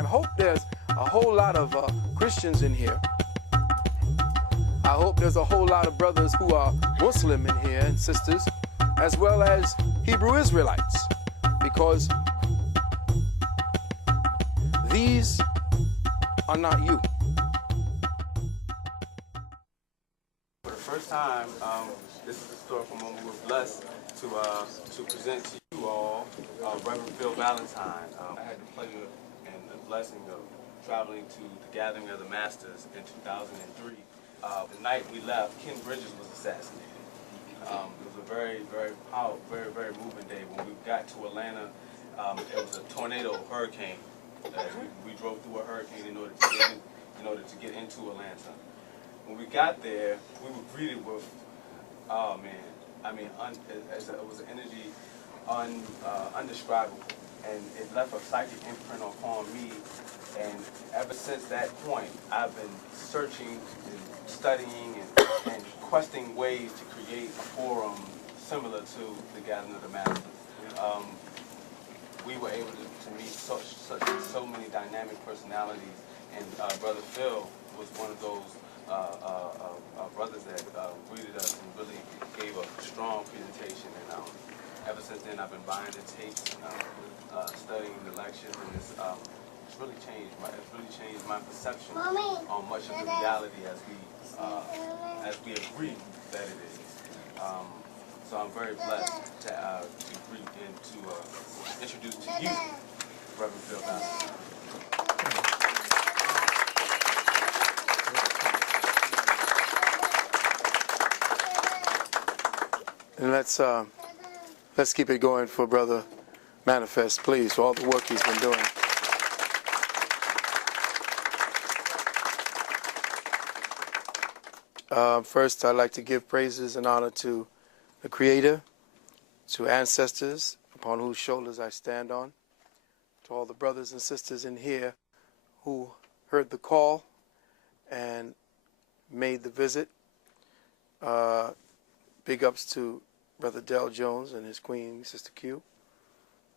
I hope there's a whole lot of Christians in here. I hope there's a whole lot of brothers who are Muslim in here and sisters, as well as Hebrew Israelites, because these are not you. For the first time, this is a historical moment. We're blessed to present to you all Reverend Phil Valentine. I had the pleasure and the blessing of traveling to the Gathering of the Masters in 2003. The night we left, Ken Bridges was assassinated. It was a very, very powerful, very, very moving day. When we got to Atlanta, it was a tornado hurricane. We drove through a hurricane in order to get into Atlanta. When we got there, we were greeted with, oh man, I mean, it was an energy undescribable, and it left a psychic imprint upon me. And ever since that point, I've been searching and studying and questing ways to create a forum similar to the Gathering of the Masters. We were able to meet so many dynamic personalities, and Brother Phil was one of those brothers that greeted us and really gave a strong presentation. And ever since then, I've been buying the tapes, studying the lectures, and it's really changed my perception on much of the reality as we agree that it is. So I'm very blessed to greet and to introduce to you Reverend Phil Valentine. And let's keep it going for Brother Manifest, please, for all the work he's been doing. First, I'd like to give praises and honor to the Creator, to ancestors upon whose shoulders I stand on, to all the brothers and sisters in here who heard the call and made the visit. Big ups to Brother Dell Jones and his queen, Sister Q,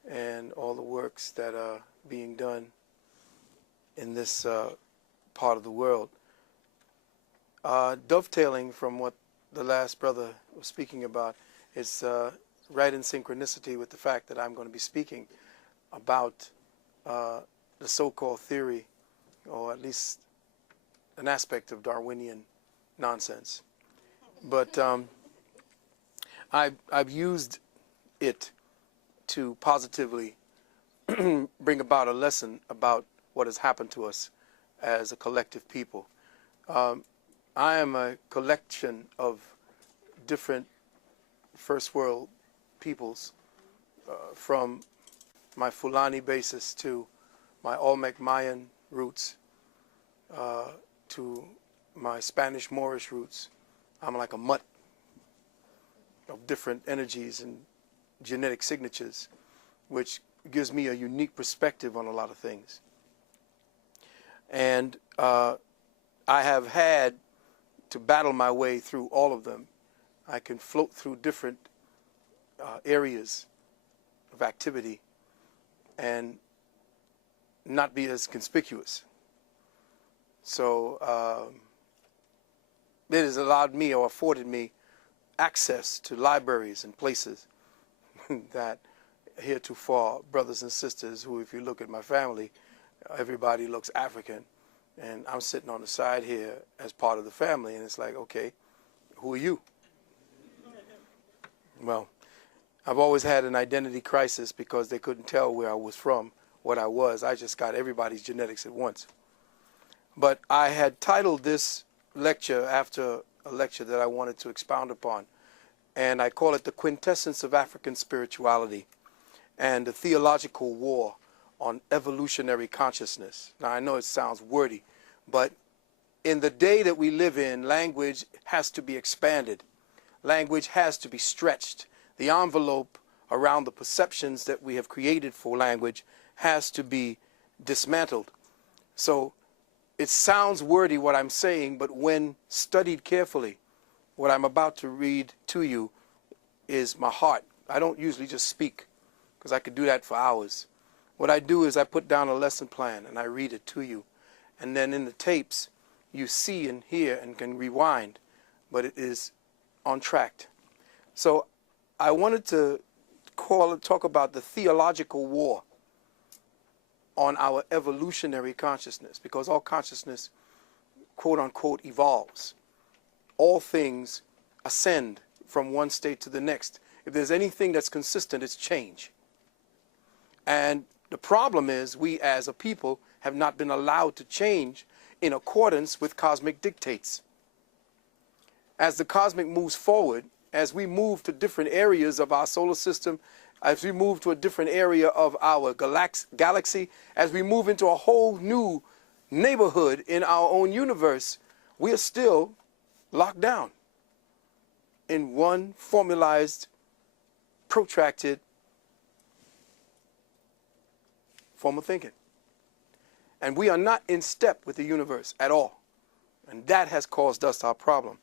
and all the works that are being done in this part of the world. Dovetailing from what the last brother was speaking about, it's right in synchronicity with the fact that I'm going to be speaking about the so-called theory, or at least an aspect of Darwinian nonsense. But I've used it to positively bring about a lesson about what has happened to us as a collective people. I am a collection of different first world peoples, from my Fulani basis to my Olmec Mayan roots, to my Spanish Moorish roots. I'm like a mutt of different energies and genetic signatures, which gives me a unique perspective on a lot of things. And I have had to battle my way through all of them. I can float through different areas of activity and not be as conspicuous. So it has allowed me, or afforded me, access to libraries and places that heretofore brothers and sisters who, if you look at my family, everybody looks African. And I'm sitting on the side here as part of the family, and it's like, okay, who are you? Well, I've always had an identity crisis because they couldn't tell where I was from, what I was. I just got everybody's genetics at once. But I had titled this lecture after a lecture that I wanted to expound upon, and I call it The Quintessence of African Spirituality and the Theological War on Evolutionary Consciousness. Now, I know it sounds wordy, but in the day that we live in, language has to be expanded. Language has to be stretched. The envelope around the perceptions that we have created for language has to be dismantled. So it sounds wordy what I'm saying, but when studied carefully, what I'm about to read to you is my heart. I don't usually just speak, because I could do that for hours. What I do is I put down a lesson plan and I read it to you. And then in the tapes, you see and hear and can rewind, but it is on track. So I wanted to talk about the theological war on our evolutionary consciousness, because all consciousness, quote unquote, evolves. All things ascend from one state to the next. If there's anything that's consistent, it's change. And the problem is we as a people have not been allowed to change in accordance with cosmic dictates. As the cosmic moves forward, as we move to different areas of our solar system, as we move to a different area of our galaxy, as we move into a whole new neighborhood in our own universe, we are still locked down in one formalized, protracted form of thinking. And we are not in step with the universe at all. And that has caused us our problem.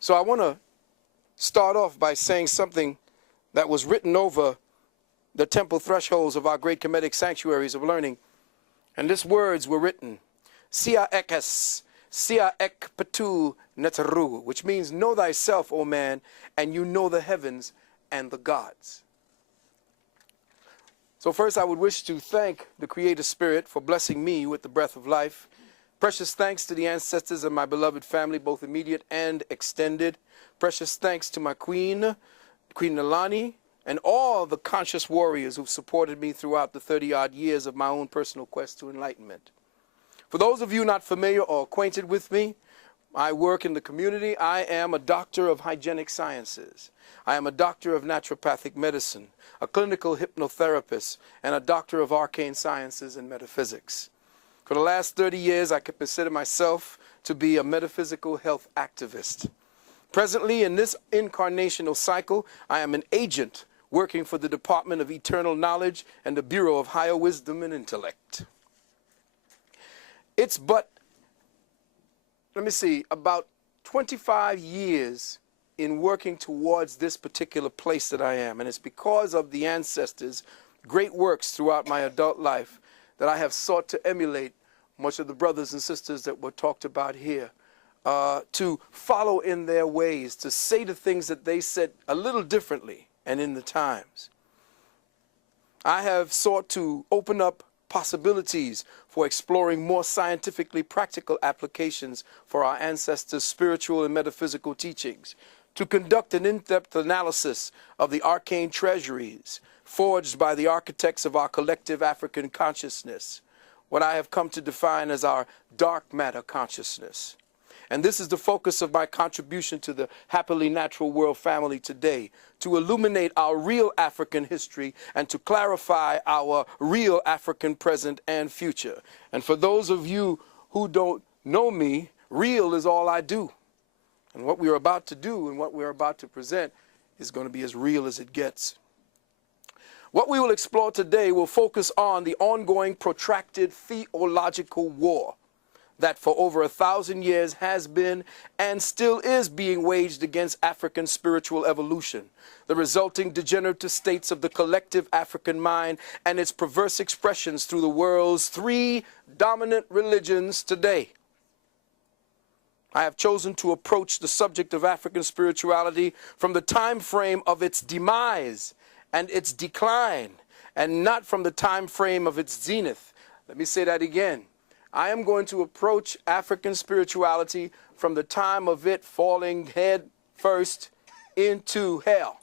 So I want to start off by saying something that was written over the temple thresholds of our great Kemetic sanctuaries of learning. And these words were written, Sia ekes, Sia ek petu neteru, which means know thyself, O man, and you know the heavens and the gods. So first I would wish to thank the Creator Spirit for blessing me with the breath of life. Precious thanks to the ancestors of my beloved family, both immediate and extended. Precious thanks to my queen, Queen Nalani, and all the conscious warriors who've supported me throughout the 30-odd years of my own personal quest to enlightenment. For those of you not familiar or acquainted with me, I work in the community. I am a doctor of hygienic sciences. I am a doctor of naturopathic medicine, a clinical hypnotherapist, and a doctor of arcane sciences and metaphysics. For the last 30 years, I could consider myself to be a metaphysical health activist. Presently, in this incarnational cycle, I am an agent working for the Department of Eternal Knowledge and the Bureau of Higher Wisdom and Intellect. It's but, about 25 years in working towards this particular place that I am. And it's because of the ancestors' great works throughout my adult life that I have sought to emulate much of the brothers and sisters that were talked about here, to follow in their ways, to say the things that they said a little differently and in the times. I have sought to open up possibilities for exploring more scientifically practical applications for our ancestors' spiritual and metaphysical teachings, to conduct an in-depth analysis of the arcane treasuries forged by the architects of our collective African consciousness, what I have come to define as our dark matter consciousness. And this is the focus of my contribution to the Happily Natural World family today, to illuminate our real African history and to clarify our real African present and future. And for those of you who don't know me, real is all I do. And what we're about to do and what we're about to present is going to be as real as it gets. What we will explore today will focus on the ongoing protracted theological war that for over 1,000 years has been and still is being waged against African spiritual evolution, the resulting degenerative states of the collective African mind and its perverse expressions through the world's 3 dominant religions today. I have chosen to approach the subject of African spirituality from the time frame of its demise and its decline, and not from the time frame of its zenith. Let me say that again. I am going to approach African spirituality from the time of it falling head first into hell.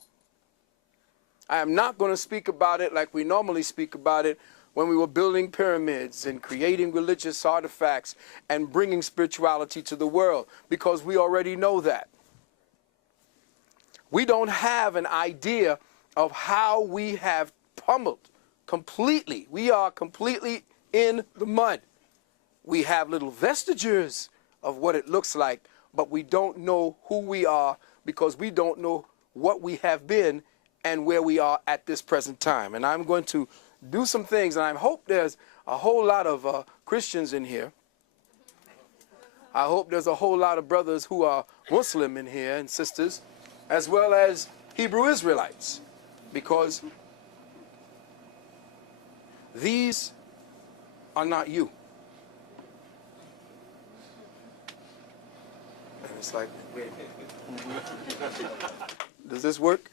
I am not going to speak about it like we normally speak about it when we were building pyramids and creating religious artifacts and bringing spirituality to the world, because we already know that. We don't have an idea of how we have pummeled completely. We are completely in the mud. We have little vestiges of what it looks like, but we don't know who we are because we don't know what we have been and where we are at this present time. And I'm going to do some things, and I hope there's a whole lot of Christians in here. I hope there's a whole lot of brothers who are Muslim in here and sisters, as well as Hebrew Israelites, because these are not you. And it's like, does this work?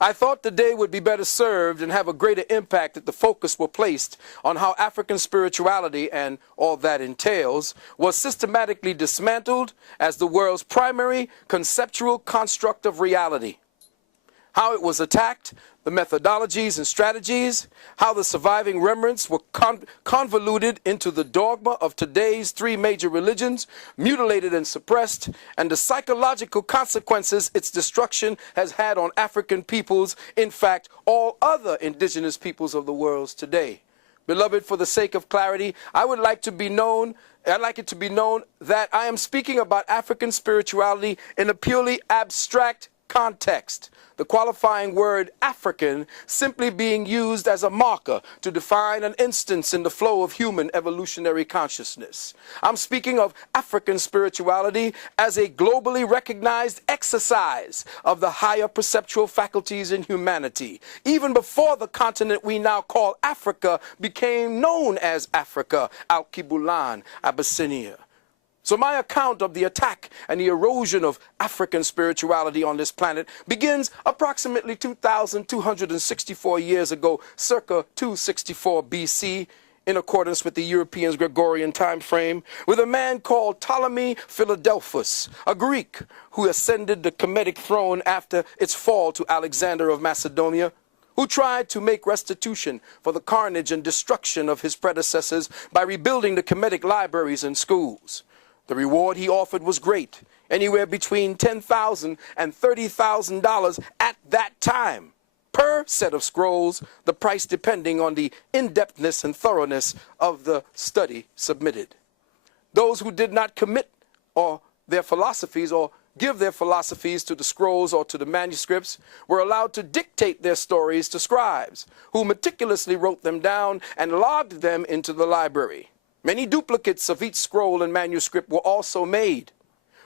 I thought the day would be better served and have a greater impact if the focus were placed on how African spirituality and all that entails was systematically dismantled as the world's primary conceptual construct of reality. How it was attacked, the methodologies and strategies, how the surviving remnants were convoluted into the dogma of today's three major religions, mutilated and suppressed, and the psychological consequences its destruction has had on African peoples, in fact, all other indigenous peoples of the world today. Beloved, for the sake of clarity, I'd like it to be known that I am speaking about African spirituality in a purely abstract context, the qualifying word African simply being used as a marker to define an instance in the flow of human evolutionary consciousness. I'm speaking of African spirituality as a globally recognized exercise of the higher perceptual faculties in humanity, even before the continent we now call Africa became known as Africa, Al-Kibulan, Abyssinia. So my account of the attack and the erosion of African spirituality on this planet begins approximately 2,264 years ago, circa 264 BC, in accordance with the Europeans' Gregorian time frame, with a man called Ptolemy Philadelphus, a Greek who ascended the Kemetic throne after its fall to Alexander of Macedonia, who tried to make restitution for the carnage and destruction of his predecessors by rebuilding the Kemetic libraries and schools. The reward he offered was great, anywhere between $10,000 and $30,000 at that time, per set of scrolls, the price depending on the in-depthness and thoroughness of the study submitted. Those who did not commit their philosophies or give their philosophies to the scrolls or to the manuscripts were allowed to dictate their stories to scribes, who meticulously wrote them down and logged them into the library. Many duplicates of each scroll and manuscript were also made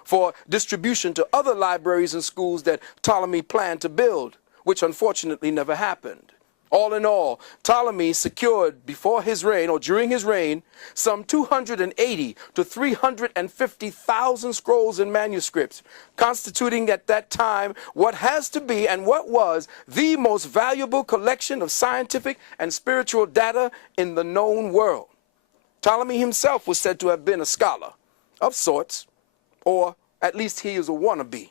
for distribution to other libraries and schools that Ptolemy planned to build, which unfortunately never happened. All in all, Ptolemy secured before his reign, or during his reign, some 280 to 350,000 scrolls and manuscripts, constituting at that time what has to be and what was the most valuable collection of scientific and spiritual data in the known world. Ptolemy himself was said to have been a scholar of sorts, or at least he is a wannabe.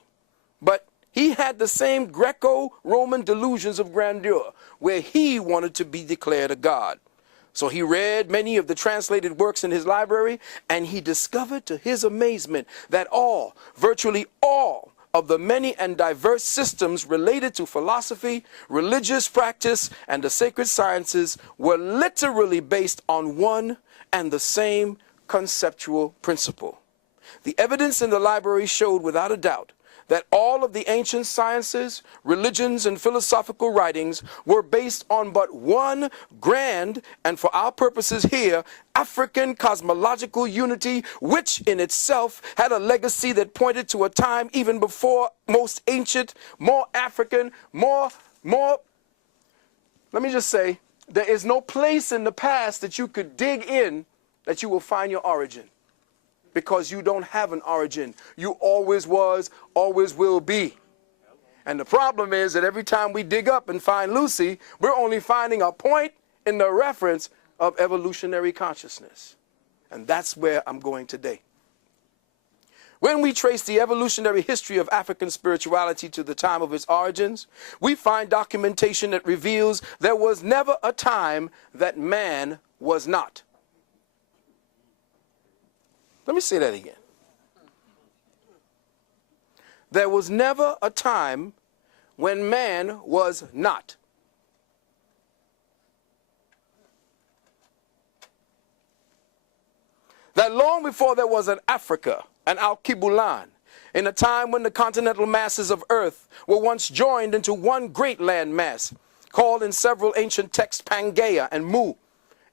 But he had the same Greco-Roman delusions of grandeur, where he wanted to be declared a god. So he read many of the translated works in his library, and he discovered to his amazement that virtually all, of the many and diverse systems related to philosophy, religious practice, and the sacred sciences were literally based on one and the same conceptual principle. The evidence in the library showed without a doubt that all of the ancient sciences, religions, and philosophical writings were based on but one grand, and for our purposes here, African cosmological unity, which in itself had a legacy that pointed to a time even before most ancient, more African, let me just say, there is no place in the past that you could dig in that you will find your origin, because you don't have an origin. You always was, always will be. And the problem is that every time we dig up and find Lucy, we're only finding a point in the reference of evolutionary consciousness. And that's where I'm going today. When we trace the evolutionary history of African spirituality to the time of its origins, we find documentation that reveals there was never a time that man was not. Let me say that again. There was never a time when man was not. That long before there was an Africa, an Al-Kibulan, in a time when the continental masses of earth were once joined into one great land mass, called in several ancient texts Pangaea and Mu,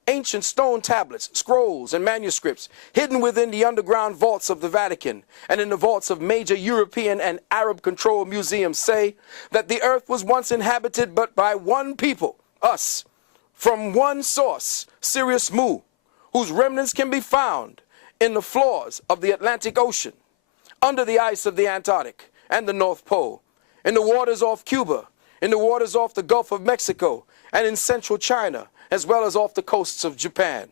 ancient stone tablets, scrolls, and manuscripts hidden within the underground vaults of the Vatican and in the vaults of major European and Arab-controlled museums say that the earth was once inhabited but by one people, us, from one source, Sirius Mu, whose remnants can be found in the floors of the Atlantic Ocean, under the ice of the Antarctic and the North Pole, in the waters off Cuba, in the waters off the Gulf of Mexico, and in central China, as well as off the coasts of Japan.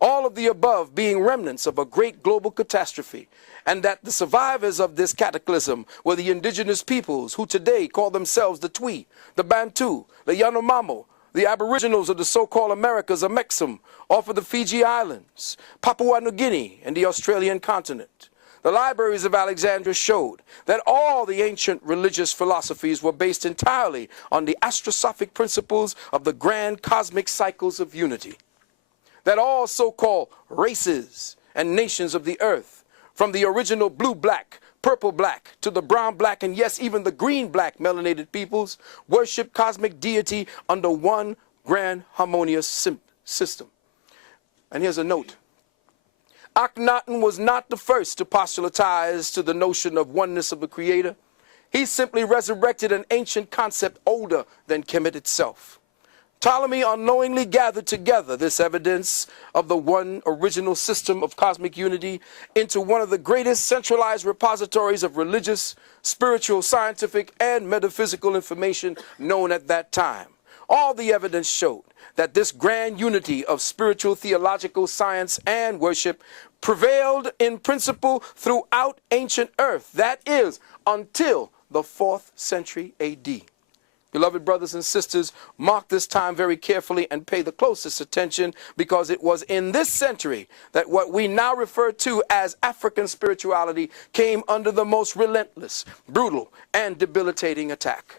All of the above being remnants of a great global catastrophe, and that the survivors of this cataclysm were the indigenous peoples who today call themselves the Twi, the Bantu, the Yanomamo, the aboriginals of the so-called Americas, Amexem, off of the Fiji Islands, Papua New Guinea, and the Australian continent. The libraries of Alexandria showed that all the ancient religious philosophies were based entirely on the astrosophic principles of the grand cosmic cycles of unity. That all so-called races and nations of the earth, from the original blue-black, purple-black, to the brown-black, and yes, even the green-black melanated peoples, worship cosmic deity under one grand harmonious system. And here's a note. Akhenaten was not the first to postulatize to the notion of oneness of the Creator. He simply resurrected an ancient concept older than Kemet itself. Ptolemy unknowingly gathered together this evidence of the one original system of cosmic unity into one of the greatest centralized repositories of religious, spiritual, scientific, and metaphysical information known at that time. All the evidence showed that this grand unity of spiritual, theological, science, and worship prevailed in principle throughout ancient earth. That is, until the 4th century A.D. Beloved brothers and sisters, mark this time very carefully and pay the closest attention, because it was in this century that what we now refer to as African spirituality came under the most relentless, brutal, and debilitating attack.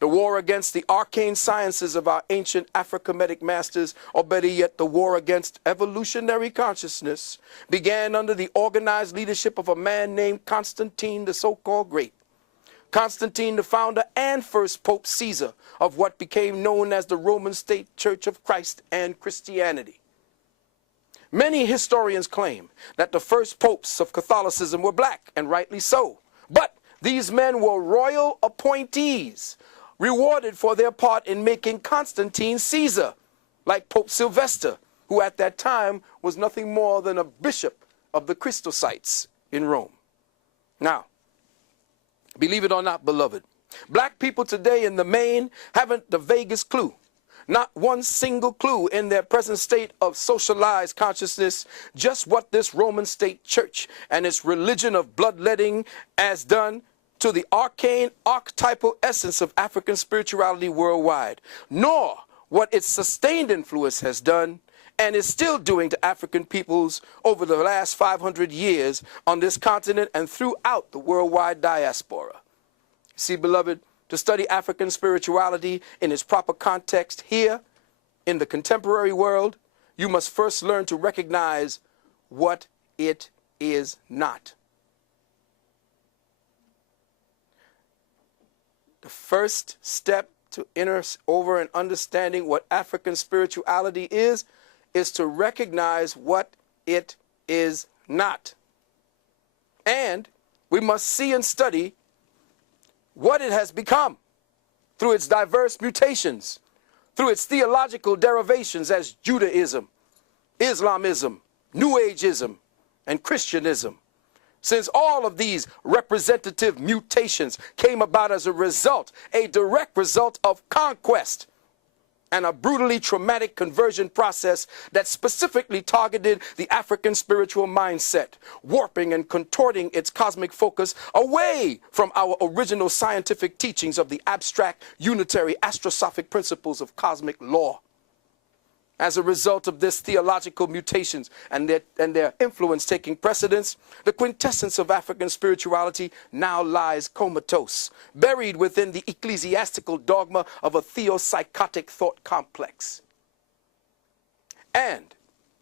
The war against the arcane sciences of our ancient Afro-Kemetic masters, or better yet, the war against evolutionary consciousness, began under the organized leadership of a man named Constantine the so-called Great. Constantine, the founder and first Pope Caesar of what became known as the Roman State Church of Christ and Christianity. Many historians claim that the first popes of Catholicism were black, and rightly so. But these men were royal appointees, rewarded for their part in making Constantine Caesar, like Pope Sylvester, who at that time was nothing more than a bishop of the Christosites in Rome. Now, believe it or not, beloved, black people today in the main haven't the vaguest clue, not one single clue in their present state of socialized consciousness, just what this Roman state church and its religion of bloodletting has done to the arcane archetypal essence of African spirituality worldwide, nor what its sustained influence has done and is still doing to African peoples over the last 500 years on this continent and throughout the worldwide diaspora. See, beloved, to study African spirituality in its proper context here in the contemporary world, you must first learn to recognize what it is not. The first step to enter over and understanding what African spirituality is to recognize what it is not. And we must see and study what it has become through its diverse mutations, through its theological derivations as Judaism, Islamism, New Ageism, and Christianism. Since all of these representative mutations came about as a result, a direct result of conquest and a brutally traumatic conversion process that specifically targeted the African spiritual mindset, warping and contorting its cosmic focus away from our original scientific teachings of the abstract, unitary, astrosophic principles of cosmic law. As a result of this theological mutations and their influence taking precedence, the quintessence of African spirituality now lies comatose, buried within the ecclesiastical dogma of a theopsychotic thought complex. And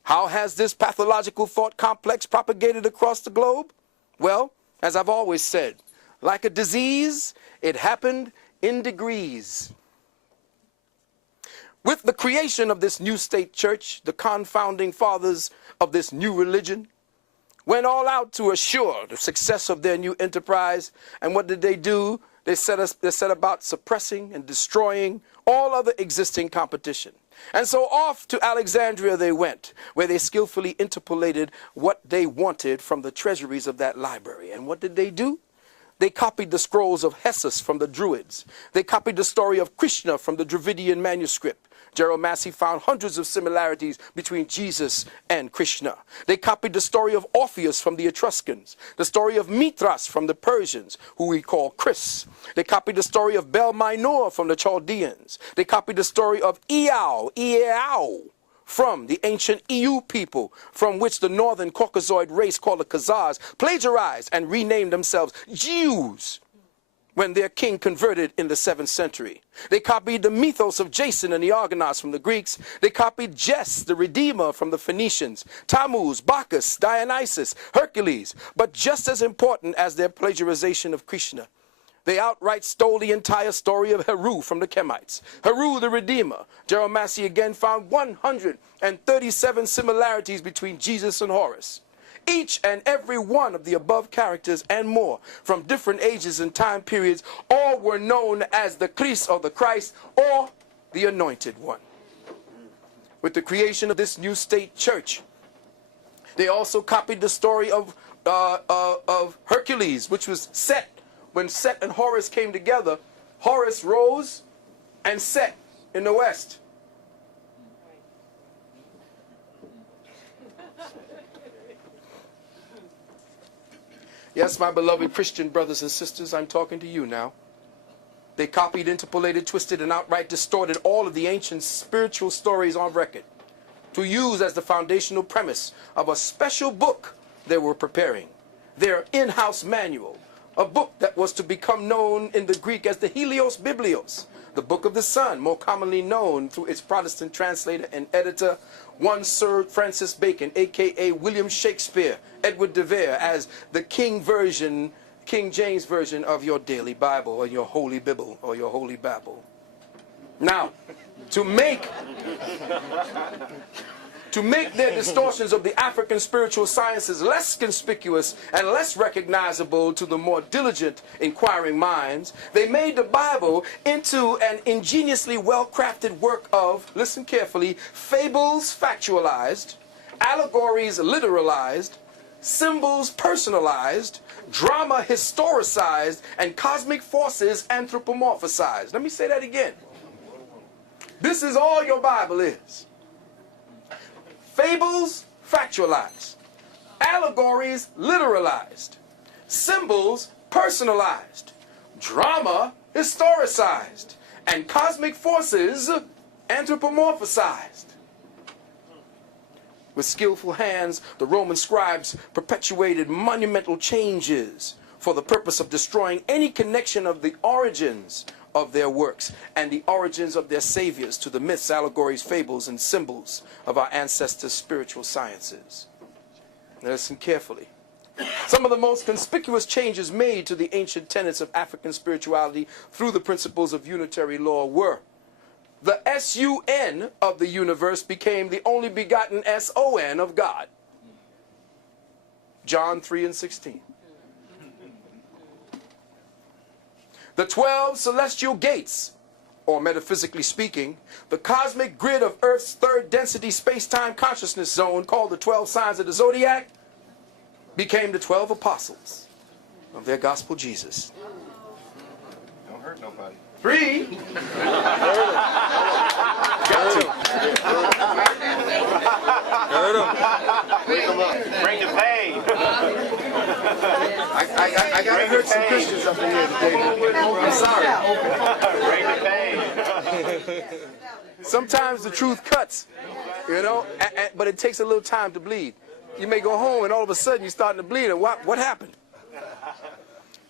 how has this pathological thought complex propagated across the globe? Well, as I've always said, like a disease, it happened in degrees. With the creation of this new state church, the confounding fathers of this new religion went all out to assure the success of their new enterprise. And what did they do? They set about suppressing and destroying all other existing competition. And so off to Alexandria they went, where they skillfully interpolated what they wanted from the treasuries of that library. And what did they do? They copied the scrolls of Hessus from the Druids. They copied the story of Krishna from the Dravidian manuscript. Gerald Massey found hundreds of similarities between Jesus and Krishna. They copied the story of Orpheus from the Etruscans, the story of Mithras from the Persians, who we call Chris. They copied the story of Bel Minor from the Chaldeans. They copied the story of Iao, from the ancient EU people, from which the northern Caucasoid race called the Khazars plagiarized and renamed themselves Jews when their king converted in the 7th century. They copied the mythos of Jason and the Argonauts from the Greeks. They copied Jess, the Redeemer, from the Phoenicians, Tammuz, Bacchus, Dionysus, Hercules. But just as important as their plagiarization of Krishna, they outright stole the entire story of Heru from the Kemites. Heru, the Redeemer. Gerald Massey again found 137 similarities between Jesus and Horus. Each and every one of the above characters and more, from different ages and time periods, all were known as the Christ or the Christ or the Anointed One. With the creation of this new state church, they also copied the story of Hercules, which was Set. When Set and Horus came together, Horus rose and set in the west. Yes, my beloved Christian brothers and sisters, I'm talking to you now. They copied, interpolated, twisted, and outright distorted all of the ancient spiritual stories on record to use as the foundational premise of a special book they were preparing, their in-house manual, a book that was to become known in the Greek as the Helios Biblios, the Book of the Sun, more commonly known through its Protestant translator and editor, one Sir Francis Bacon, a.k.a. William Shakespeare, Edward de Vere, as the King James Version of your daily Bible, or your Holy Bible, or your Holy Babble. Now, to make their distortions of the African spiritual sciences less conspicuous and less recognizable to the more diligent inquiring minds, they made the Bible into an ingeniously well-crafted work of, listen carefully, fables factualized, allegories literalized, symbols personalized, drama historicized, and cosmic forces anthropomorphized. Let me say that again. This is all your Bible is. Fables factualized, allegories literalized, symbols personalized, drama historicized, and cosmic forces anthropomorphized. With skillful hands, the Roman scribes perpetuated monumental changes for the purpose of destroying any connection of the origins of their works and the origins of their saviors to the myths, allegories, fables, and symbols of our ancestors' spiritual sciences. Now listen carefully. Some of the most conspicuous changes made to the ancient tenets of African spirituality through the principles of unitary law were: the S-U-N of the universe became the only begotten S-O-N of God. John 3:16. The 12 celestial gates, or metaphysically speaking, the cosmic grid of Earth's third density space-time consciousness zone, called the 12 signs of the zodiac, became the 12 apostles of their gospel Jesus. Don't hurt nobody. 3. Got to. Bring the pain. I gotta hurt some Christians up in here today. I'm sorry. Bring the pain. Sometimes the truth cuts, you know, but it takes a little time to bleed. You may go home and all of a sudden you're starting to bleed, and what happened?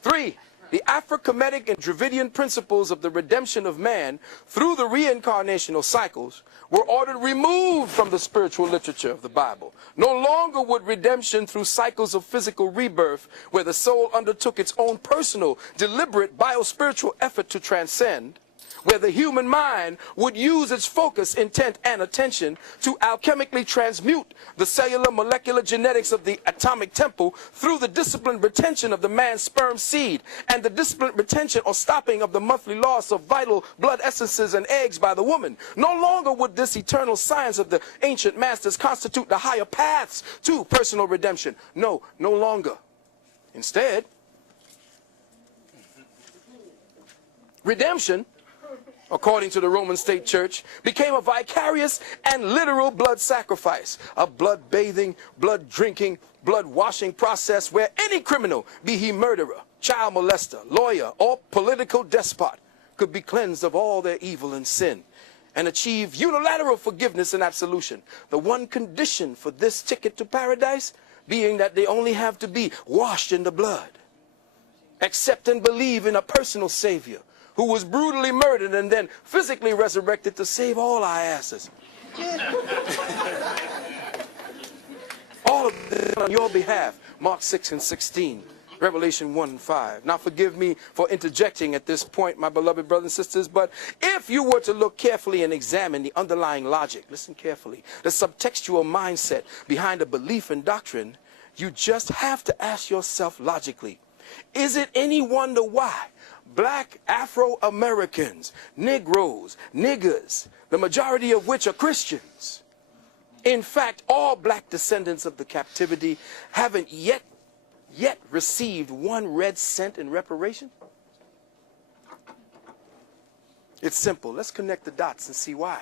3. The Afro-Kemetic and Dravidian principles of the redemption of man through the reincarnational cycles were ordered removed from the spiritual literature of the Bible. No longer would redemption through cycles of physical rebirth, where the soul undertook its own personal, deliberate, biospiritual effort to transcend, where the human mind would use its focus, intent, and attention to alchemically transmute the cellular molecular genetics of the atomic temple through the disciplined retention of the man's sperm seed and the disciplined retention or stopping of the monthly loss of vital blood essences and eggs by the woman. No longer would this eternal science of the ancient masters constitute the higher paths to personal redemption. No, no longer. Instead, redemption, according to the Roman state church, became a vicarious and literal blood sacrifice, a blood-bathing, blood-drinking, blood-washing process where any criminal, be he murderer, child molester, lawyer, or political despot, could be cleansed of all their evil and sin and achieve unilateral forgiveness and absolution. The one condition for this ticket to paradise being that they only have to be washed in the blood, accept and believe in a personal Savior who was brutally murdered and then physically resurrected to save all our asses. All of this on your behalf. Mark 6:16, Revelation 1:5. Now forgive me for interjecting at this point, my beloved brothers and sisters, but if you were to look carefully and examine the underlying logic, listen carefully, the subtextual mindset behind a belief and doctrine, you just have to ask yourself logically, is it any wonder why black Afro-Americans, Negroes, niggers, the majority of which are Christians, in fact, all black descendants of the captivity, haven't yet received 1 red cent in reparation? It's simple. Let's connect the dots and see why.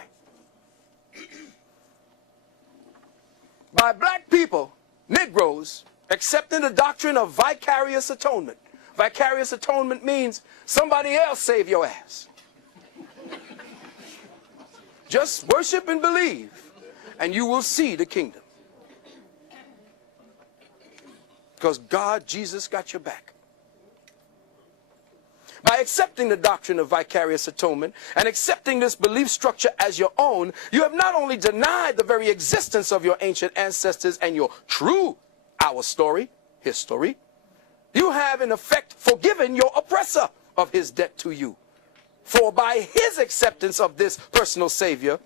By black people, Negroes, accepting the doctrine of vicarious atonement. Vicarious atonement means somebody else save your ass. Just worship and believe, and you will see the kingdom. Because God, Jesus, got your back. By accepting the doctrine of vicarious atonement and accepting this belief structure as your own, you have not only denied the very existence of your ancient ancestors and your true our story, history, you have in effect forgiven your oppressor of his debt to you. For by his acceptance of this personal Savior,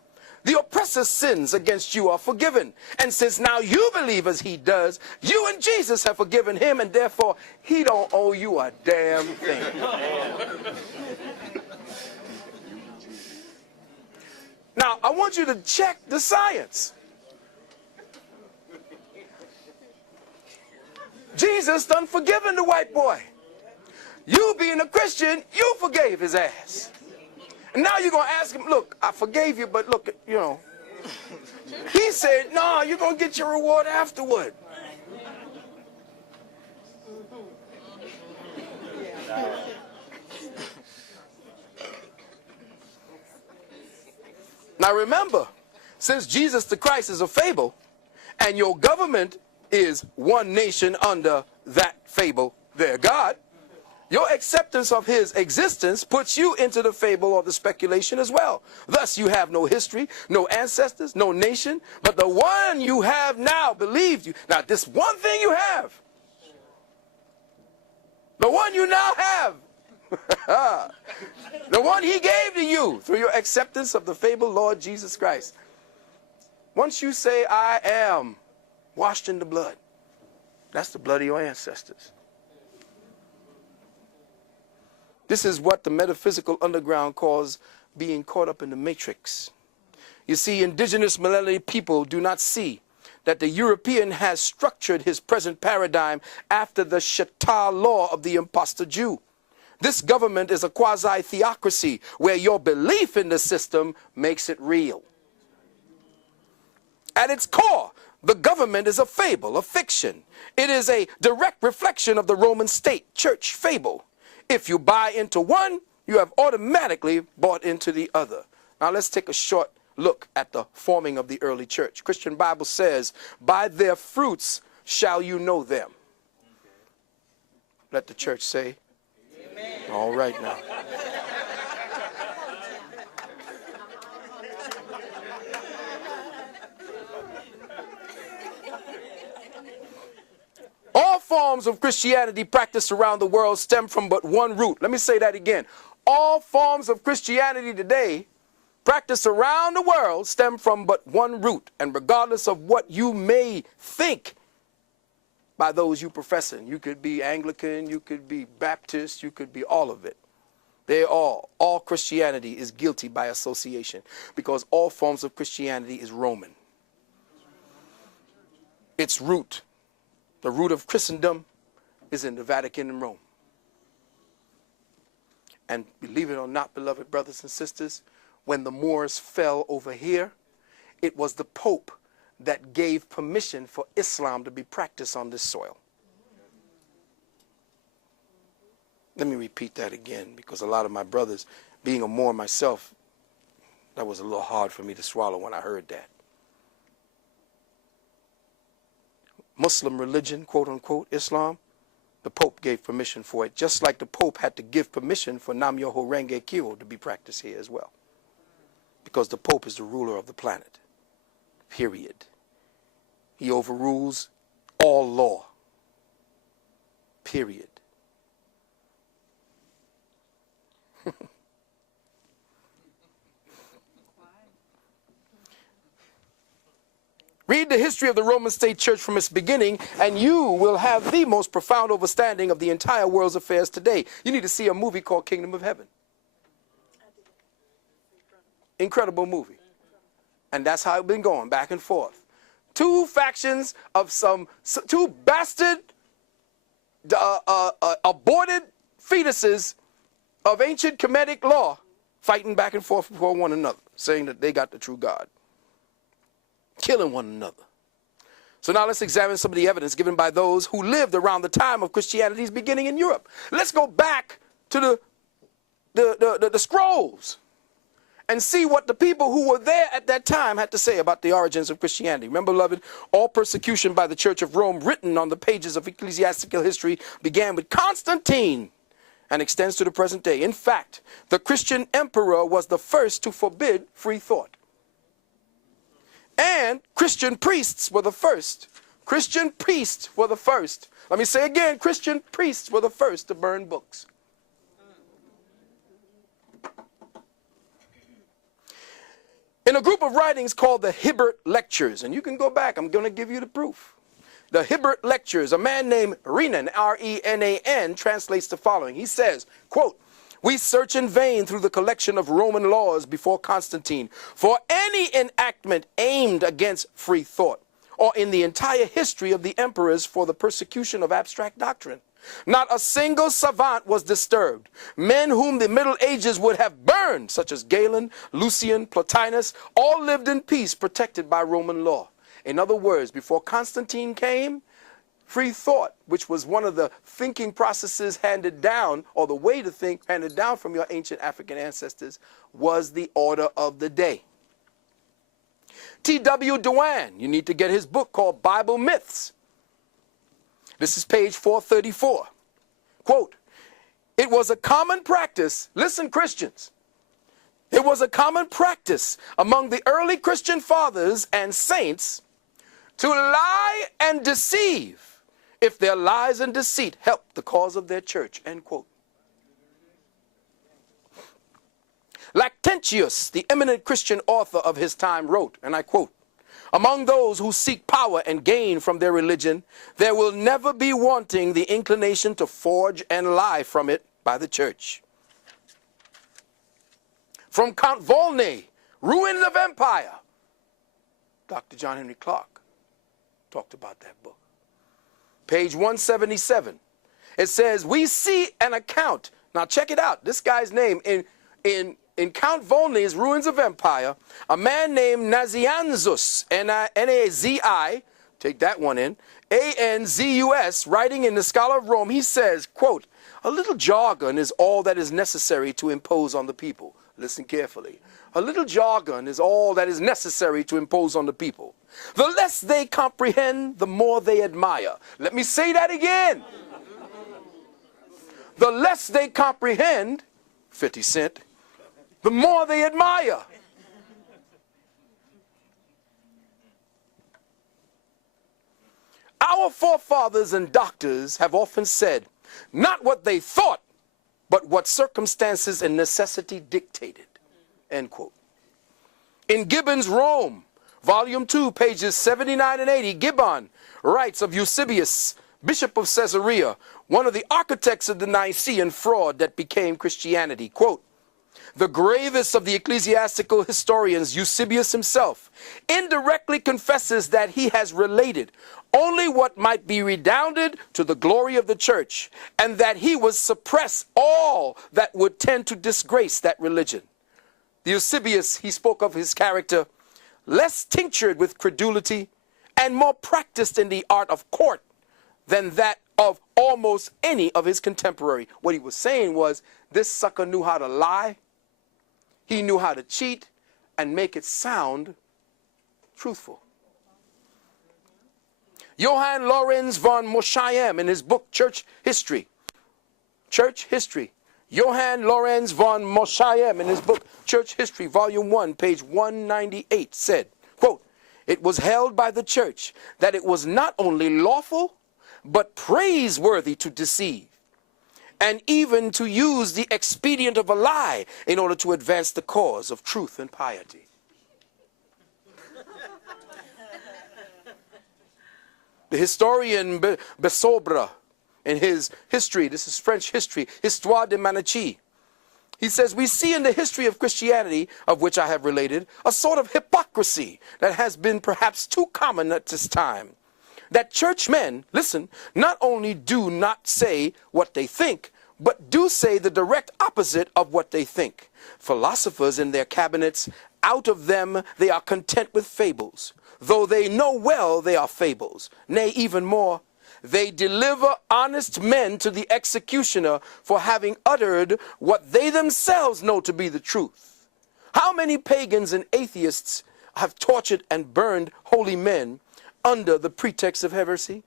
the oppressor's sins against you are forgiven. And since now you believe as he does, you and Jesus have forgiven him, and therefore he don't owe you a damn thing. Now, I want you to check the science. Jesus done forgiven the white boy. You being a Christian, you forgave his ass. And now you're going to ask him, look, I forgave you, but look, you know. He said, no, you're going to get your reward afterward. Now remember, since Jesus the Christ is a fable, and your government is one nation under that fable, their God, your acceptance of his existence puts you into the fable or the speculation as well. Thus you have no history, no ancestors, no nation, but the one you have now believed you. Now this one thing you have, the one you now have, the one he gave to you through your acceptance of the fabled Lord Jesus Christ. Once you say, I am washed in the blood, that's the blood of your ancestors. This is what the metaphysical underground calls being caught up in the matrix. You see, indigenous melanated people do not see that the European has structured his present paradigm after the Shatar law of the imposter Jew. This government is a quasi-theocracy where your belief in the system makes it real. At its core, the government is a fable, a fiction. It is a direct reflection of the Roman state church fable. If you buy into one, you have automatically bought into the other. Now let's take a short look at the forming of the early church. Christian Bible says, by their fruits shall you know them. Let the church say, amen. All right now. All forms of Christianity practiced around the world stem from but one root. Let me say that again. all forms of Christianity today practiced around the world stem from but one root, and regardless of what you may think by those you professing, you could be Anglican, you could be Baptist, you could be all of it. All Christianity is guilty by association, because all forms of Christianity is Roman. Its root, the root of Christendom, is in the Vatican and Rome. And believe it or not, beloved brothers and sisters, when the Moors fell over here, it was the Pope that gave permission for Islam to be practiced on this soil. Let me repeat that again, because a lot of my brothers, being a Moor myself, that was a little hard for me to swallow when I heard that. Muslim religion, quote unquote, Islam, the Pope gave permission for it, just like the Pope had to give permission for Nam Myoho Renge Kyo to be practiced here as well. Because the Pope is the ruler of the planet, period. He overrules all law, period. Read the history of the Roman state church from its beginning, and you will have the most profound understanding of the entire world's affairs today. You need to see a movie called Kingdom of Heaven. Incredible movie. And that's how it's been going, back and forth. Two factions of two bastard, aborted fetuses of ancient Kemetic law fighting back and forth for one another, saying that they got the true God, killing one another. So now let's examine some of the evidence given by those who lived around the time of Christianity's beginning in Europe. Let's go back to the scrolls and see what the people who were there at that time had to say about the origins of Christianity. Remember, beloved, all persecution by the Church of Rome written on the pages of ecclesiastical history began with Constantine and extends to the present day. In fact, the Christian emperor was the first to forbid free thought. And Christian priests were the first. Christian priests were the first. Let me say again, Christian priests were the first to burn books. In a group of writings called the Hibbert Lectures, and you can go back, I'm going to give you the proof. The Hibbert Lectures, a man named Renan, R-E-N-A-N, translates the following. He says, quote, "We search in vain through the collection of Roman laws before Constantine for any enactment aimed against free thought, or in the entire history of the emperors for the persecution of abstract doctrine. Not a single savant was disturbed. Men whom the Middle Ages would have burned, such as Galen, Lucian, Plotinus, all lived in peace, protected by Roman law." In other words, before Constantine came, free thought, which was one of the thinking processes handed down, or the way to think handed down from your ancient African ancestors, was the order of the day. T.W. Dewan, you need to get his book called Bible Myths. This is page 434. Quote, "It was a common practice," listen Christians, "it was a common practice among the early Christian fathers and saints to lie and deceive if their lies and deceit helped the cause of their church," end quote. Lactantius, the eminent Christian author of his time, wrote, and I quote, "Among those who seek power and gain from their religion, there will never be wanting the inclination to forge and lie from it by the church." From Count Volney, Ruin of Empire, Dr. John Henry Clark talked about that book. Page 177. It says, "We see an account." Now check it out. This guy's name in Count Volney's Ruins of Empire, a man named Nazianzus, N-A-Z-I, take that one in, A-N-Z-U-S, writing in the Scholar of Rome, he says, quote, "A little jargon is all that is necessary to impose on the people." Listen carefully. A little jargon is all that is necessary to impose on the people. The less they comprehend, the more they admire. Let me say that again. The less they comprehend, 50 Cent, the more they admire. Our forefathers and doctors have often said, not what they thought, but what circumstances and necessity dictated, end quote. In Gibbon's Rome, Volume 2, pages 79 and 80, Gibbon writes of Eusebius, Bishop of Caesarea, one of the architects of the Nicene fraud that became Christianity. Quote, the gravest of the ecclesiastical historians, Eusebius himself, indirectly confesses that he has related only what might be redounded to the glory of the church, and that he would suppress all that would tend to disgrace that religion. The Eusebius, he spoke of his character, less tinctured with credulity and more practiced in the art of court than that of almost any of his contemporary. What he was saying was, this sucker knew how to lie, he knew how to cheat and make it sound truthful. Johann Lorenz von Moschayem, in his book Church History, Johann Lorenz von Moschayem, in his book Church History, Volume 1, page 198, said, quote, it was held by the church that it was not only lawful, but praiseworthy to deceive, and even to use the expedient of a lie in order to advance the cause of truth and piety. The historian Besobre, in his history, this is French history, Histoire de Manichee, he says, we see in the history of Christianity, of which I have related, a sort of hypocrisy that has been perhaps too common at this time. That churchmen, listen, not only do not say what they think, but do say the direct opposite of what they think. Philosophers in their cabinets, out of them they are content with fables, though they know well they are fables. Nay, even more, they deliver honest men to the executioner for having uttered what they themselves know to be the truth. How many pagans and atheists have tortured and burned holy men under the pretext of heresy?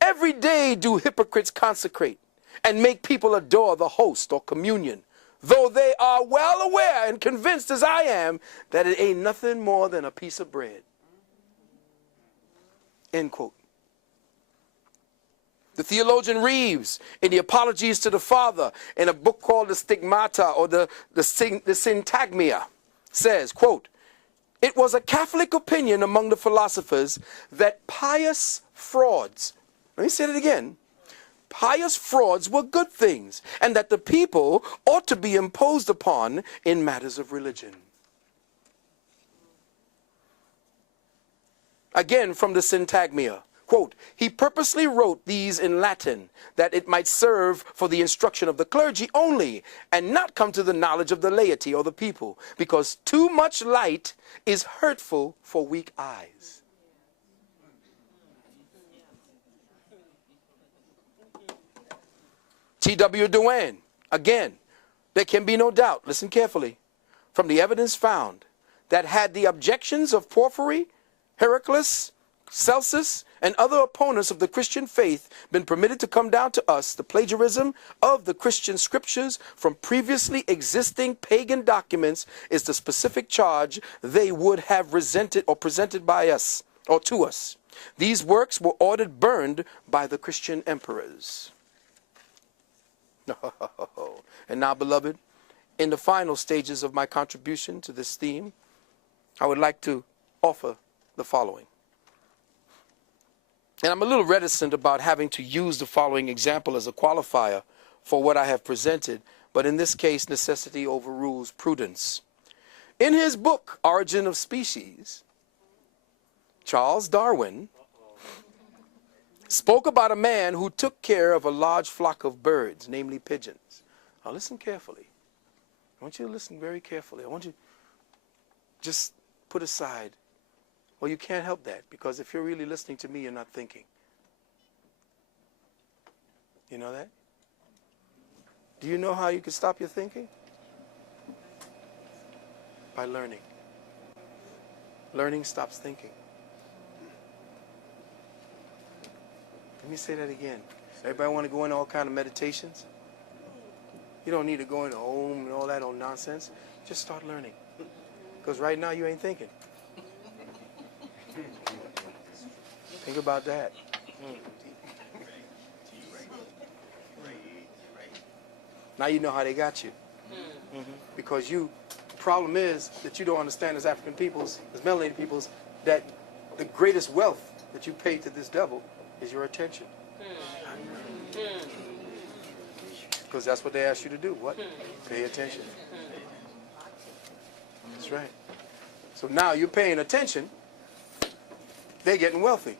Every day do hypocrites consecrate and make people adore the host or communion, though they are well aware and convinced as I am that it ain't nothing more than a piece of bread. End quote. The theologian Reeves, in the Apologies to the Father, in a book called the Stigmata, or the Syntagmia, says, quote, it was a Catholic opinion among the philosophers that pious frauds, let me say it again, pious frauds were good things, and that the people ought to be imposed upon in matters of religion. Again, from the Syntagmia, quote, he purposely wrote these in Latin, that it might serve for the instruction of the clergy only, and not come to the knowledge of the laity or the people, because too much light is hurtful for weak eyes. T.W. Dewan, again, there can be no doubt, listen carefully, from the evidence found, that had the objections of Porphyry, Heraclius, Celsus, and other opponents of the Christian faith been permitted to come down to us, the plagiarism of the Christian scriptures from previously existing pagan documents is the specific charge they would have resented or presented by us, or to us. These works were ordered burned by the Christian emperors. And now, beloved, in the final stages of my contribution to this theme, I would like to offer the following. And I'm a little reticent about having to use the following example as a qualifier for what I have presented, but in this case, necessity overrules prudence. In his book, Origin of Species, Charles Darwin spoke about a man who took care of a large flock of birds, namely pigeons. Now listen carefully. I want you to listen very carefully. I want you to just put aside, well, you can't help that, because if you're really listening to me, you're not thinking. You know that? Do you know how you can stop your thinking? By learning. Learning stops thinking. Let me say that again. Everybody want to go into all kind of meditations? You don't need to go into Om and all that old nonsense. Just start learning. Because right now you ain't thinking. Think about that. Now you know how they got you. Because the problem is that you don't understand as African peoples, as melanated peoples, that the greatest wealth that you pay to this devil is your attention. Because that's what they ask you to do. What? Pay attention. That's right. So now you're paying attention, they're getting wealthy.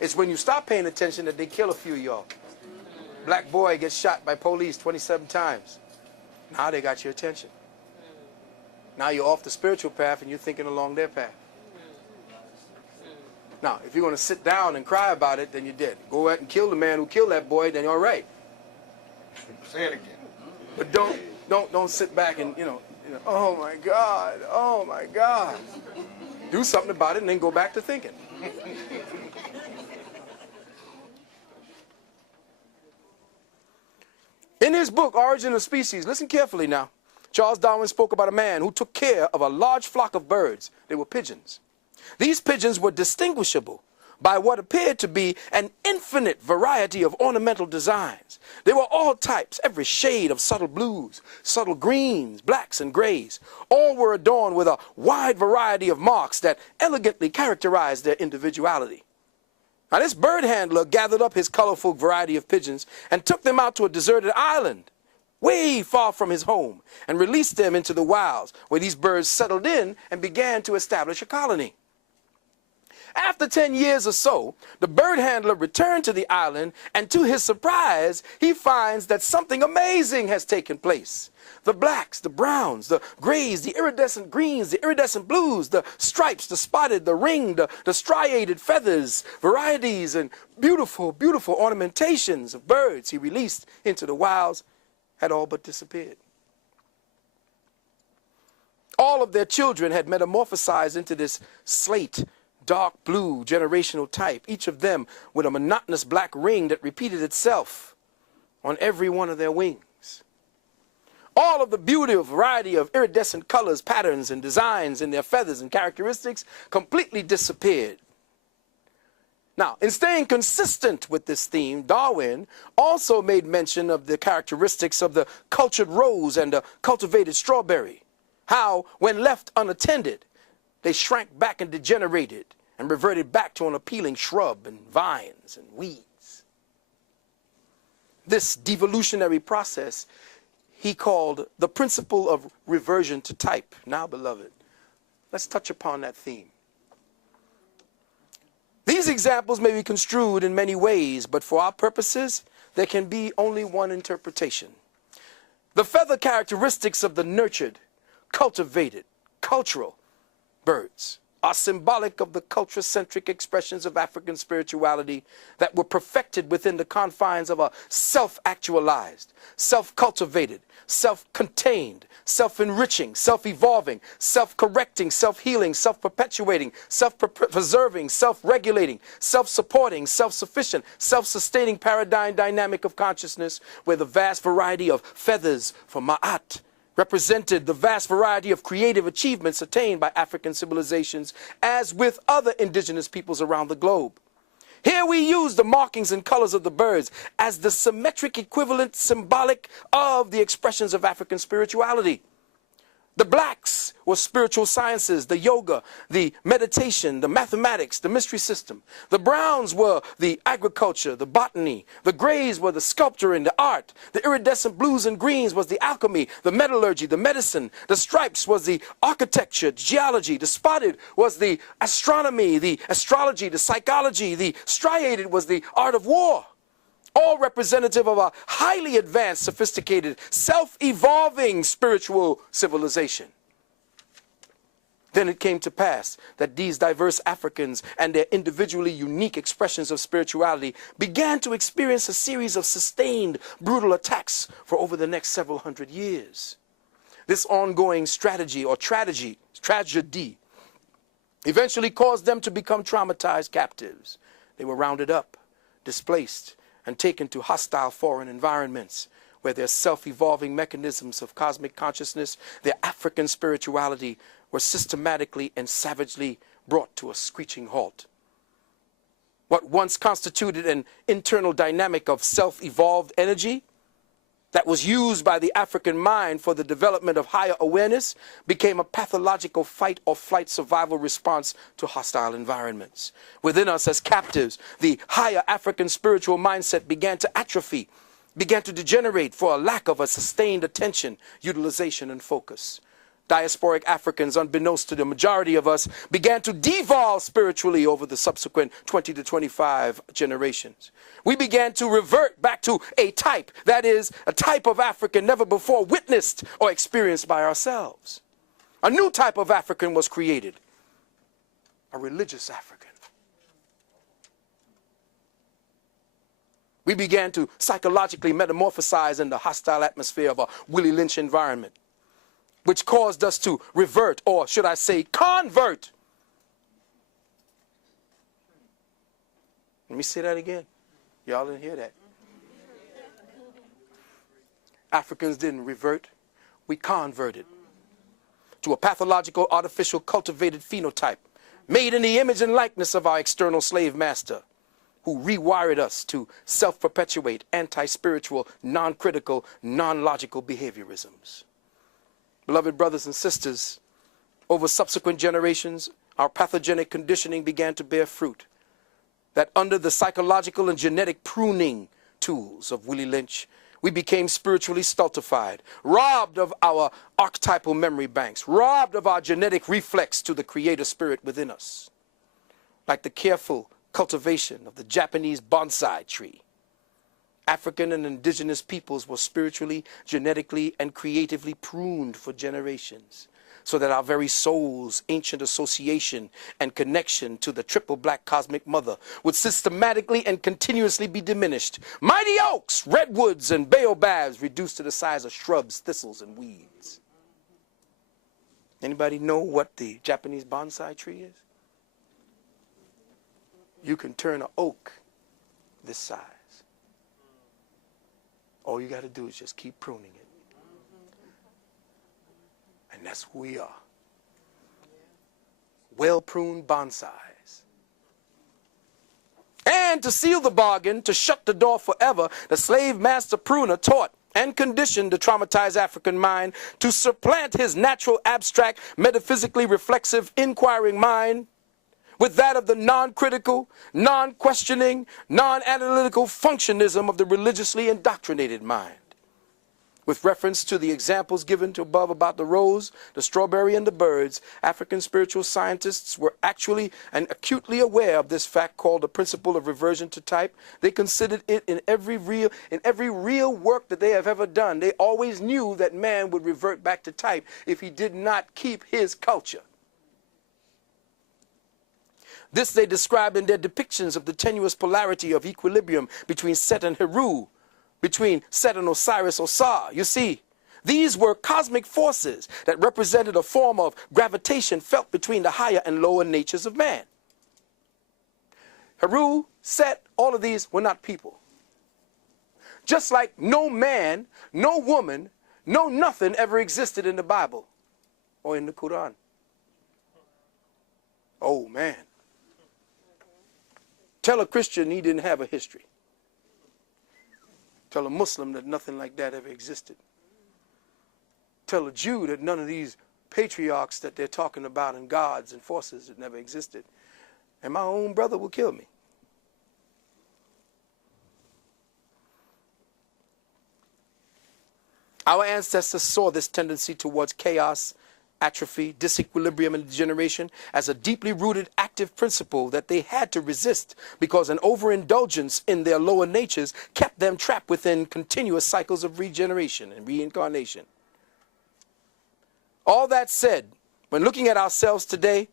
It's when you stop paying attention that they kill a few of y'all. Black boy gets shot by police 27 times. Now they got your attention. Now you're off the spiritual path and you're thinking along their path. Now, if you're going to sit down and cry about it, then you're dead. Go out and kill the man who killed that boy, then you're all right. Say it again. But don't sit back and, oh my God, oh my God. Do something about it and then go back to thinking. In his book, Origin of Species, listen carefully now, Charles Darwin spoke about a man who took care of a large flock of birds. They were pigeons. These pigeons were distinguishable by what appeared to be an infinite variety of ornamental designs. They were all types, every shade of subtle blues, subtle greens, blacks, and grays. All were adorned with a wide variety of marks that elegantly characterized their individuality. Now, this bird handler gathered up his colorful variety of pigeons and took them out to a deserted island way far from his home and released them into the wilds, where these birds settled in and began to establish a colony. After 10 years or so, the bird handler returned to the island, and to his surprise, he finds that something amazing has taken place. The blacks, the browns, the grays, the iridescent greens, the iridescent blues, the stripes, the spotted, the ringed, the striated feathers, varieties, and beautiful, beautiful ornamentations of birds he released into the wilds had all but disappeared. All of their children had metamorphosized into this slate, dark blue generational type, each of them with a monotonous black ring that repeated itself on every one of their wings. All of the beauty of variety of iridescent colors, patterns, and designs in their feathers and characteristics completely disappeared. Now, in staying consistent with this theme, Darwin also made mention of the characteristics of the cultured rose and the cultivated strawberry. How, when left unattended, they shrank back and degenerated and reverted back to an appealing shrub and vines and weeds. This devolutionary process he called the principle of reversion to type. Now, beloved, let's touch upon that theme. These examples may be construed in many ways, but for our purposes, there can be only one interpretation. The feather characteristics of the nurtured, cultivated, cultural birds are symbolic of the culture-centric expressions of African spirituality that were perfected within the confines of a self-actualized, self-cultivated, self-contained, self-enriching, self-evolving, self-correcting, self-healing, self-perpetuating, self-preserving, self-regulating, self-supporting, self-sufficient, self-sustaining paradigm dynamic of consciousness, where the vast variety of feathers from Ma'at represented the vast variety of creative achievements attained by African civilizations, as with other indigenous peoples around the globe. Here we use the markings and colors of the birds as the symmetric equivalent symbolic of the expressions of African spirituality. The blacks were spiritual sciences, the yoga, the meditation, the mathematics, the mystery system. The browns were the agriculture, the botany. The grays were the sculpture and the art. The iridescent blues and greens was the alchemy, the metallurgy, the medicine. The stripes was the architecture, geology. The spotted was the astronomy, the astrology, the psychology. The striated was the art of war. All representative of a highly advanced, sophisticated, self-evolving spiritual civilization. Then it came to pass that these diverse Africans and their individually unique expressions of spirituality began to experience a series of sustained, brutal attacks for over the next several hundred years. This ongoing strategy or tragedy eventually caused them to become traumatized captives. They were rounded up, displaced, and taken to hostile foreign environments where their self-evolving mechanisms of cosmic consciousness, their African spirituality, were systematically and savagely brought to a screeching halt. What once constituted an internal dynamic of self-evolved energy that was used by the African mind for the development of higher awareness became a pathological fight or flight survival response to hostile environments. Within us as captives, the higher African spiritual mindset began to atrophy, began to degenerate for a lack of a sustained attention, utilization, and focus. Diasporic Africans, unbeknownst to the majority of us, began to devolve spiritually over the subsequent 20 to 25 generations. We began to revert back to a type, that is, a type of African never before witnessed or experienced by ourselves. A new type of African was created, a religious African. We began to psychologically metamorphosize in the hostile atmosphere of a Willie Lynch environment, which caused us to revert, or should I say convert. Let me say that again. Y'all didn't hear that. Africans didn't revert. We converted to a pathological, artificial, cultivated phenotype made in the image and likeness of our external slave master, who rewired us to self-perpetuate, anti-spiritual, non-critical, non-logical behaviorisms. Beloved brothers and sisters, over subsequent generations, our pathogenic conditioning began to bear fruit. That under the psychological and genetic pruning tools of Willie Lynch, we became spiritually stultified, robbed of our archetypal memory banks, robbed of our genetic reflex to the creator spirit within us. Like the careful cultivation of the Japanese bonsai tree, African and indigenous peoples were spiritually, genetically, and creatively pruned for generations, so that our very soul's ancient association and connection to the triple black cosmic mother would systematically and continuously be diminished. Mighty oaks, redwoods, and baobabs reduced to the size of shrubs, thistles, and weeds. Anybody know what the Japanese bonsai tree is? You can turn an oak this size. All you got to do is just keep pruning it. And that's who we are. Well-pruned bonsais. And to seal the bargain, to shut the door forever, the slave master pruner taught and conditioned the traumatized African mind to supplant his natural, abstract, metaphysically reflexive, inquiring mind with that of the non-critical, non-questioning, non-analytical functionism of the religiously indoctrinated mind. With reference to the examples given to above about the rose, the strawberry, and the birds, African spiritual scientists were actually and acutely aware of this fact called the principle of reversion to type. They considered it in every real work that they have ever done. They always knew that man would revert back to type if he did not keep his culture. This they described in their depictions of the tenuous polarity of equilibrium between Set and Heru, between Set and Osiris Osar. You see, these were cosmic forces that represented a form of gravitation felt between the higher and lower natures of man. Heru, Set, all of these were not people. Just like no man, no woman, no nothing ever existed in the Bible or in the Quran. Oh, man. Tell a Christian he didn't have a history. Tell a Muslim that nothing like that ever existed. Tell a Jew that none of these patriarchs that they're talking about and gods and forces that never existed. And my own brother will kill me. Our ancestors saw this tendency towards chaos, atrophy, disequilibrium, and degeneration as a deeply rooted active principle that they had to resist because an overindulgence in their lower natures kept them trapped within continuous cycles of regeneration and reincarnation. All that said, when looking at ourselves today,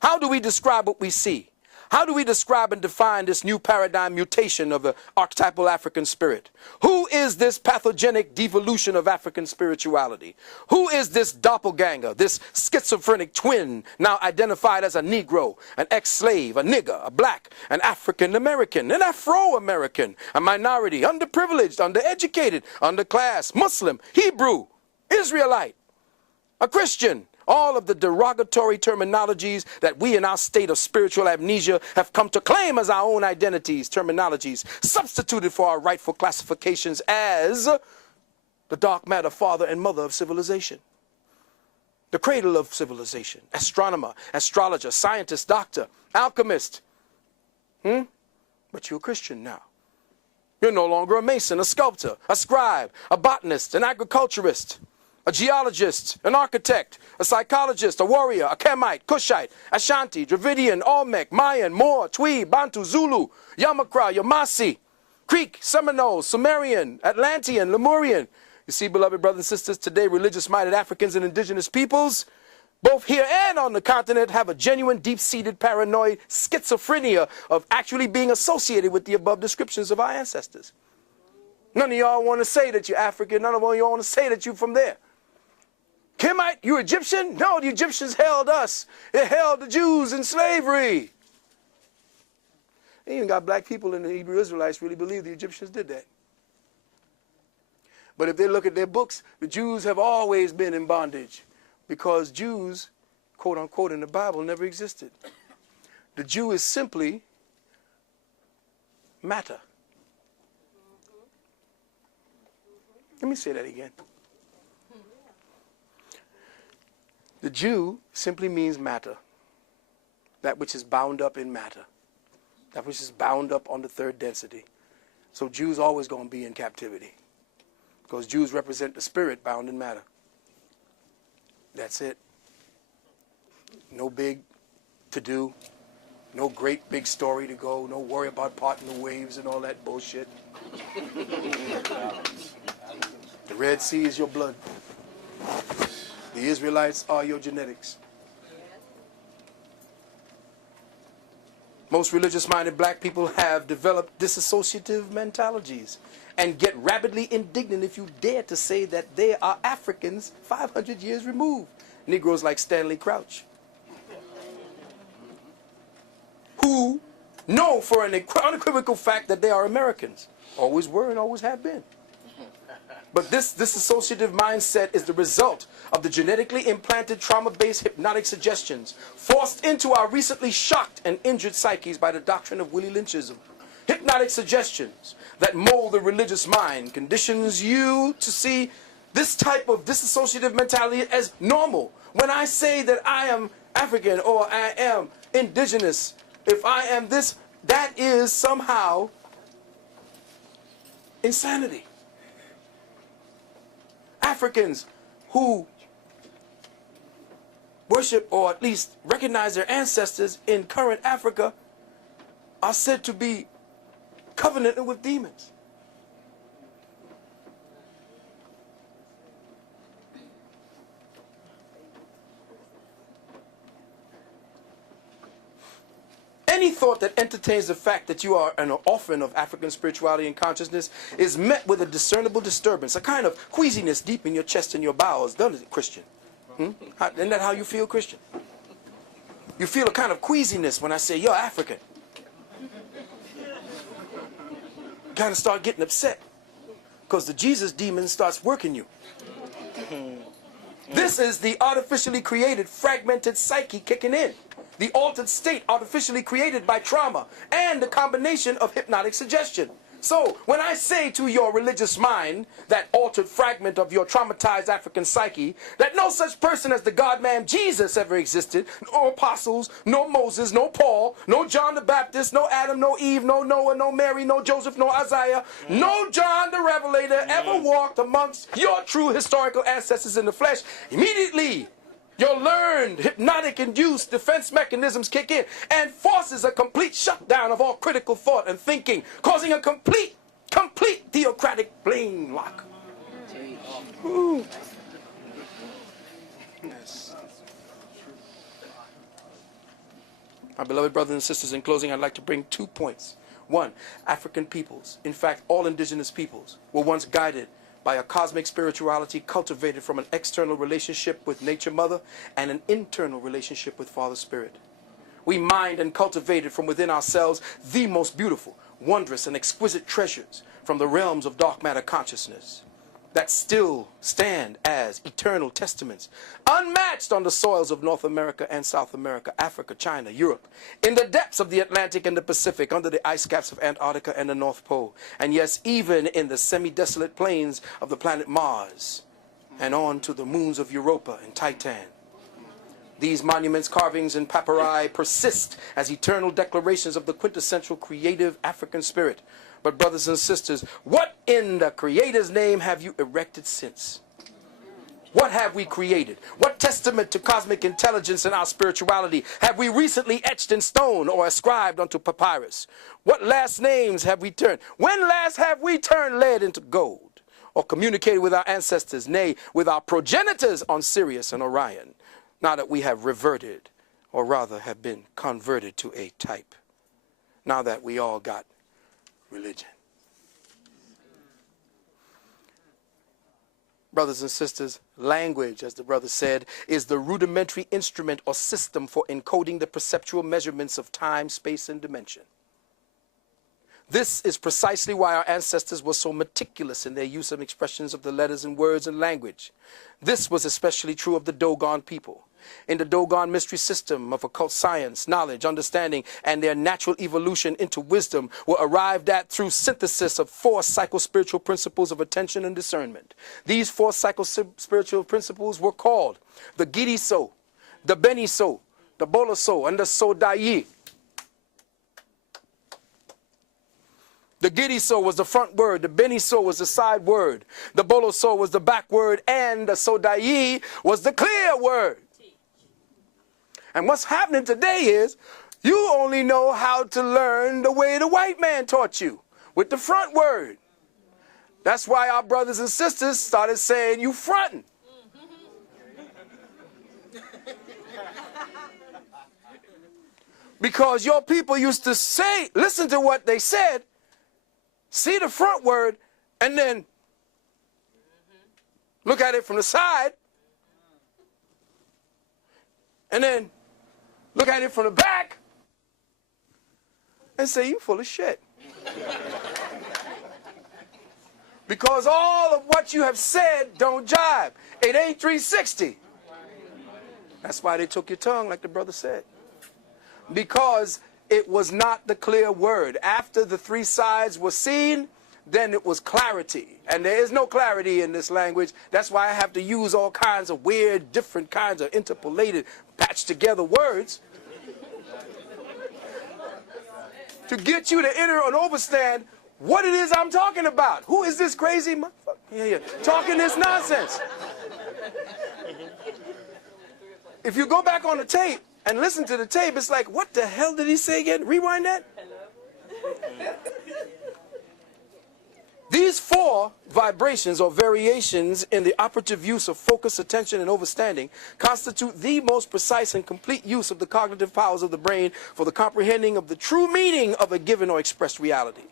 how do we describe what we see? How do we describe and define this new paradigm mutation of the archetypal African spirit? Who is this pathogenic devolution of African spirituality? Who is this doppelganger, this schizophrenic twin now identified as a Negro, an ex-slave, a nigger, a black, an African-American, an Afro-American, a minority, underprivileged, undereducated, underclass, Muslim, Hebrew, Israelite, a Christian? All of the derogatory terminologies that we in our state of spiritual amnesia have come to claim as our own identities, terminologies, substituted for our rightful classifications as the dark matter father and mother of civilization, the cradle of civilization, astronomer, astrologer, scientist, doctor, alchemist. But you're a Christian now. You're no longer a mason, a sculptor, a scribe, a botanist, an agriculturist, a geologist, an architect, a psychologist, a warrior, a Kemite, Cushite, Ashanti, Dravidian, Olmec, Mayan, Moor, Twi, Bantu, Zulu, Yamakra, Yamasi, Creek, Seminole, Sumerian, Atlantean, Lemurian. You see, beloved brothers and sisters, today religious-minded Africans and indigenous peoples, both here and on the continent, have a genuine, deep-seated paranoid schizophrenia of actually being associated with the above descriptions of our ancestors. None of y'all want to say that you're African. None of y'all want to say that you're from there. Kemite, you Egyptian? No, the Egyptians held us. They held the Jews in slavery. They even got black people in the Hebrew Israelites really believe the Egyptians did that. But if they look at their books, the Jews have always been in bondage because Jews, quote unquote, in the Bible never existed. The Jew is simply matter. Let me say that again. The Jew simply means matter, that which is bound up in matter, that which is bound up on the third density. So Jews always going to be in captivity because Jews represent the spirit bound in matter. That's it. No big to do, no great big story to go, no worry about parting the waves and all that bullshit. The Red Sea is your blood. The Israelites are your genetics. Most religious-minded black people have developed disassociative mentalities and get rapidly indignant if you dare to say that they are Africans 500 years removed. Negroes like Stanley Crouch, who know for an unequivocal fact that they are Americans. Always were and always have been. But this dissociative mindset is the result of the genetically implanted trauma-based hypnotic suggestions forced into our recently shocked and injured psyches by the doctrine of Willie Lynchism. Hypnotic suggestions that mold the religious mind conditions you to see this type of dissociative mentality as normal. When I say that I am African or I am indigenous, if I am this, that is somehow insanity. Africans who worship or at least recognize their ancestors in current Africa are said to be covenanted with demons. Any thought that entertains the fact that you are an orphan of African spirituality and consciousness is met with a discernible disturbance, a kind of queasiness deep in your chest and your bowels, doesn't it, Christian? Isn't that how you feel, Christian? You feel a kind of queasiness when I say you're African. You kind of start getting upset because the Jesus demon starts working you. This is the artificially created, fragmented psyche kicking in. The altered state artificially created by trauma and the combination of hypnotic suggestion. So when I say to your religious mind, that altered fragment of your traumatized African psyche, that no such person as the God-man Jesus ever existed, no apostles, no Moses, no Paul, no John the Baptist, no Adam, no Eve, no Noah, no Mary, no Joseph, no Isaiah, no John the Revelator ever walked amongst your true historical ancestors in the flesh, immediately your learned, hypnotic-induced defense mechanisms kick in and forces a complete shutdown of all critical thought and thinking, causing a complete theocratic brain lock. Ooh. My beloved brothers and sisters, in closing, I'd like to bring 2 points. One, African peoples, in fact, all indigenous peoples, were once guided by a cosmic spirituality cultivated from an external relationship with Nature Mother and an internal relationship with Father Spirit. We mined and cultivated from within ourselves the most beautiful, wondrous, and exquisite treasures from the realms of dark matter consciousness. that still stand as eternal testaments, unmatched on the soils of North America and South America, Africa, China, Europe, in the depths of the Atlantic and the Pacific, under the ice caps of Antarctica and the North Pole, and yes, even in the semi-desolate plains of the planet Mars, and on to the moons of Europa and Titan. These monuments, carvings, and papyri persist as eternal declarations of the quintessential creative African spirit. But brothers and sisters, what in the Creator's name have you erected since? What have we created? What testament to cosmic intelligence and our spirituality have we recently etched in stone or ascribed unto papyrus? What last names have we turned? When last have we turned lead into gold, or communicated with our ancestors, nay, with our progenitors on Sirius and Orion, now that we have reverted, or rather have been converted to a type, now that we all got religion? Brothers and sisters, language, as the brother said, is the rudimentary instrument or system for encoding the perceptual measurements of time, space, and dimension. This is precisely why our ancestors were so meticulous in their use and expressions of the letters and words and language. This was especially true of the Dogon people. In the Dogon mystery system of occult science, knowledge, understanding, and their natural evolution into wisdom were arrived at through synthesis of 4 psycho-spiritual principles of attention and discernment. These 4 psycho-spiritual principles were called the Gidi-so, the Beni-so, the Bolo-so, and the So-Dai. The Gidi-so was the front word, the Beni-so was the side word, the Bolo-so was the back word, and the So-Dai was the clear word. And what's happening today is you only know how to learn the way the white man taught you, with the front word. That's why our brothers and sisters started saying you fronting. Because your people used to say, listen to what they said, see the front word, and then look at it from the side, and then look at it from the back, and say, you full of shit. Because all of what you have said don't jive. It ain't 360. That's why they took your tongue, like the brother said. Because it was not the clear word. After the 3 sides were seen, then it was clarity. And there is no clarity in this language. That's why I have to use all kinds of weird, different kinds of interpolated, patched together words to get you to enter and understand what it is I'm talking about. Who is this crazy motherfucker talking this nonsense? If you go back on the tape and listen to the tape, it's like, what the hell did he say again? Rewind that. These 4 vibrations or variations in the operative use of focus, attention, and understanding constitute the most precise and complete use of the cognitive powers of the brain for the comprehending of the true meaning of a given or expressed reality.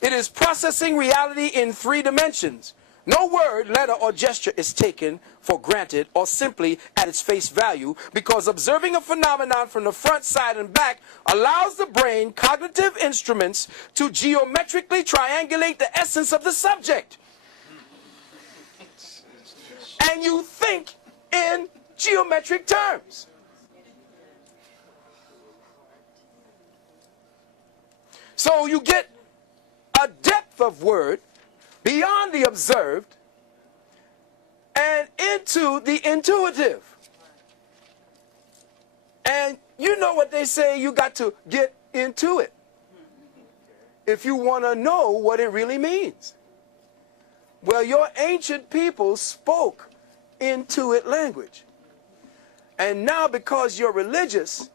It is processing reality in 3 dimensions. No word, letter, or gesture is taken for granted or simply at its face value, because observing a phenomenon from the front, side, and back allows the brain cognitive instruments to geometrically triangulate the essence of the subject. And you think in geometric terms. So you get a depth of word beyond the observed and into the intuitive. And you know what they say, you got to get into it if you want to know what it really means. Well, your ancient people spoke intuit language. And now because you're religious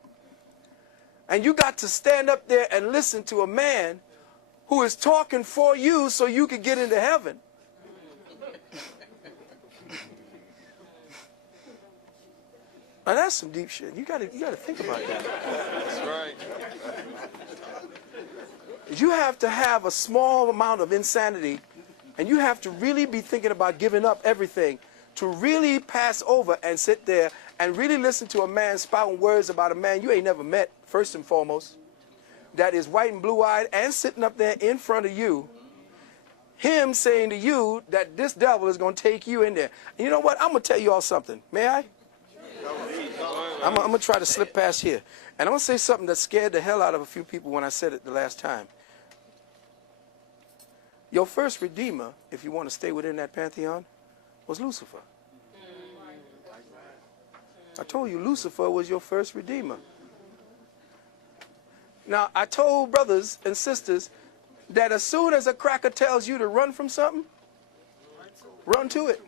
and you got to stand up there and listen to a man who is talking for you so you can get into heaven. Now that's some deep shit. You gotta think about that. That's right. You have to have a small amount of insanity, and you have to really be thinking about giving up everything to really pass over and sit there and really listen to a man spouting words about a man you ain't never met, first and foremost, that is white and blue-eyed and sitting up there in front of you. him saying to you that this devil is going to take you in there. And you know what? I'm going to tell you all something. May I? I'm going to try to slip past here. And I'm going to say something that scared the hell out of a few people when I said it the last time. Your first redeemer, if you want to stay within that pantheon, was Lucifer. I told you Lucifer was your first redeemer. Now, I told brothers and sisters that as soon as a cracker tells you to run from something, run to it.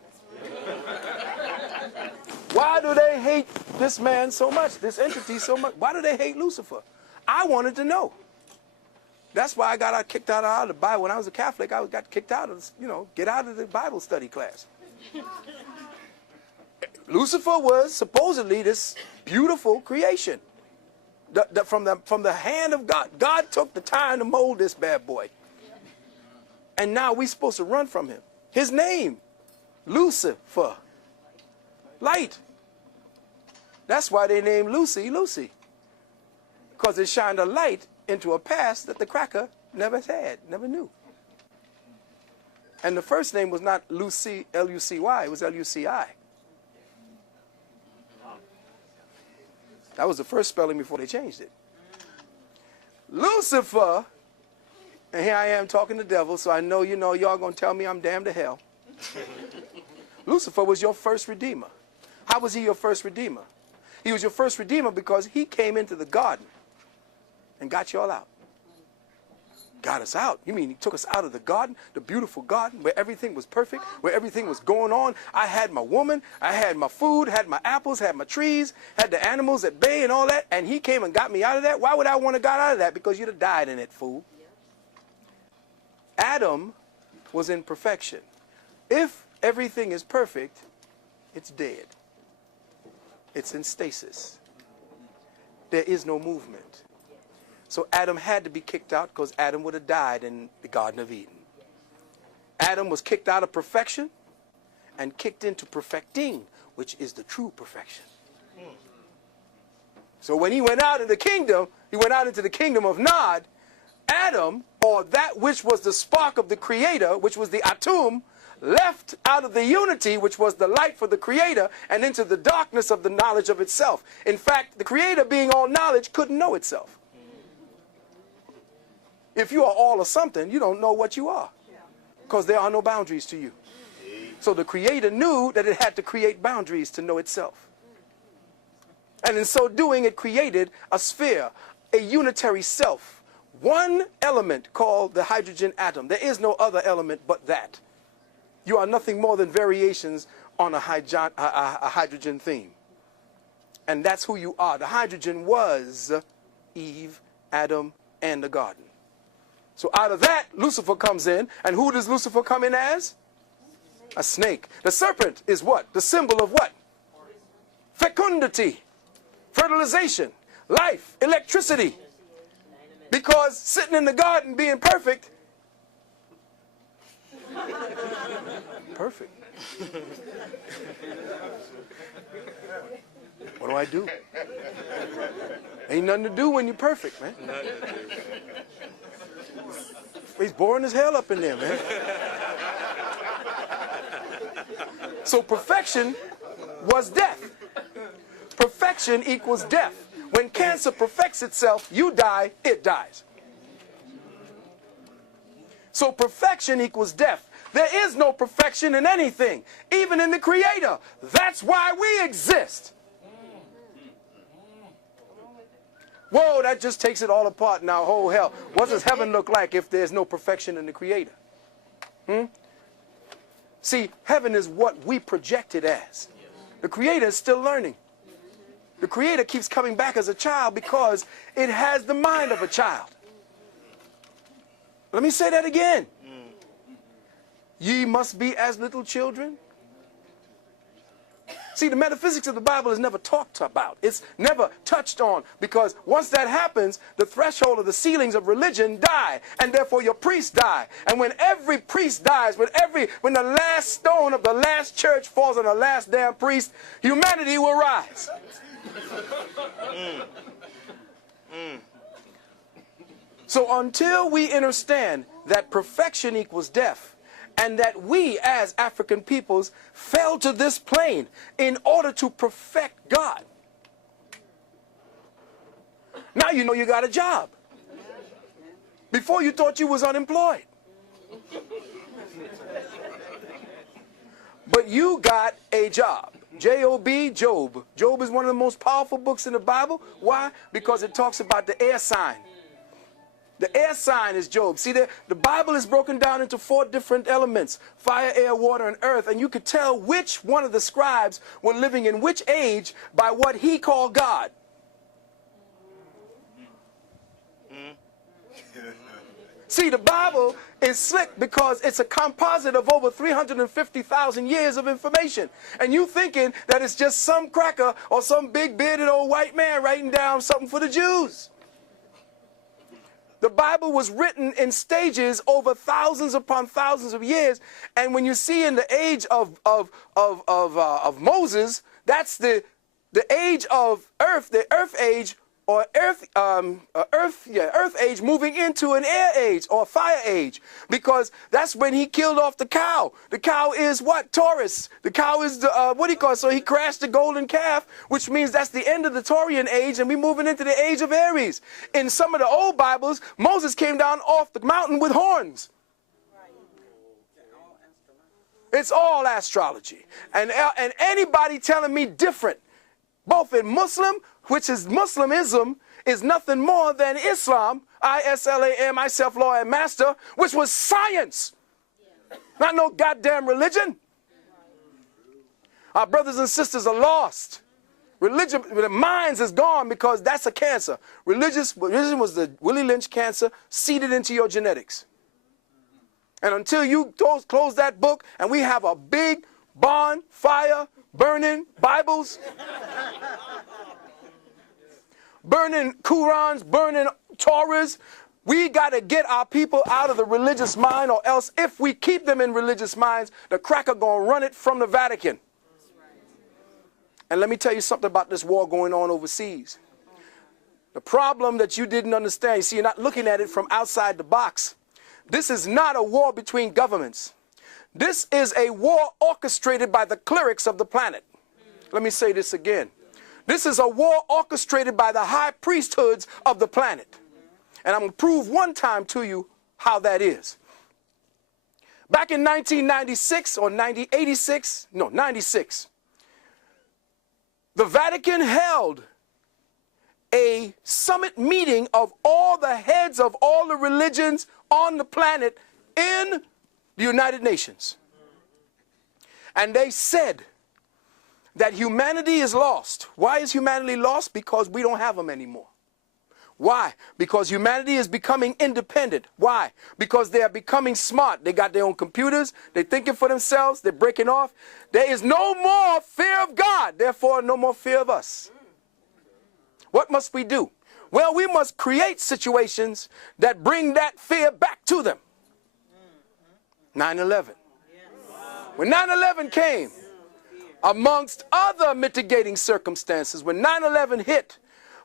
Why do they hate this man so much, this entity so much? Why do they hate Lucifer? I wanted to know. That's why I got kicked out of the Bible. When I was a Catholic, I got kicked out of, get out of the Bible study class. Lucifer was supposedly this beautiful creation from the hand of God. God took the time to mold this bad boy. And now we're supposed to run from him. His name, Lucifer. Light. That's why they named Lucy, Lucy. Because it shined a light into a past that the cracker never had, never knew. And the first name was not Lucy, L-U-C-Y, it was L-U-C-I. That was the first spelling before they changed it. Lucifer, and here I am talking to the devil, so I know y'all going to tell me I'm damned to hell. Lucifer was your first redeemer. How was he your first redeemer? He was your first redeemer because he came into the garden and got you all out. Got us out. You mean he took us out of the garden, the beautiful garden where everything was perfect, where everything was going on. I had my woman, I had my food, had my apples, had my trees, had the animals at bay and all that, and he came and got me out of that. Why would I want to got out of that? Because you'd have died in it, fool. Adam was in perfection. If everything is perfect, it's dead. It's in stasis. There is no movement. So Adam had to be kicked out because Adam would have died in the Garden of Eden. Adam was kicked out of perfection and kicked into perfecting, which is the true perfection. So when he went out of the kingdom, he went out into the kingdom of Nod. Adam, or that which was the spark of the creator, which was the atum, left out of the unity, which was the light for the creator, and into the darkness of the knowledge of itself. In fact, the creator, being all knowledge, couldn't know itself. If you are all or something, you don't know what you are, because there are no boundaries to you. So the creator knew that it had to create boundaries to know itself. And in so doing, it created a sphere, a unitary self, one element called the hydrogen atom. There is no other element but that. You are nothing more than variations on a hydrogen theme. And that's who you are. The hydrogen was Eve, Adam, and the garden. So out of that, Lucifer comes in. And who does Lucifer come in as? A snake. The serpent is what? The symbol of what? Fecundity, fertilization, life, electricity. Because sitting in the garden being perfect, perfect. What do I do? Ain't nothing to do when you're perfect, man. He's boring as hell up in there, man. So perfection was death. Perfection equals death. When cancer perfects itself, you die, it dies. So perfection equals death. There is no perfection in anything, even in the Creator. That's why we exist. Whoa, that just takes it all apart now. Oh, hell. What does heaven look like if there's no perfection in the Creator? See, heaven is what we project it as. The Creator is still learning. The Creator keeps coming back as a child because it has the mind of a child. Let me say that again. Ye must be as little children. See, the metaphysics of the Bible is never talked about. It's never touched on, because once that happens, the threshold of the ceilings of religion die, and therefore your priests die. And when every priest dies, when the last stone of the last church falls on the last damn priest, humanity will rise. So until we understand that perfection equals death, And that we as African peoples fell to this plane in order to perfect God. Now you know you got a job. Before you thought you was unemployed. But you got a job. J-O-B, Job. Job is one of the most powerful books in the Bible. Why? Because it talks about the air sign. The air sign is Job. See, the Bible is broken down into 4 different elements: fire, air, water, and earth. And you could tell which one of the scribes were living in which age by what he called God. See, the Bible is slick because it's a composite of over 350,000 years of information. And you thinking that it's just some cracker or some big bearded old white man writing down something for the Jews. The Bible was written in stages over thousands upon thousands of years. And when you see in the age of Moses, that's the age of earth, the earth age, or earth age moving into an air age or fire age, because that's when he killed off the cow. The cow is what? Taurus. The cow is the, what do you call it? So he crashed the golden calf, which means that's the end of the Taurian age, and we're moving into the age of Aries. In some of the old Bibles, Moses came down off the mountain with horns. It's all astrology. And anybody telling me different, both in Muslim, which is Muslimism, is nothing more than Islam, I-S-L-A-M, I self-law and master, which was science, not no goddamn religion. Our brothers and sisters are lost. Religion, the minds is gone because that's a cancer. Religion was the Willie Lynch cancer seeded into your genetics. And until you close that book and we have a big bonfire burning Bibles, burning Qurans, burning Torahs, we got to get our people out of the religious mind, or else if we keep them in religious minds, the cracker going to run it from the Vatican. And let me tell you something about this war going on overseas. The problem that you didn't understand, you see, you're not looking at it from outside the box. This is not a war between governments. This is a war orchestrated by the clerics of the planet. Let me say this again. This is a war orchestrated by the high priesthoods of the planet. And I'm going to prove one time to you how that is. Back in 1996 or 96, the Vatican held a summit meeting of all the heads of all the religions on the planet in the United Nations. And they said that humanity is lost. Why is humanity lost? Because we don't have them anymore. Why? Because humanity is becoming independent. Why? Because they are becoming smart. They got their own computers. They're thinking for themselves. They're breaking off. There is no more fear of God. Therefore, no more fear of us. What must we do? Well, we must create situations that bring that fear back to them. 9/11. When 9/11 came, amongst other mitigating circumstances, when 9/11 hit,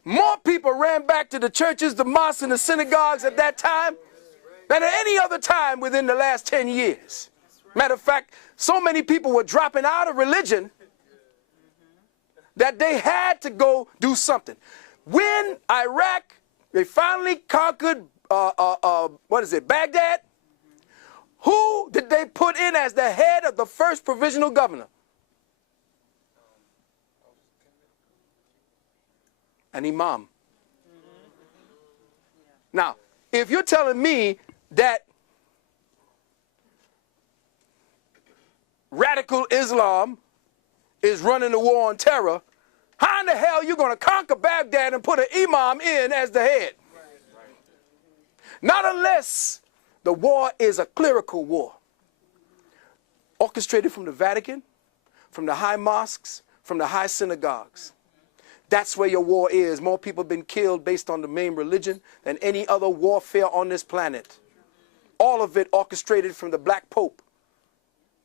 more people ran back to the churches, the mosques, and the synagogues at that time than at any other time within the last 10 years. Matter of fact, so many people were dropping out of religion that they had to go do something. When Iraq, they finally conquered, Baghdad, who did they put in as the head of the first provisional governor? An imam. Now, if you're telling me that radical Islam is running the war on terror, how in the hell are you going to conquer Baghdad and put an imam in as the head? Not unless the war is a clerical war, orchestrated from the Vatican, from the high mosques, from the high synagogues. That's where your war is. More people have been killed based on the main religion than any other warfare on this planet. All of it orchestrated from the Black Pope.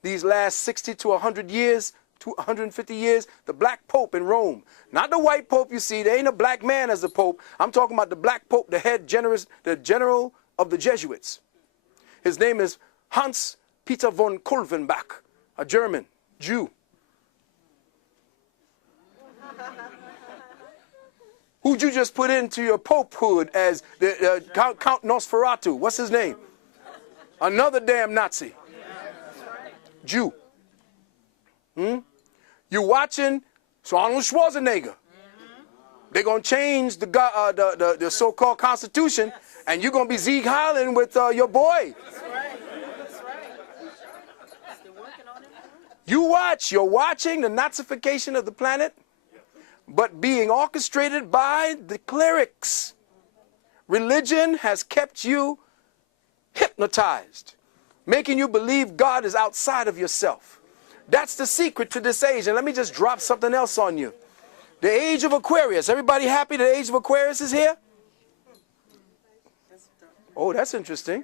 These last 60 to 100 years, to 150 years, the Black Pope in Rome. Not the white Pope you see. There ain't a black man as the Pope. I'm talking about the Black Pope, the head general of the Jesuits. His name is Hans Peter von Kulvenbach, a German Jew, who'd you just put into your popehood as the Count Nosferatu? What's his name? Another damn Nazi. Jew. You're watching Arnold Schwarzenegger. They're going to change the so-called Constitution, and you're going to be Zeke Highland with your boy. You're watching the Nazification of the planet, but being orchestrated by the clerics. Religion has kept you hypnotized, making you believe God is outside of yourself. That's the secret to this age. And let me just drop something else on you. The age of Aquarius. Everybody happy the age of Aquarius is here? Oh, that's interesting.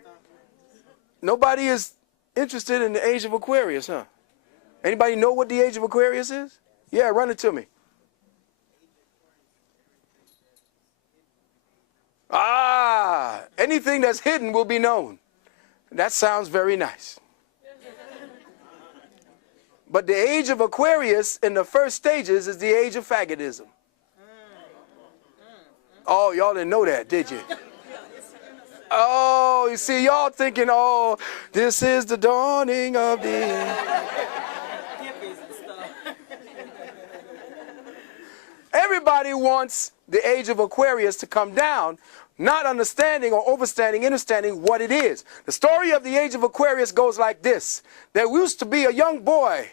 Nobody is interested in the age of Aquarius, huh? Anybody know what the age of Aquarius is? Yeah, run it to me. Anything that's hidden will be known. That sounds very nice. But the age of Aquarius in the first stages is the age of faggotism. Oh, y'all didn't know that, did you? Oh, you see, y'all thinking, oh, this is the dawning of the end. Everybody wants the age of Aquarius to come down, not understanding or understanding what it is. The story of the age of Aquarius goes like this. There used to be a young boy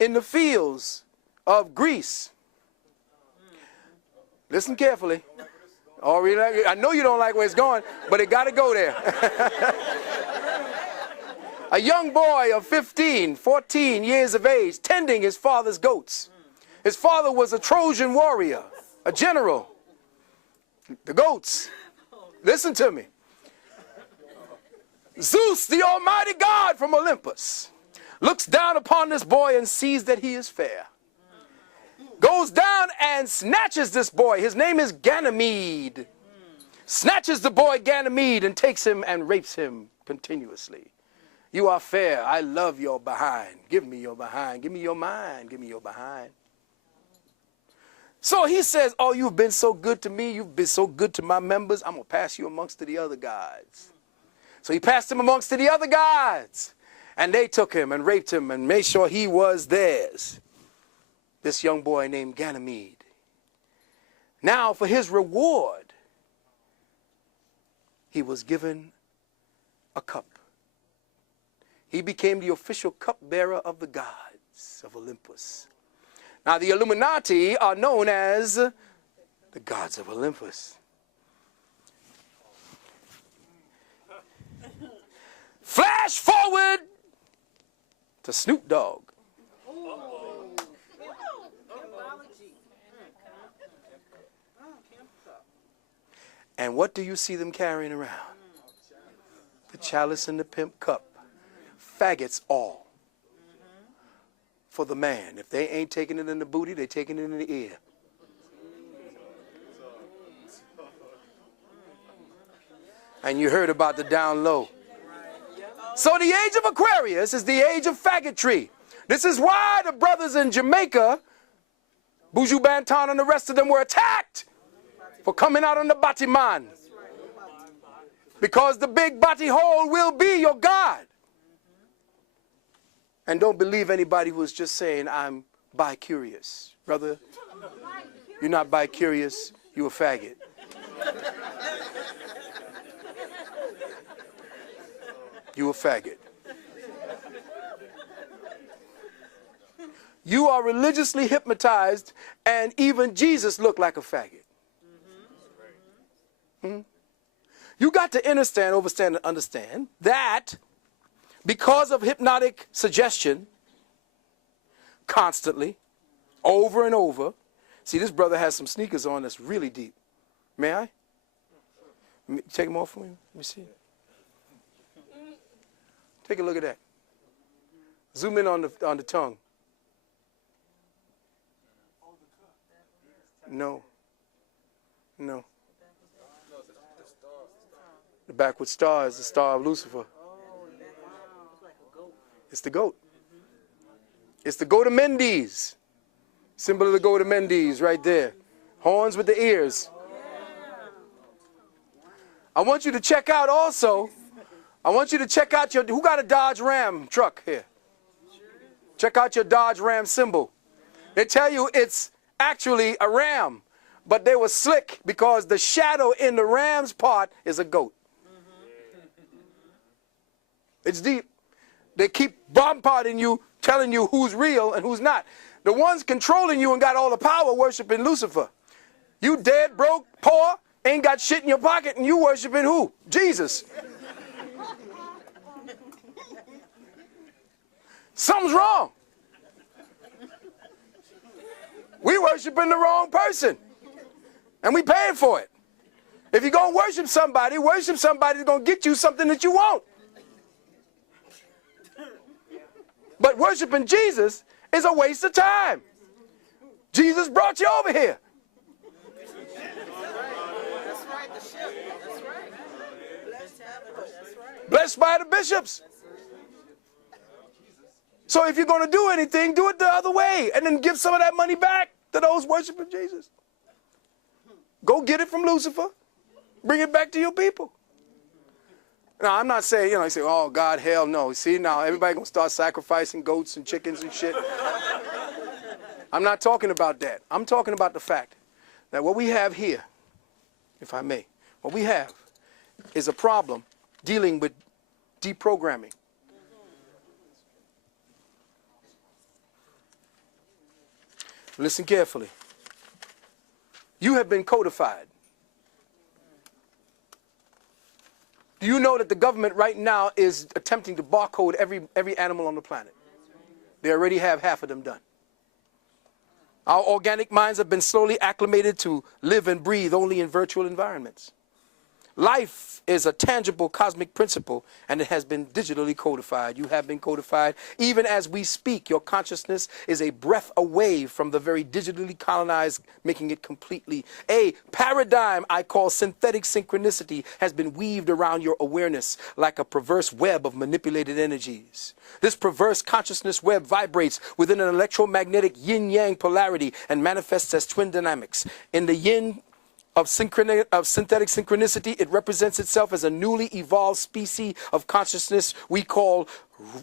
in the fields of Greece. Listen carefully. I know you don't like where it's going, but it got to go there. A young boy of 15, 14 years of age, tending his father's goats. His father was a Trojan warrior, a general. The goats. Listen to me. Zeus, the almighty God from Olympus, looks down upon this boy and sees that he is fair. Goes down and snatches this boy. His name is Ganymede. Snatches the boy Ganymede and takes him and rapes him continuously. You are fair. I love your behind. Give me your behind. Give me your mind. Give me your behind. So he says, oh, you've been so good to me. You've been so good to my members. I'm going to pass you amongst the other gods. So he passed him amongst the other gods. And they took him and raped him and made sure he was theirs. This young boy named Ganymede. Now for his reward, he was given a cup. He became the official cupbearer of the gods of Olympus. Now, the Illuminati are known as the gods of Olympus. Flash forward to Snoop Dogg. And what do you see them carrying around? The chalice and the pimp cup. Faggots all. For the man. If they ain't taking it in the booty, they taking it in the ear. And you heard about the down low. So the age of Aquarius is the age of faggotry. This is why the brothers in Jamaica, Buju Banton and the rest of them were attacked for coming out on the Batiman. Because the big body hole will be your God. And don't believe anybody who's just saying, I'm bi-curious. Brother, you're not bi-curious, you're a faggot. You a faggot. You are religiously hypnotized, and even Jesus looked like a faggot. You got to understand that because of hypnotic suggestion, constantly, over and over. See, this brother has some sneakers on that's really deep. May I? Take them off for me. Let me see. Take a look at that. Zoom in on the tongue. No. No. The backward star is the star of Lucifer. It's the goat. It's the goat of Mendes. Symbol of the goat of Mendes right there. Horns with the ears. I want you to check out also, I want you to check out who got a Dodge Ram truck here? Check out your Dodge Ram symbol. They tell you it's actually a ram, but they were slick because the shadow in the ram's part is a goat. It's deep. They keep bombarding you, telling you who's real and who's not. The ones controlling you and got all the power worshiping Lucifer. You dead, broke, poor, ain't got shit in your pocket, and you worshiping who? Jesus. Something's wrong. We worshiping the wrong person, and we paying for it. If you're going to worship somebody that's going to get you something that you want. But worshiping Jesus is a waste of time. Jesus brought you over here. That's right, the ship. That's right. Blessed by the bishops. So if you're going to do anything, do it the other way and then give some of that money back to those worshiping Jesus. Go get it from Lucifer. Bring it back to your people. Now, I'm not saying, you say, oh, God, hell no. See, now everybody going to start sacrificing goats and chickens and shit. I'm not talking about that. I'm talking about the fact that what we have here, if I may, what we have is a problem dealing with deprogramming. Listen carefully. You have been codified. Do you know that the government right now is attempting to barcode every animal on the planet? They already have half of them done. Our organic minds have been slowly acclimated to live and breathe only in virtual environments. Life is a tangible cosmic principle, and it has been digitally codified. You have been codified. Even as we speak, your consciousness is a breath away from the very digitally colonized, making it completely. A paradigm I call synthetic synchronicity has been weaved around your awareness like a perverse web of manipulated energies. This perverse consciousness web vibrates within an electromagnetic yin-yang polarity and manifests as twin dynamics. In the yin of synthetic synchronicity, it represents itself as a newly evolved species of consciousness we call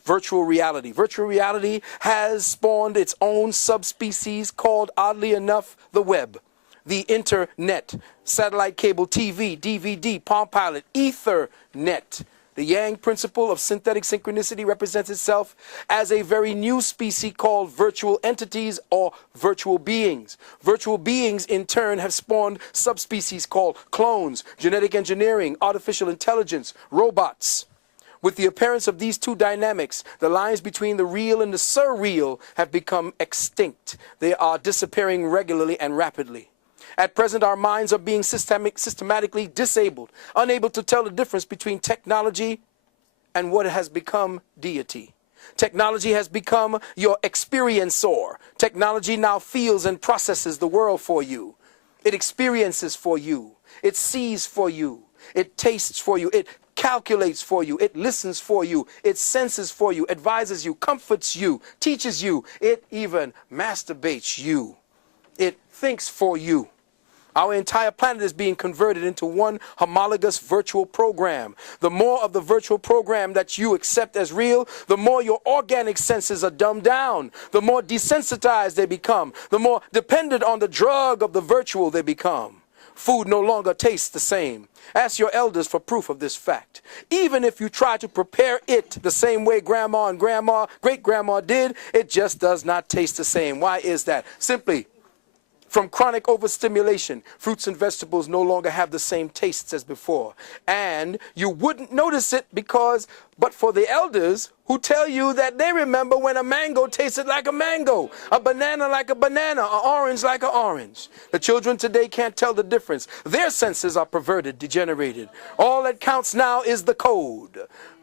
virtual reality. Virtual reality has spawned its own subspecies called, oddly enough, the web, the internet, satellite cable TV, DVD, Palm Pilot, Ethernet. The Yang principle of synthetic synchronicity represents itself as a very new species called virtual entities or virtual beings. Virtual beings, in turn, have spawned subspecies called clones, genetic engineering, artificial intelligence, robots. With the appearance of these two dynamics, the lines between the real and the surreal have become extinct. They are disappearing regularly and rapidly. At present, our minds are being systematically disabled, unable to tell the difference between technology and what has become deity. Technology has become your experiencer. Technology now feels and processes the world for you. It experiences for you. It sees for you. It tastes for you. It calculates for you. It listens for you. It senses for you, advises you, comforts you, teaches you. It even masturbates you. It thinks for you. Our entire planet is being converted into one homologous virtual program. The more of the virtual program that you accept as real, the more your organic senses are dumbed down. The more desensitized they become. The more dependent on the drug of the virtual they become. Food no longer tastes the same. Ask your elders for proof of this fact. Even if you try to prepare it the same way grandma and great-grandma did, it just does not taste the same. Why is that? Simply, from chronic overstimulation, fruits and vegetables no longer have the same tastes as before. And you wouldn't notice it but for the elders who tell you that they remember when a mango tasted like a mango, a banana like a banana, an orange like an orange. The children today can't tell the difference. Their senses are perverted, degenerated. All that counts now is the code.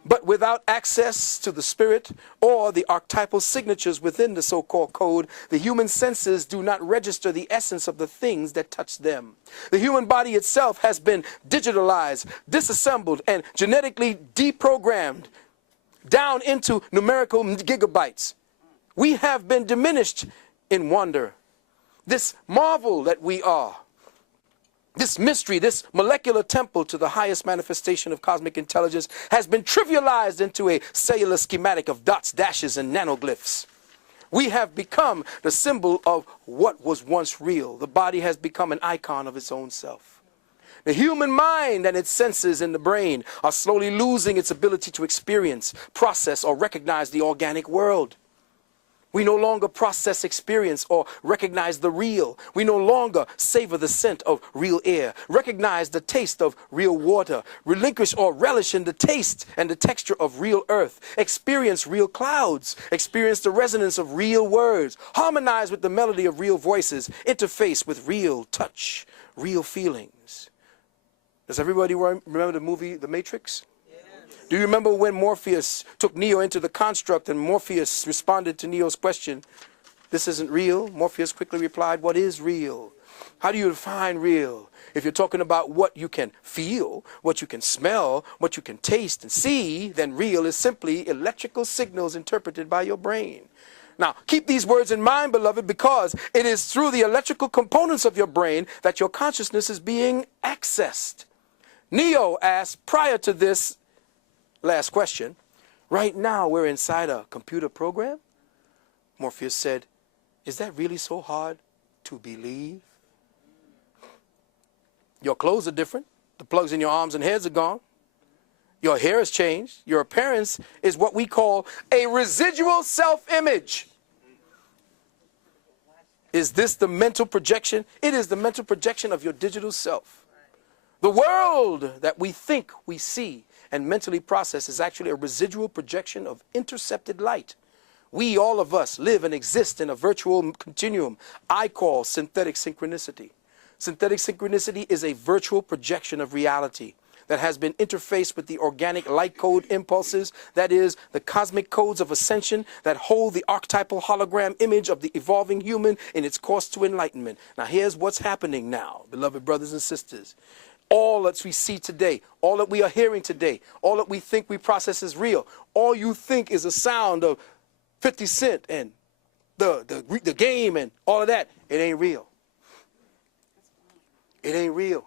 But without access to the spirit or the archetypal signatures within the so-called code, the human senses do not register the essence of the things that touch them. The human body itself has been digitalized, disassembled, and genetically deprogrammed. down into numerical gigabytes. We have been diminished in wonder. This marvel that we are, this mystery, this molecular temple to the highest manifestation of cosmic intelligence has been trivialized into a cellular schematic of dots, dashes, and nanoglyphs. We have become the symbol of what was once real. The body has become an icon of its own self. The human mind and its senses in the brain are slowly losing its ability to experience, process, or recognize the organic world. We no longer process, experience, or recognize the real. We no longer savor the scent of real air, recognize the taste of real water, relinquish or relish in the taste and the texture of real earth, experience real clouds, experience the resonance of real words, harmonize with the melody of real voices, interface with real touch, real feelings. Does everybody remember the movie The Matrix? Do you remember when Morpheus took Neo into the construct and Morpheus responded to Neo's question, "This isn't real"? Morpheus quickly replied, "What is real? How do you define real? If you're talking about what you can feel, what you can smell, what you can taste and see, then real is simply electrical signals interpreted by your brain." Now, keep these words in mind, beloved, because it is through the electrical components of your brain that your consciousness is being accessed. Neo asked prior to this last question, "Right now we're inside a computer program?" Morpheus said, "Is that really so hard to believe? Your clothes are different. The plugs in your arms and heads are gone. Your hair has changed. Your appearance is what we call a residual self-image." Is this the mental projection? It is the mental projection of your digital self. The world that we think we see and mentally process is actually a residual projection of intercepted light. We, all of us, live and exist in a virtual continuum I call synthetic synchronicity. Synthetic synchronicity is a virtual projection of reality that has been interfaced with the organic light code impulses, that is, the cosmic codes of ascension that hold the archetypal hologram image of the evolving human in its course to enlightenment. Now here's what's happening now, beloved brothers and sisters. All that we see today, all that we are hearing today, all that we think we process is real, all you think is a sound of 50 Cent and the game and all of that, it ain't real. It ain't real.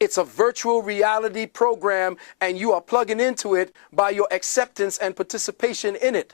It's a virtual reality program, and you are plugging into it by your acceptance and participation in it.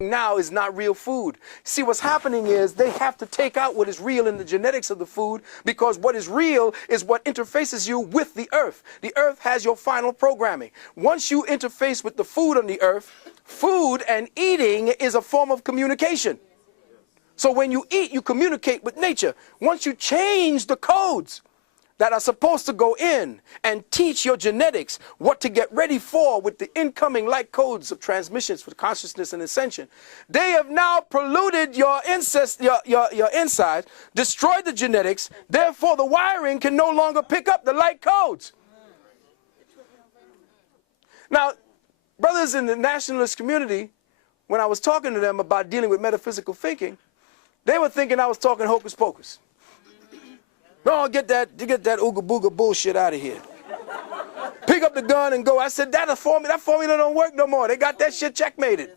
now is not real food. See, what's happening is they have to take out what is real in the genetics of the food, because what is real is what interfaces you with the earth. The earth has your final programming. Once you interface with the food on the earth, food and eating is a form of communication. So when you eat, you communicate with nature. Once you change the codes that are supposed to go in and teach your genetics what to get ready for with the incoming light codes of transmissions for consciousness and ascension, they have now polluted your inside, destroyed the genetics, therefore the wiring can no longer pick up the light codes. Now, brothers in the nationalist community, when I was talking to them about dealing with metaphysical thinking, they were thinking I was talking hocus pocus. No, get that ooga booga bullshit out of here. Pick up the gun and go. I said, that formula don't work no more. They got that shit checkmated.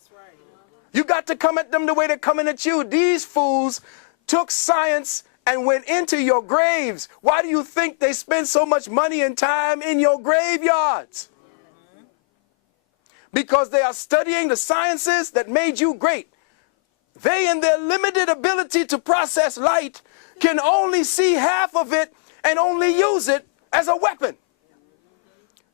You got to come at them the way they're coming at you. These fools took science and went into your graves. Why do you think they spend so much money and time in your graveyards? Because they are studying the sciences that made you great. They, in their limited ability to process light, can only see half of it and only use it as a weapon.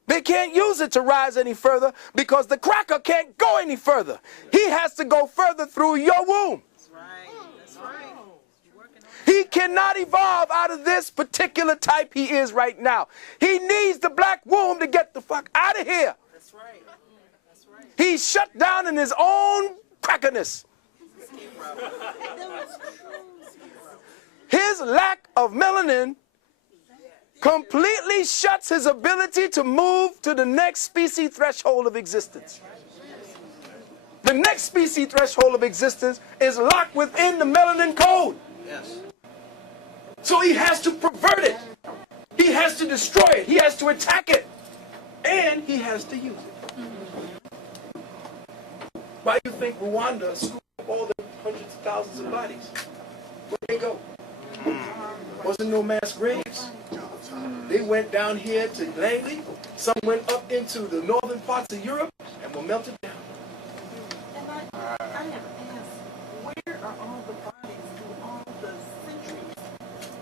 They can't use it to rise any further because the cracker can't go any further. He has to go further through your womb. That's right. That's right. He cannot evolve out of this particular type he is right now. He needs the black womb to get the fuck out of here. That's right. That's right. He's shut down in his own crackerness. His lack of melanin completely shuts his ability to move to the next species threshold of existence. The next species threshold of existence is locked within the melanin code. Yes. So he has to pervert it. He has to destroy it. He has to attack it. And he has to use it. Why do you think Rwanda scooped up all the hundreds of thousands of bodies? Where'd they go? Wasn't no mass graves. They went down here to Langley. Some went up into the northern parts of Europe and were melted down. And I have asked, where are all the bodies through all the centuries?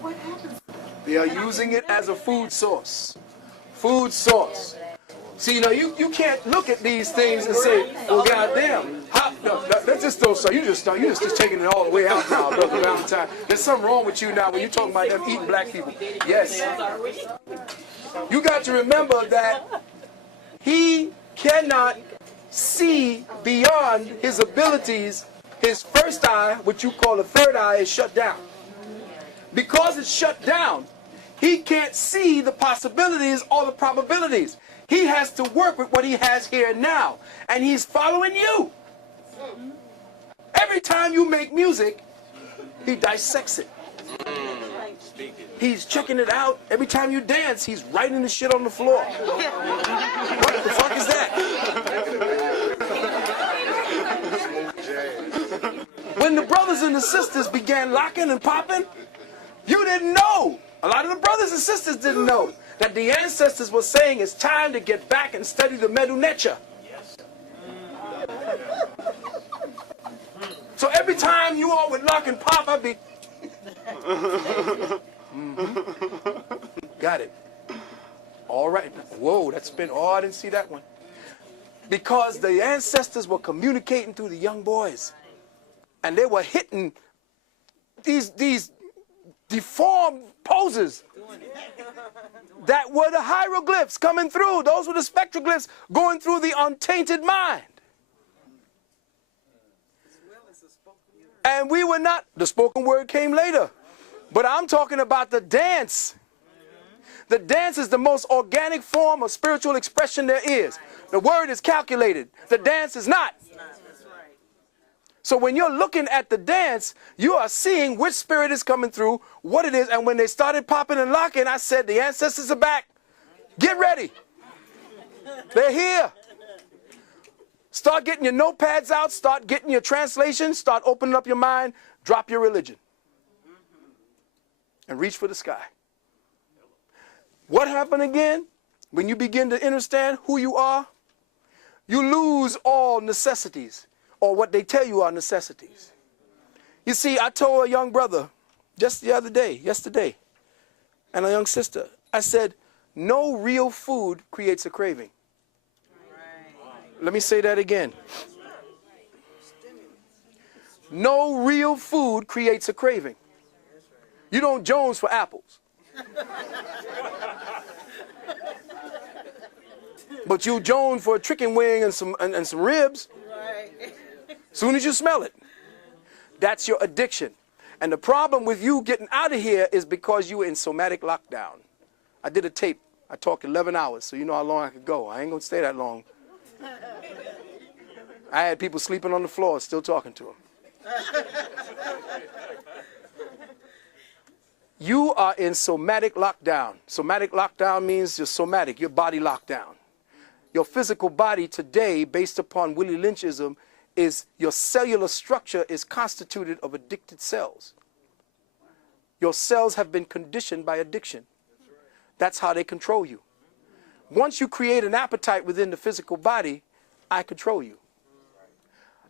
What happens? They are using it as a food source. Food source. See, you know, you can't look at these things and say, well, goddamn, let's just throw some. You're just taking it all the way out now, Brother Valentine. There's something wrong with you now when you're talking about them eating black people. Yes. You got to remember that he cannot see beyond his abilities. His first eye, which you call the third eye, is shut down. Because it's shut down, he can't see the possibilities or the probabilities. He has to work with what he has here now. And he's following you. Every time you make music, he dissects it. He's checking it out. Every time you dance, he's writing the shit on the floor. What the fuck is that? When the brothers and the sisters began locking and popping, you didn't know. A lot of the brothers and sisters didn't know that the ancestors were saying it's time to get back and study the Medu Neter. Yes. So every time you all would lock and pop, I'd be... Got it. All right. Whoa, that's been... Oh, I didn't see that one. Because the ancestors were communicating through the young boys. And they were hitting these deformed poses that were the hieroglyphs coming through. Those were the spectroglyphs going through the untainted mind. And we were not, the spoken word came later. But I'm talking about the dance. The dance is the most organic form of spiritual expression there is. The word is calculated. The dance is not. So when you're looking at the dance, you are seeing which spirit is coming through, what it is. And when they started popping and locking, I said, the ancestors are back. Get ready. They're here. Start getting your notepads out. Start getting your translations. Start opening up your mind. Drop your religion. And reach for the sky. What happened again? When you begin to understand who you are, you lose all necessities. or what they tell you are necessities. You see, I told a young brother just the other day, yesterday, and a young sister, I said, no real food creates a craving. Let me say that again. No real food creates a craving. You don't Jones for apples. But you Jones for a chicken wing and some ribs. Soon as you smell it. That's your addiction. And the problem with you getting out of here is because you were in somatic lockdown. I did a tape. I talked 11 hours, so you know how long I could go. I ain't going to stay that long. I had people sleeping on the floor, still talking to them. You are in somatic lockdown. Somatic lockdown means you're somatic, your body lockdown. Your physical body today, based upon Willie Lynchism, is your cellular structure is constituted of addicted cells. Your cells have been conditioned by addiction. That's how they control you. Once you create an appetite within the physical body, I control you.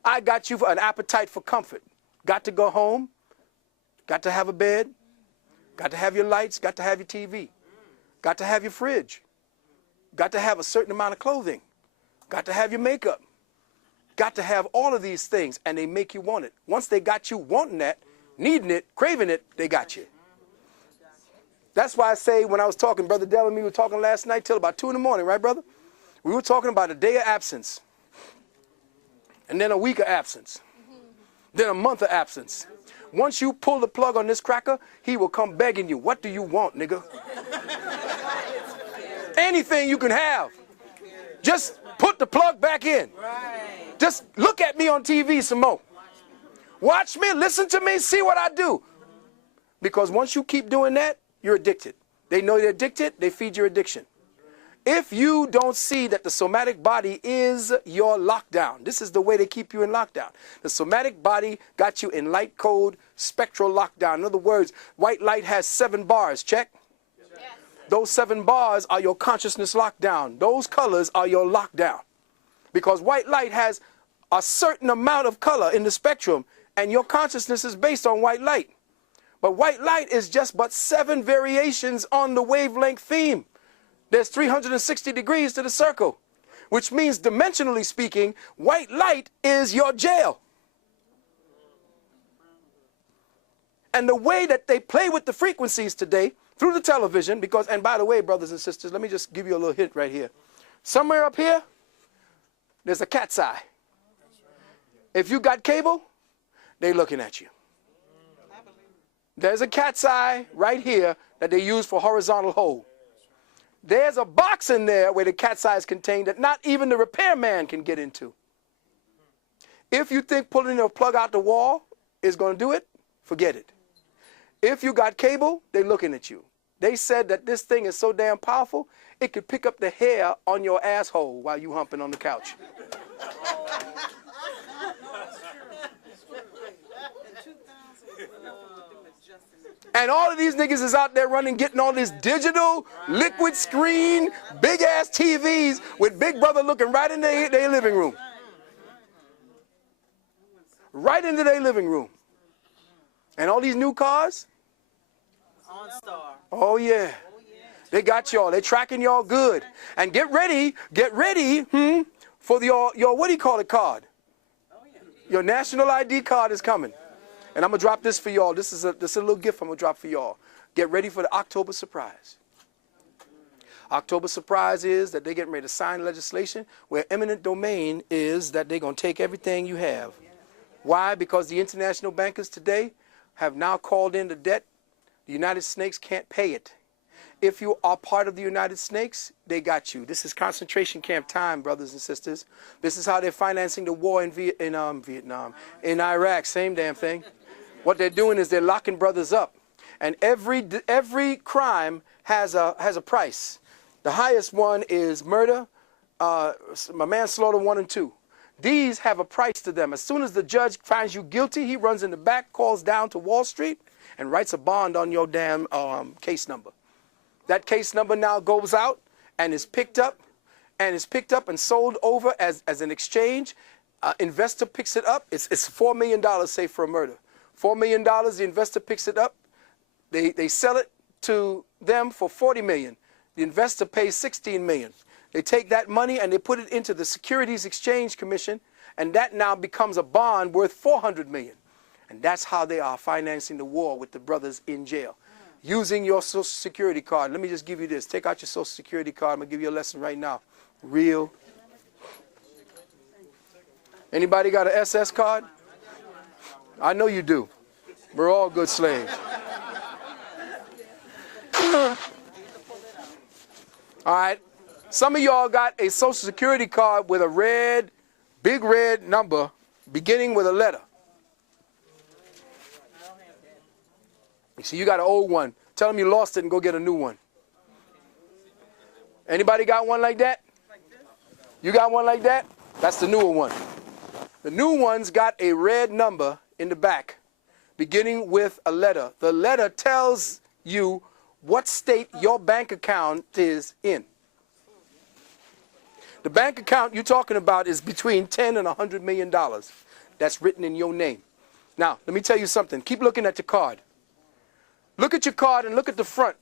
I got you for an appetite for comfort. Got to go home, got to have a bed, got to have your lights, got to have your TV, got to have your fridge, got to have a certain amount of clothing, got to have your makeup, got to have all of these things, and they make you want it. Once they got you wanting that, needing it, craving it, they got you. That's why I say when I was talking, Brother Dell and me were talking last night till about 2 in the morning, right, brother? We were talking about a day of absence, and then a week of absence, then a month of absence. Once you pull the plug on this cracker, he will come begging you. What do you want, nigga? Anything you can have. Just put the plug back in. Just look at me on TV some more. Watch me, listen to me, see what I do. Because once you keep doing that, you're addicted. They know you're addicted, they feed your addiction. If you don't see that the somatic body is your lockdown, this is the way they keep you in lockdown. The somatic body got you in light code spectral lockdown. In other words, white light has 7 bars, check? Yes. Those 7 bars are your consciousness lockdown. Those colors are your lockdown. Because white light has a certain amount of color in the spectrum, and your consciousness is based on white light. But white light is just but 7 variations on the wavelength theme. There's 360 degrees to the circle, which means dimensionally speaking, white light is your jail. And the way that they play with the frequencies today through the television, because, and by the way, brothers and sisters, let me just give you a little hint right here. Somewhere up here, there's a cat's eye. If you got cable, they're looking at you. There's a cat's eye right here that they use for horizontal hold. There's a box in there where the cat's eye is contained that not even the repairman can get into. If you think pulling a plug out the wall is going to do it, forget it. If you got cable, they're looking at you. They said that this thing is so damn powerful, it could pick up the hair on your asshole while you humping on the couch. And all of these niggas is out there running, getting all this digital, liquid screen, big-ass TVs with Big Brother looking right in their living room. Right into their living room. And all these new cars? Oh, yeah. They got y'all. They're tracking y'all good. And get ready for your what do you call it, card? Your national ID card is coming. And I'm going to drop this for y'all. This is a little gift I'm going to drop for y'all. Get ready for the October surprise. October surprise is that they're getting ready to sign legislation where eminent domain is that they're going to take everything you have. Why? Because the international bankers today have now called in the debt. The United Snakes can't pay it. If you are part of the United Snakes, they got you. This is concentration camp time, brothers and sisters. This is how they're financing the war in Vietnam, in Iraq, same damn thing. What they're doing is they're locking brothers up. And every crime has a price. The highest one is murder, manslaughter 1 and 2. These have a price to them. As soon as the judge finds you guilty, he runs in the back, calls down to Wall Street, and writes a bond on your damn case number. That case number now goes out and is picked up and sold over as an exchange. Investor picks it up. It's $4 million, say, for a murder. $4 million, the investor picks it up. They sell it to them for $40 million. The investor pays $16 million. They take that money and they put it into the Securities Exchange Commission, and that now becomes a bond worth $400 million. And that's how they are financing the war with the brothers in jail. Using your Social Security card. Let me just give you this. Take out your Social Security card. I'm going to give you a lesson right now. Real. Anybody got an SS card? I know you do. We're all good slaves. All right. Some of y'all got a Social Security card with a red, big red number beginning with a letter. You see, you got an old one. Tell them you lost it and go get a new one. Anybody got one like that? You got one like that? That's the newer one. The new one's got a red number in the back, beginning with a letter. The letter tells you what state your bank account is in. The bank account you're talking about is between $10 and $100 million. That's written in your name. Now, let me tell you something. Keep looking at your card. Look at your card and look at the front.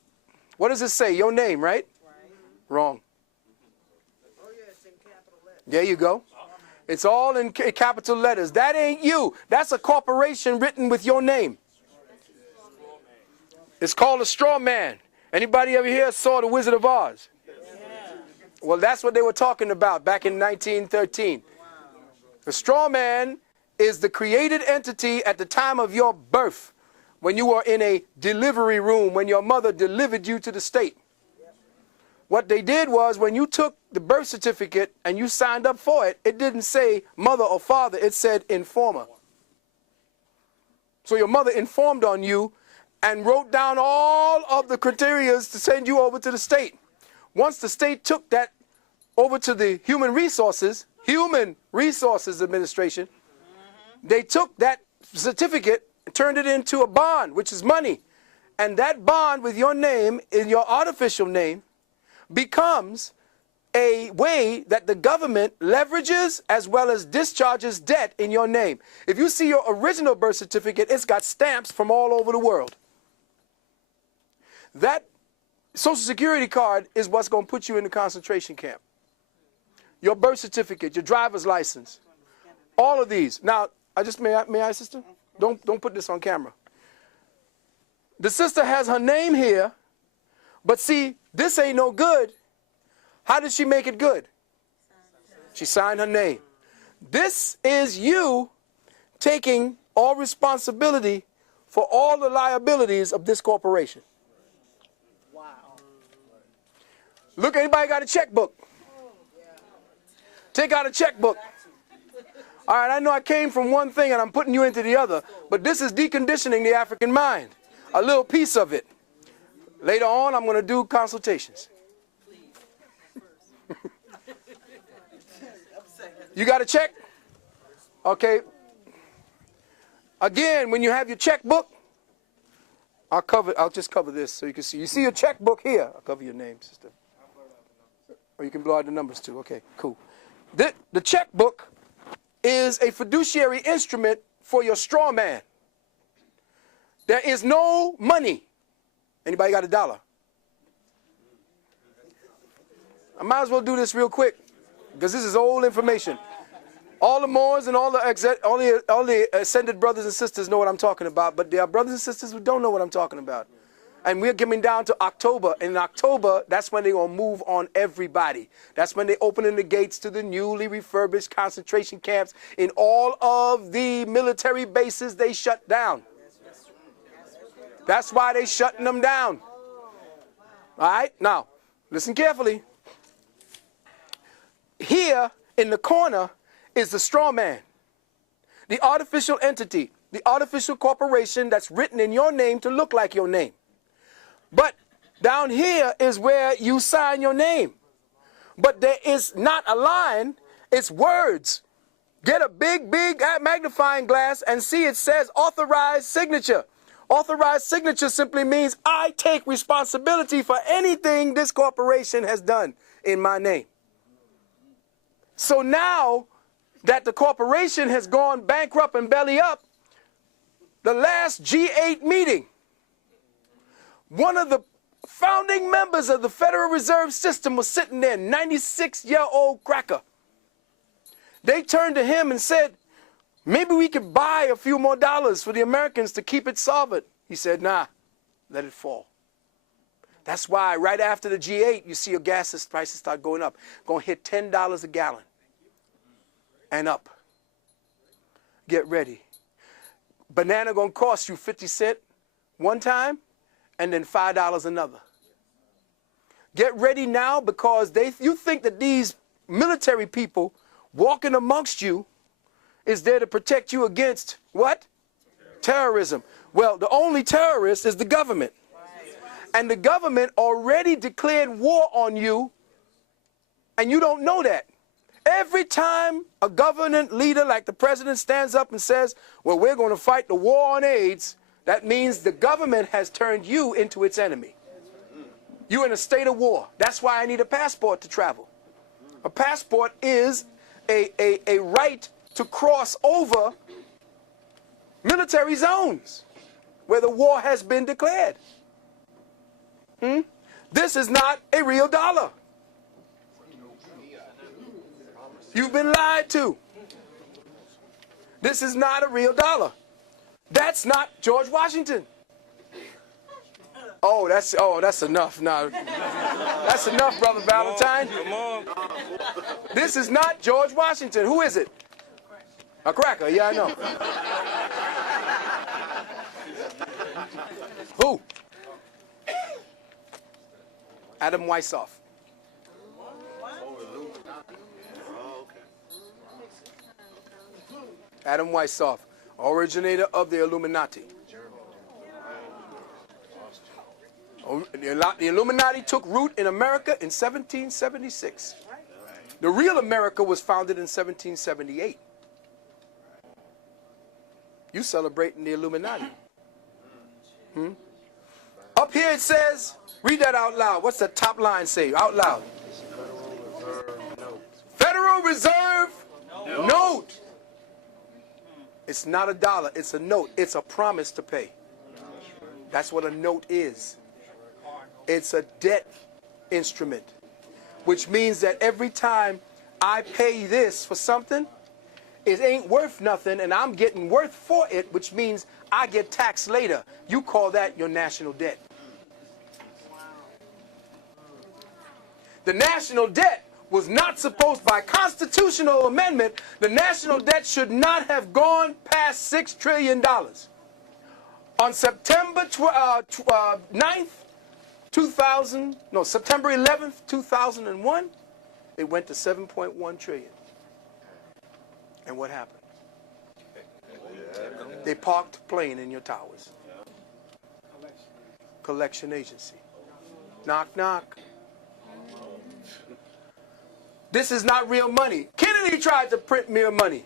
What does it say? Your name, right? Wrong. There you go. It's all in capital letters. That ain't you. That's a corporation written with your name. It's called a straw man. Anybody ever here saw The Wizard of Oz? Well, that's what they were talking about back in 1913. The straw man is the created entity at the time of your birth, when you were in a delivery room, when your mother delivered you to the state. What they did was, when you took the birth certificate and you signed up for it, it didn't say mother or father, it said informer. So your mother informed on you and wrote down all of the criteria to send you over to the state. Once the state took that over to the Human Resources Administration, they took that certificate and turned it into a bond, which is money. And that bond with your name, in your artificial name, becomes a way that the government leverages as well as discharges debt in your name. If you see your original birth certificate, it's got stamps from all over the world. That Social Security card is what's going to put you in the concentration camp. Your birth certificate, your driver's license, all of these. Now, may I, sister? Don't put this on camera. The sister has her name here, but see, this ain't no good. How did she make it good? She signed her name. This is you taking all responsibility for all the liabilities of this corporation. Wow. Look, anybody got a checkbook? Take out a checkbook. All right, I know I came from one thing and I'm putting you into the other, but this is deconditioning the African mind. A little piece of it. Later on, I'm going to do consultations. You got a check? Okay. Again, when you have your checkbook, I'll just cover this so you can see. You see your checkbook here. I'll cover your name, sister. Or you can blow out the numbers too. Okay, cool. The checkbook is a fiduciary instrument for your straw man. There is no money. Anybody got $1? I might as well do this real quick because this is old information. All the Moors and all the ascended brothers and sisters know what I'm talking about, but there are brothers and sisters who don't know what I'm talking about. And we're coming down to October. And in October, that's when they're going to move on everybody. That's when they're opening the gates to the newly refurbished concentration camps. In all of the military bases, they shut down. That's why they're shutting them down. All right? Now, listen carefully. Here in the corner is the straw man, the artificial entity, the artificial corporation that's written in your name to look like your name. But down here is where you sign your name. But there is not a line, it's words. Get a big magnifying glass and see it says authorized signature. Authorized signature simply means I take responsibility for anything this corporation has done in my name. So now, that the corporation has gone bankrupt and belly up, the last G8 meeting, one of the founding members of the Federal Reserve System was sitting there, 96-year-old cracker. They turned to him and said, maybe we could buy a few more dollars for the Americans to keep it solvent. He said, nah, let it fall. That's why right after the G8, you see your gas prices start going up. Going to hit $10 a gallon and up. Get ready. Banana going to cost you 50 cents one time and then $5 another. Get ready now, because you think that these military people walking amongst you is there to protect you against what? Terrorism. Well, the only terrorist is the government. And the government already declared war on you, and you don't know that. Every time a government leader like the president stands up and says, well, we're going to fight the war on AIDS, that means the government has turned you into its enemy. You're in a state of war. That's why I need a passport to travel. A passport is a right to cross over military zones where the war has been declared. This is not a real dollar. You've been lied to. This is not a real dollar. That's not George Washington. Oh, that's enough now. That's enough, Brother Valentine. Come on. This is not George Washington. Who is it? A cracker. Yeah, I know. Who? Adam Weishaupt. Adam Weishaupt, originator of the Illuminati. The Illuminati took root in America in 1776. The real America was founded in 1778. You celebrating the Illuminati. Up here it says, read that out loud. What's the top line say? Out loud. Federal Reserve note. It's not a dollar. It's a note. It's a promise to pay. That's what a note is. It's a debt instrument, which means that every time I pay this for something, it ain't worth nothing, and I'm getting worth for it, which means I get taxed later. You call that your national debt. The national debt was not supposed, by constitutional amendment, the national debt should not have gone past $6 trillion. On September 9th, September 11th, 2001, it went to 7.1 trillion. And what happened? They parked a plane in your towers. Collection agency. Knock, knock. This is not real money. Kennedy tried to print real money.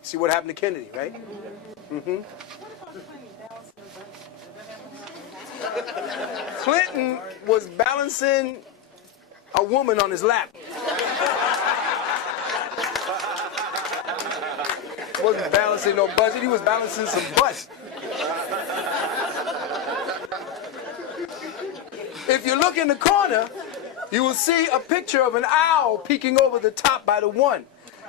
See what happened to Kennedy, right? Clinton was balancing a woman on his lap. He wasn't balancing no budget, he was balancing some bust. If you look in the corner, you will see a picture of an owl peeking over the top by the one.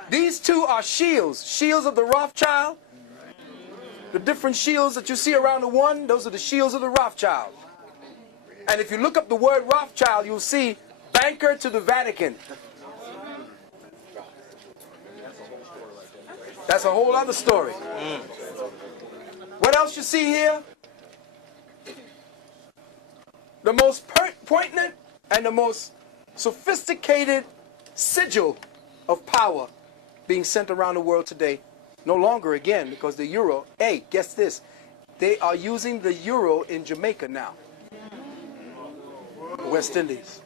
These two are shields. Shields of the Rothschild. The different shields that you see around the one, those are the shields of the Rothschild. And if you look up the word Rothschild, you'll see banker to the Vatican. That's a whole other story. What else you see here? The most poignant and the most sophisticated sigil of power being sent around the world today. No longer again, because the euro, hey, guess this, they are using the euro in Jamaica now. West Indies.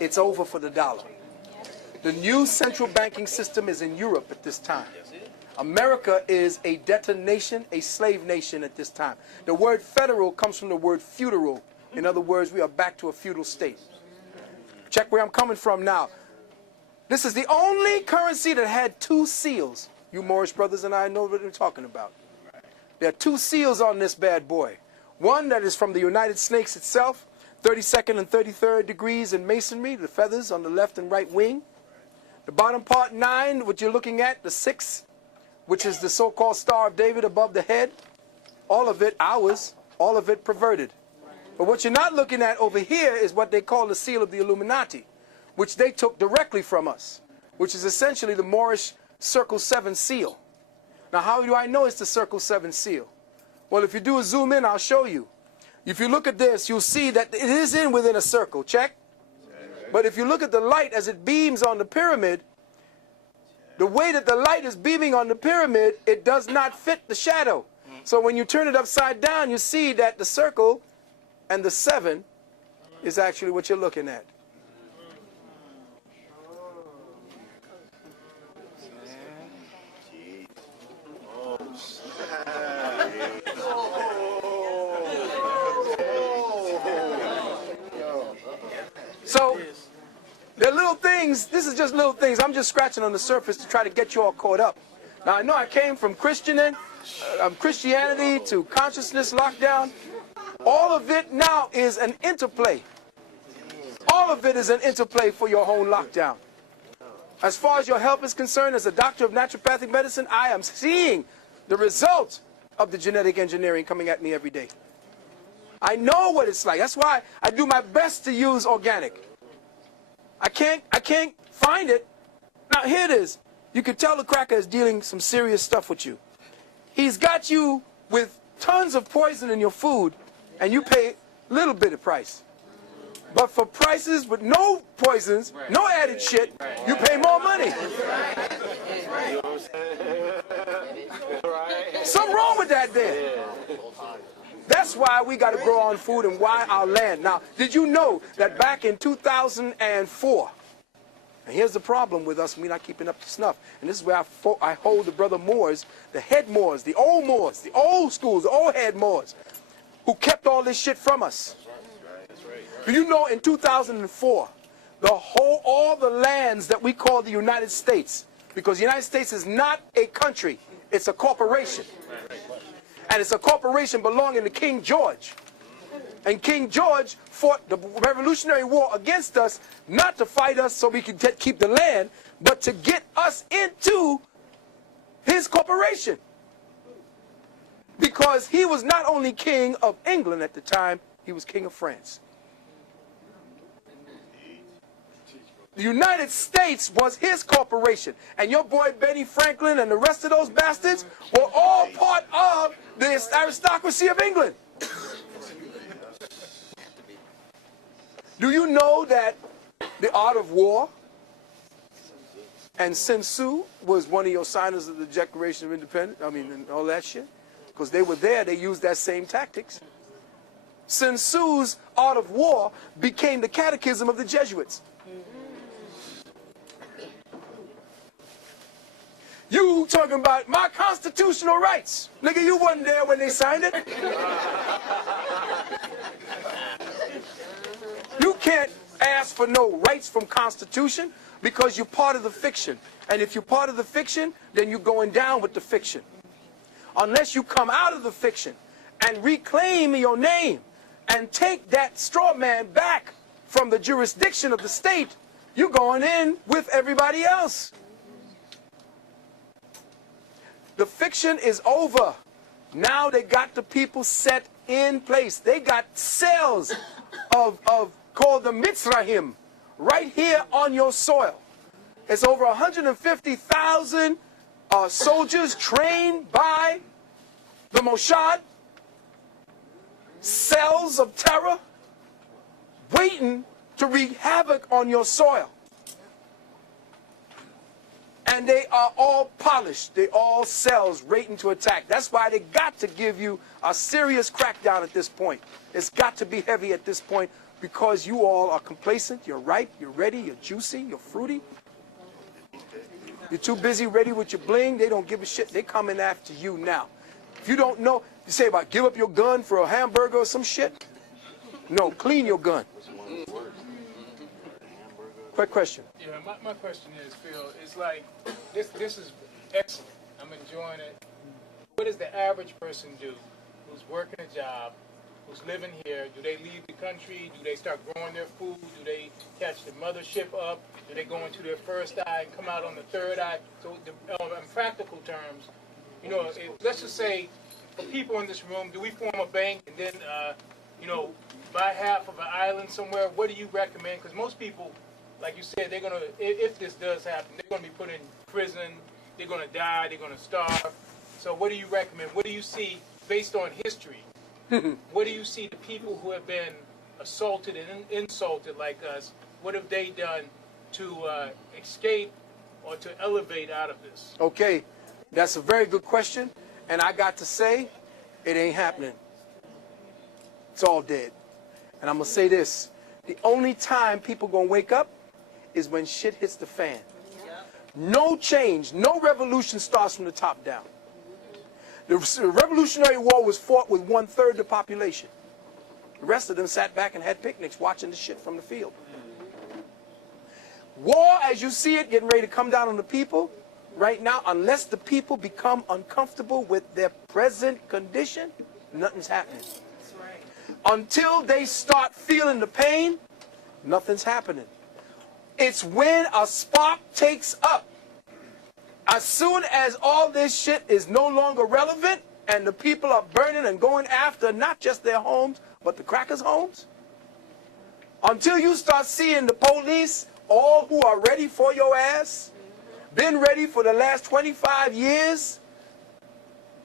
It's over for the dollar. The new central banking system is in Europe at this time. America is a debtor nation, a slave nation at this time. The word federal comes from the word feudal. In other words, we are back to a feudal state. Check where I'm coming from now. This is the only currency that had 2 seals. You Moorish brothers and I know what we're talking about. There are 2 seals on this bad boy. One that is from the United Snakes itself, 32nd and 33rd degrees in masonry, the feathers on the left and right wing. The bottom part 9, what you're looking at, the 6, which is the so-called Star of David above the head. All of it ours, all of it perverted. But what you're not looking at over here is what they call the seal of the Illuminati, which they took directly from us, which is essentially the Moorish Circle 7 seal. Now, how do I know it's the Circle 7 seal? Well, if you do a zoom in, I'll show you. If you look at this, you'll see that it is within a circle. Check. But if you look at the light as it beams on the pyramid, the way that the light is beaming on the pyramid, it does not fit the shadow. So when you turn it upside down, you see that the circle and the 7 is actually what you're looking at. So, they're little things. This is just little things. I'm just scratching on the surface to try to get you all caught up. Now, I know I came from Christianity to consciousness lockdown. All of it now is an interplay. All of it is an interplay for your whole lockdown. As far as your health is concerned, as a doctor of naturopathic medicine, I am seeing the result of the genetic engineering coming at me every day. I know what it's like. That's why I do my best to use organic. I can't find it. Now, here it is. You can tell the cracker is dealing some serious stuff with you. He's got you with tons of poison in your food, and you pay a little bit of price. But for prices with no poisons, no added shit, you pay more money. Something wrong with that then. That's why we got to grow our own food and why our land. Now, did you know that back in 2004, and here's the problem with us, we're not keeping up to snuff. And this is where I hold the brother Moors, the head Moors, the old schools, the old head Moors, who kept all this shit from us. Do you know in 2004, all the lands that we call the United States, because the United States is not a country, it's a corporation. And it's a corporation belonging to King George. And King George fought the Revolutionary War against us, not to fight us so we could keep the land, but to get us into his corporation. Because he was not only king of England at the time, he was king of France. The United States was his corporation. And your boy Benny Franklin and the rest of those bastards were all part of the aristocracy of England. Do you know that the art of war and Sun Tzu was one of your signers of the Declaration of Independence? I mean, and all that shit? Because they were there, they used that same tactics. Sun Tzu's art of war became the catechism of the Jesuits. You talking about my constitutional rights. Nigga, you wasn't there when they signed it. You can't ask for no rights from Constitution because you're part of the fiction. And if you're part of the fiction, then you're going down with the fiction. Unless you come out of the fiction and reclaim your name and take that straw man back from the jurisdiction of the state, you're going in with everybody else. The fiction is over. Now they got the people set in place. They got cells called the Mitzrahim right here on your soil. It's over 150,000 soldiers trained by the Mossad, cells of terror, waiting to wreak havoc on your soil. And they are all polished. They all cells waiting to attack. That's why they got to give you a serious crackdown at this point. It's got to be heavy at this point because you all are complacent. You're ripe. You're ready. You're juicy. You're fruity. You're too busy ready with your bling. They don't give a shit. They're coming after you now. If you don't know, you say about give up your gun for a hamburger or some shit. No, clean your gun. Quick question. Yeah, my question is, Phil, it's like, this is excellent. I'm enjoying it. What does the average person do who's working a job, who's living here? Do they leave the country? Do they start growing their food? Do they catch the mothership up? Do they go into their first eye and come out on the third eye? So in practical terms, you know, let's just say, for people in this room, do we form a bank and then, you know, buy half of an island somewhere? What do you recommend? Because most people, like you said, they're going to, if this does happen, they're going to be put in prison, they're going to die, they're going to starve. So what do you recommend? What do you see, based on history, what do you see the people who have been assaulted and insulted like us, what have they done to escape or to elevate out of this? Okay, that's a very good question. And I got to say, it ain't happening. It's all dead. And I'm going to say this. The only time people going to wake up is when shit hits the fan. No change, no revolution starts from the top down. The Revolutionary War was fought with 1/3 the population. The rest of them sat back and had picnics watching the shit from the field. War, as you see it, getting ready to come down on the people right now, unless the people become uncomfortable with their present condition, nothing's happening. That's right. Until they start feeling the pain, nothing's happening. It's when a spark takes up. As soon as all this shit is no longer relevant and the people are burning and going after not just their homes, but the crackers' homes, until you start seeing the police, all who are ready for your ass, been ready for the last 25 years.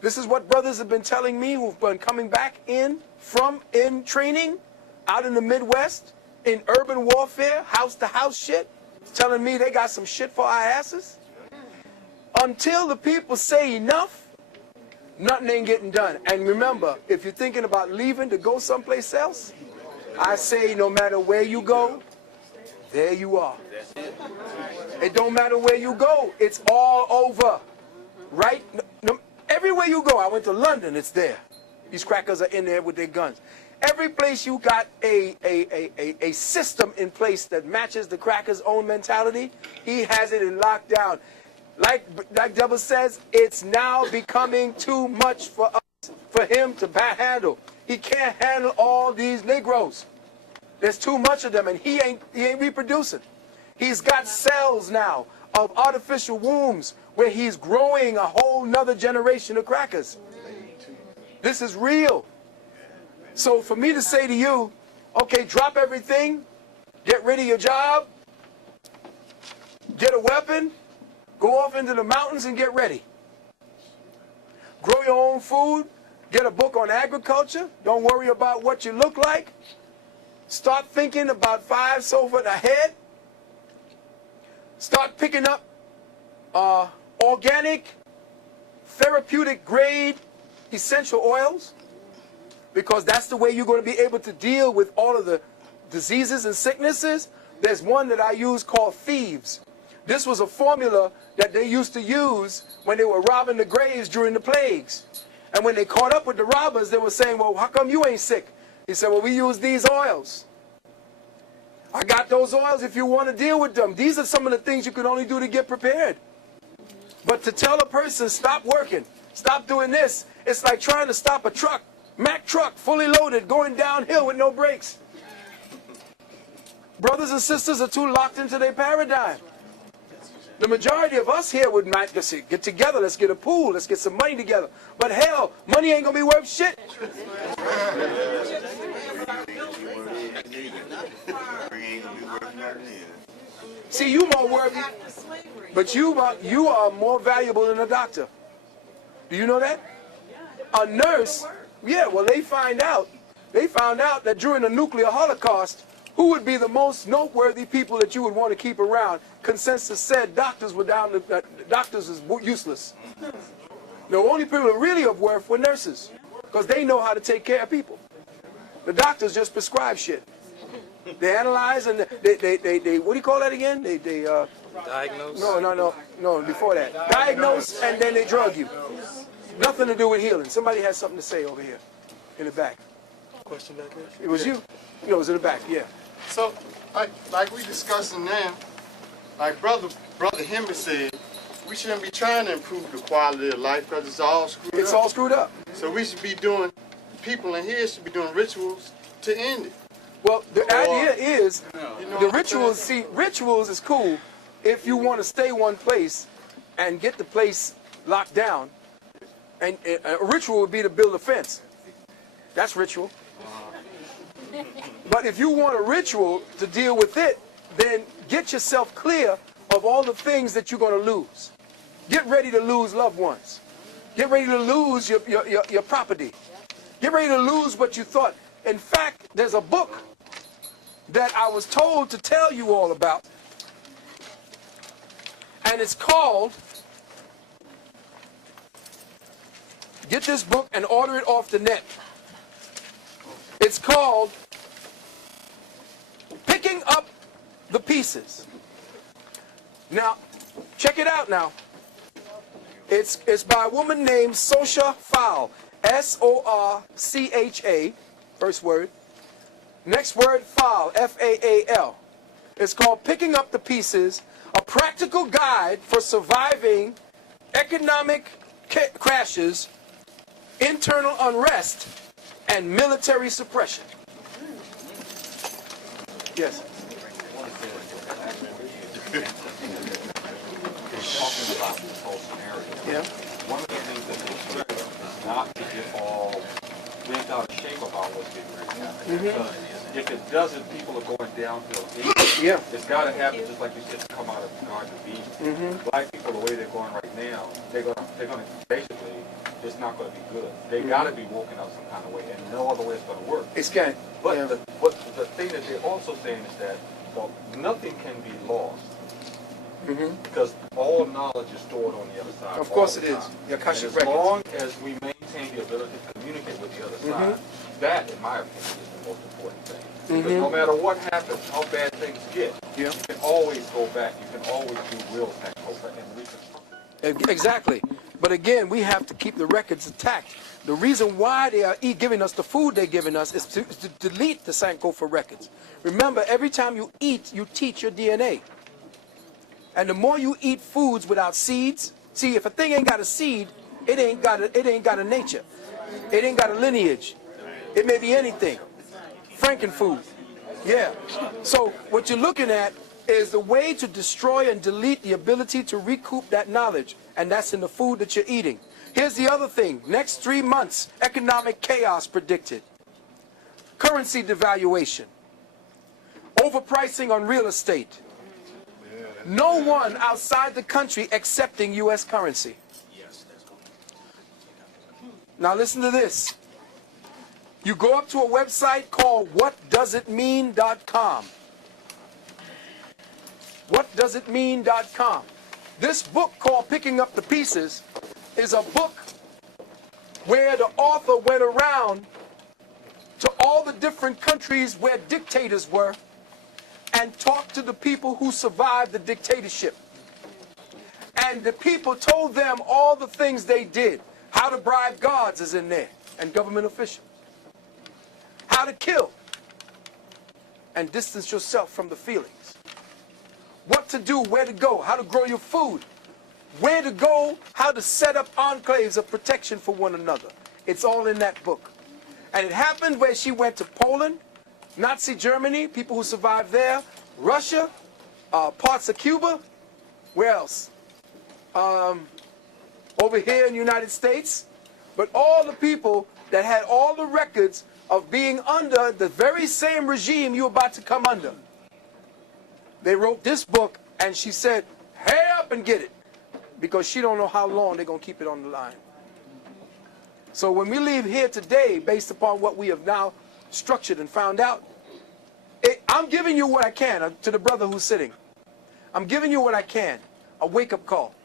This is what brothers have been telling me who've been coming back in training out in the Midwest, in urban warfare, house to house shit, telling me they got some shit for our asses. Until the people say enough, nothing ain't getting done. And remember, if you're thinking about leaving to go someplace else, I say no matter where you go, there you are. It don't matter where you go, it's all over. Right? Everywhere you go, I went to London, it's there. These crackers are in there with their guns. Every place you got a system in place that matches the cracker's own mentality, he has it in lockdown. Like Devil says, it's now becoming too much for us, for him to handle. He can't handle all these Negroes. There's too much of them, and he ain't reproducing. He's got cells now of artificial wombs where he's growing a whole nother generation of crackers. This is real. So for me to say to you, okay, drop everything, get rid of your job, get a weapon, go off into the mountains and get ready. Grow your own food, get a book on agriculture, don't worry about what you look like. Start thinking about 5 foot ahead. Start picking up organic, therapeutic grade essential oils, because that's the way you're going to be able to deal with all of the diseases and sicknesses. There's one that I use called Thieves. This was a formula that they used to use when they were robbing the graves during the plagues. And when they caught up with the robbers, they were saying, well, how come you ain't sick? He said, well, we use these oils. I got those oils if you want to deal with them. These are some of the things you can only do to get prepared. But to tell a person, stop working, stop doing this, it's like trying to stop a truck, Mack truck, fully loaded, going downhill with no brakes. Brothers and sisters are too locked into their paradigm. The majority of us here would might just say, get together, let's get a pool, let's get some money together. But hell, money ain't going to be worth shit. See, you more worthy, but you are more valuable than a doctor. Do you know that? A nurse, yeah, well, they found out that during the nuclear holocaust, who would be the most noteworthy people that you would want to keep around? Consensus said doctors were doctors is useless. The only people that really of worth were nurses, because they know how to take care of people. The doctors just prescribe shit. They analyze and they what do you call that again? They diagnose? No, before that. Diagnose and then they drug you. Nothing to do with healing. Somebody has something to say over here in the back. Question back there? It was you? No, it was in the back, yeah. So, like we discussing now, like brother Henry said, we shouldn't be trying to improve the quality of life because it's all screwed up. It's all screwed up. So we should be doing, people in here should be doing rituals to end it. Well, the idea is, You know the what I'm rituals, saying? see, rituals is cool if you want to stay one place and get the place locked down. And a ritual would be to build a fence. That's ritual. But if you want a ritual to deal with it, then get yourself clear of all the things that you're going to lose. Get ready to lose loved ones. Get ready to lose your property. Get ready to lose what you thought. In fact, there's a book that I was told to tell you all about. And it's called, get this book and order it off the net. It's called Picking Up the Pieces. Now, check it out now. It's by a woman named Sorcha Faal. S-O-R-C-H-A, first word. Next word, Faal, F-A-A-L. It's called Picking Up the Pieces, a practical guide for surviving economic crashes, internal unrest, and military suppression. Yes. Talking about this whole scenario. Yeah. One of the things that they stress is not to get all bent out of shape about what's getting ready to happen. Because if it doesn't, people are going downhill. Yeah. It's got to happen just like you said, to come out of the Garden of Eden. Black people, the way they're going right now, they're gonna basically, it's not going to be good. They got to be woken up some kind of way, and no other way it's going to work. It's good. But Yeah. the thing that they're also saying is that, well, nothing can be lost. Because all knowledge is stored on the other side. Of course all it the is. time. Your Akashic And as records. long as we maintain the ability to communicate with the other side, that, in my opinion, is the most important thing. Because no matter what happens, how bad things get, Yeah. you can always go back. You can always do real Sankofa and reconstruct. Exactly. But again, we have to keep the records intact. The reason why they are giving us the food they're giving us is to delete the Sankofa records. Remember, every time you eat, you teach your DNA. And the more you eat foods without seeds, see, if a thing ain't got a seed, it ain't got a nature. It ain't got a lineage. It may be anything. Frankenfood. Yeah. So what you're looking at is the way to destroy and delete the ability to recoup that knowledge. And that's in the food that you're eating. Here's the other thing. Next 3 months, economic chaos predicted. Currency devaluation. Overpricing on real estate. No one outside the country accepting U.S. currency. Now listen to this. You go up to a website called whatdoesitmean.com. Whatdoesitmean.com. This book called Picking Up the Pieces is a book where the author went around to all the different countries where dictators were and talked to the people who survived the dictatorship. And the people told them all the things they did. How to bribe guards is in there, and government officials. How to kill and distance yourself from the feelings. What to do, where to go, how to grow your food. Where to go, how to set up enclaves of protection for one another. It's all in that book. And it happened where she went to Poland, Nazi Germany, people who survived there, Russia, parts of Cuba, where else? Over here in the United States. But all the people that had all the records of being under the very same regime you're about to come under. They wrote this book, and she said, hurry up and get it, because she don't know how long they're going to keep it on the line. So when we leave here today, based upon what we have now structured and found out, I'm giving you what I can, to the brother who's sitting. I'm giving you what I can, a wake-up call.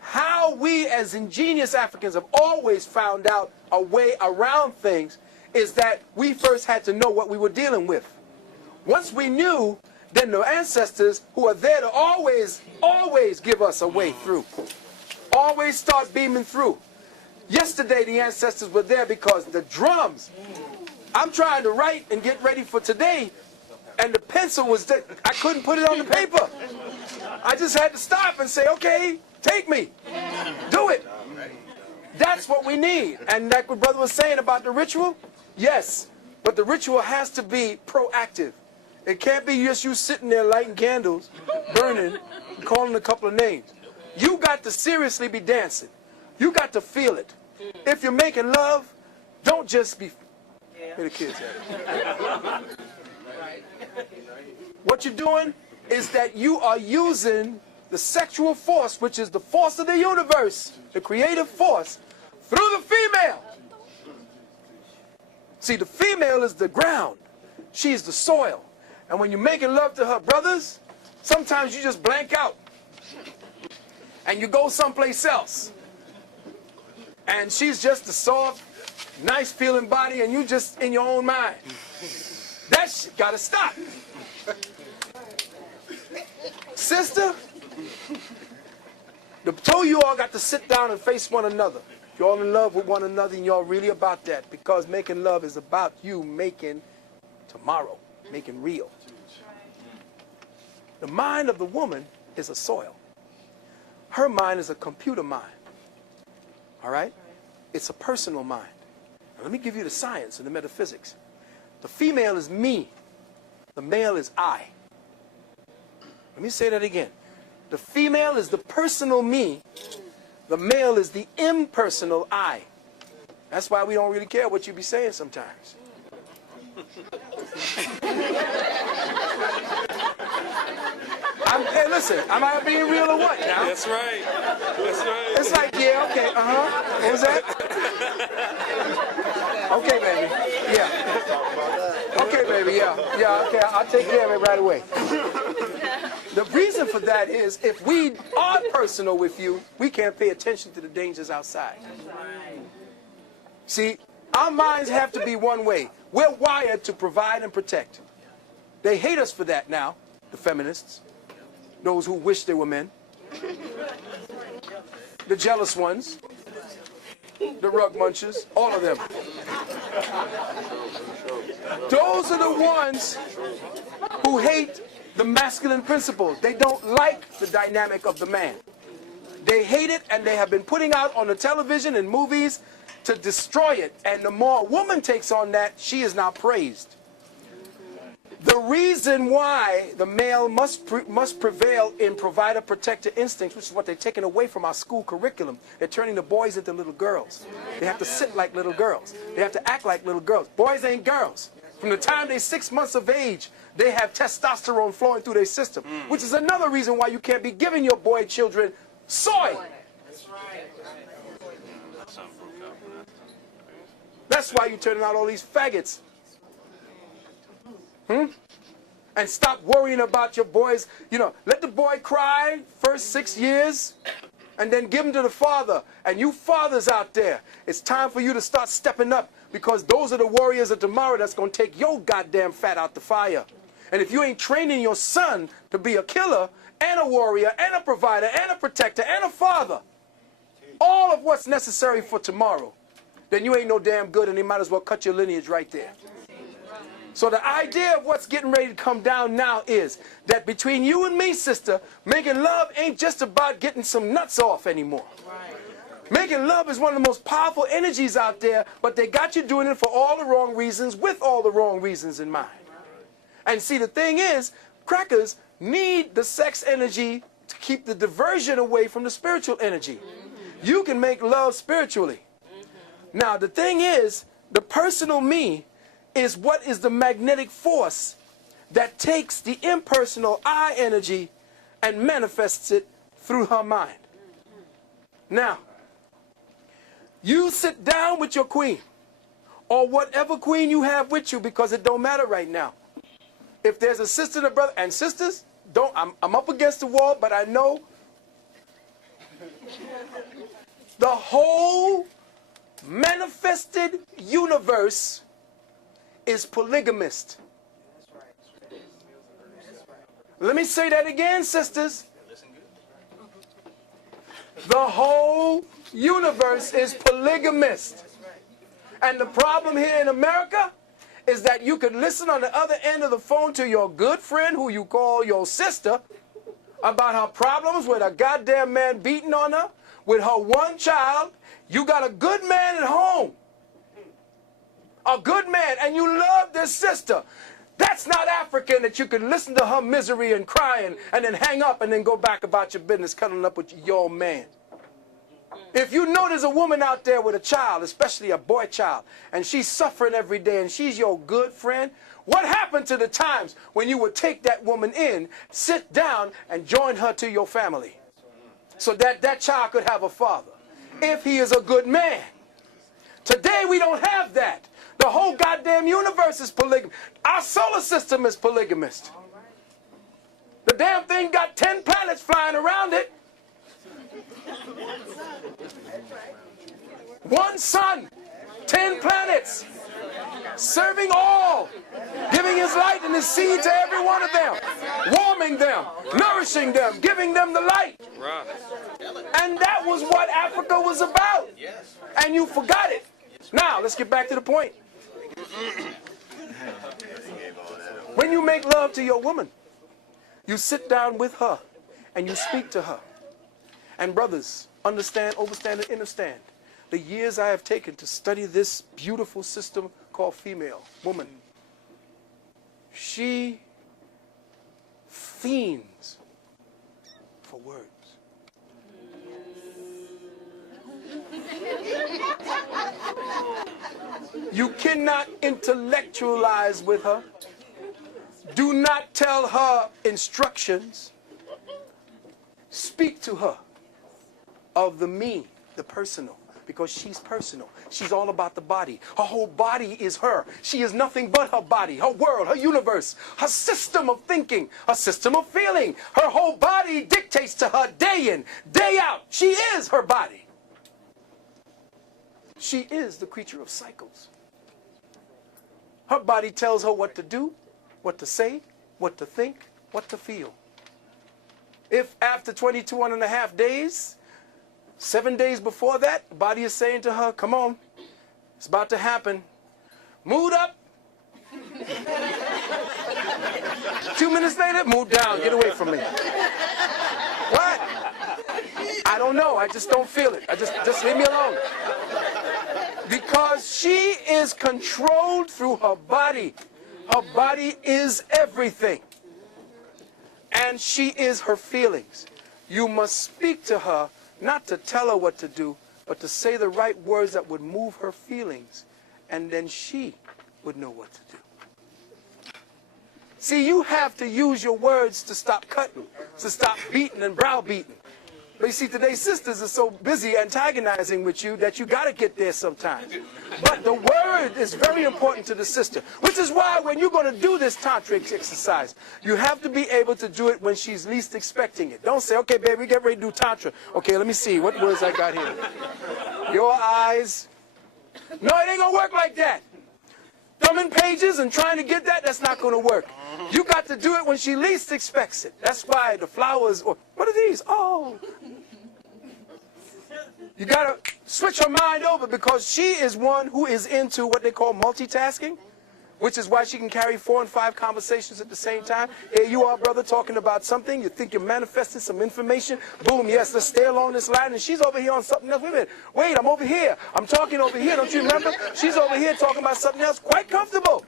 How we as ingenious Africans have always found out a way around things is that we first had to know what we were dealing with. Once we knew, then the ancestors who are there to always give us a way through. Always start beaming through. Yesterday the ancestors were there because the drums, I'm trying to write and get ready for today, and the pencil was that I couldn't put it on the paper. I just had to stop and say, okay, take me. Do it. That's what we need. And like what brother was saying about the ritual, yes, but the ritual has to be proactive. It can't be just you sitting there lighting candles, burning, calling a couple of names. You got to seriously be dancing. You got to feel it. If you're making love, don't just be... Where the kids at? What you're doing is that you are using the sexual force, which is the force of the universe, the creative force, through the female. See, the female is the ground. She's the soil. And when you're making love to her brothers, sometimes you just blank out. And you go someplace else. And she's just a soft, nice feeling body, and you just in your own mind. That shit gotta stop. Sister, the two of you all got to sit down and face one another. You're all in love with one another, and you're really about that, because making love is about you making tomorrow, making real. The mind of the woman is a soil. Her mind is a computer mind. All right? It's a personal mind. Now, let me give you the science and the metaphysics. The female is me. The male is I. Let me say that again. The female is the personal me. The male is the impersonal I. That's why we don't really care what you be saying sometimes. Hey, listen, am I being real or what now? That's right. That's right. It's like, yeah, okay, What was that? Okay, baby. Yeah. Okay, baby, yeah. Yeah, okay, I'll take care of it right away. The reason for that is if we are personal with you, we can't pay attention to the dangers outside. See, our minds have to be one way. We're wired to provide and protect. They hate us for that now, the feminists. Those who wish they were men. The jealous ones. The rug munchers. All of them. Those are the ones who hate the masculine principles. They don't like the dynamic of the man. They hate it, and they have been putting out on the television and movies to destroy it. And the more a woman takes on that, she is now praised. The reason why the male must prevail in provider-protector instincts, which is what they're taking away from our school curriculum. They're turning the boys into little girls. They have to sit like little girls. They have to act like little girls. Boys ain't girls. From the time they're 6 months of age, they have testosterone flowing through their system, which is another reason why you can't be giving your boy children soy. That's why you're turning out all these faggots. And stop worrying about your boys. You know, let the boy cry first 6 years and then give him to the father. And you fathers out there, it's time for you to start stepping up, because those are the warriors of tomorrow that's going to take your goddamn fat out the fire. And if you ain't training your son to be a killer and a warrior and a provider and a protector and a father, all of what's necessary for tomorrow, then you ain't no damn good, and they might as well cut your lineage right there. So the idea of what's getting ready to come down now is that between you and me, sister, making love ain't just about getting some nuts off anymore. Making love is one of the most powerful energies out there, but they got you doing it for all the wrong reasons, with all the wrong reasons in mind. And see, the thing is, crackers need the sex energy to keep the diversion away from the spiritual energy. You can make love spiritually. Now, the thing is, the personal me is what is the magnetic force that takes the impersonal I energy and manifests it through her mind. Now, you sit down with your queen, or whatever queen you have with you, because it don't matter right now. If there's a sister and a brother, and sisters, I'm up against the wall, but I know the whole manifested universe is polygamist. Let me say that again, sisters. The whole universe is polygamist. And the problem here in America is that you could listen on the other end of the phone to your good friend who you call your sister about her problems with a goddamn man beating on her, with her one child. You got a good man at home. A good man, and you love this sister. That's not African, that you can listen to her misery and crying and then hang up and then go back about your business, cuddling up with your man. If you know there's a woman out there with a child, especially a boy child, and she's suffering every day and she's your good friend, what happened to the times when you would take that woman in, sit down, and join her to your family so that that child could have a father, if he is a good man? Today we don't have that. The whole goddamn universe is polygamous. Our solar system is polygamist. The damn thing got 10 planets flying around it. One sun, 10 planets, serving all, giving his light and his seed to every one of them, warming them, nourishing them, giving them the light. And that was what Africa was about. And you forgot it. Now, let's get back to the point. When you make love to your woman, you sit down with her and you speak to her. And brothers, understand, overstand, and understand the years I have taken to study this beautiful system called female, woman. She fiends for words. You cannot intellectualize with her. Do not tell her instructions. Speak to her of the me, the personal, because she's personal. She's all about the body. Her whole body is her. She is nothing but her body, her world, her universe, her system of thinking, her system of feeling. Her whole body dictates to her day in, day out. She is her body. She is the creature of cycles. Her body tells her what to do, what to say, what to think, what to feel. If after 22.5 days, 7 days before that, the body is saying to her, come on, it's about to happen. Mood up. 2 minutes later, mood down, get away from me. What? I don't know, I just don't feel it. Just leave me alone. Because she is controlled through her body. Her body is everything. And she is her feelings. You must speak to her, not to tell her what to do, but to say the right words that would move her feelings. And then she would know what to do. See, you have to use your words to stop cutting, to stop beating and browbeating. But you see, today's sisters are so busy antagonizing with you that you got to get there sometimes. But the word is very important to the sister, which is why when you're going to do this tantric exercise, you have to be able to do it when she's least expecting it. Don't say, okay, baby, get ready to do tantra. Okay, let me see. What words I got here? Your eyes. No, it ain't going to work like that. Thumbing pages and trying to get that, that's not going to work. You got to do it when she least expects it. That's why the flowers, or what are these? Oh. You got to switch her mind over because she is one who is into what they call multitasking, which is why she can carry 4 and 5 conversations at the same time. Here you are, brother, talking about something. You think you're manifesting some information. Boom, yes, let's stay along this line. And she's over here on something else. Wait a minute. Wait, I'm over here. I'm talking over here. Don't you remember? She's over here talking about something else. Quite comfortable.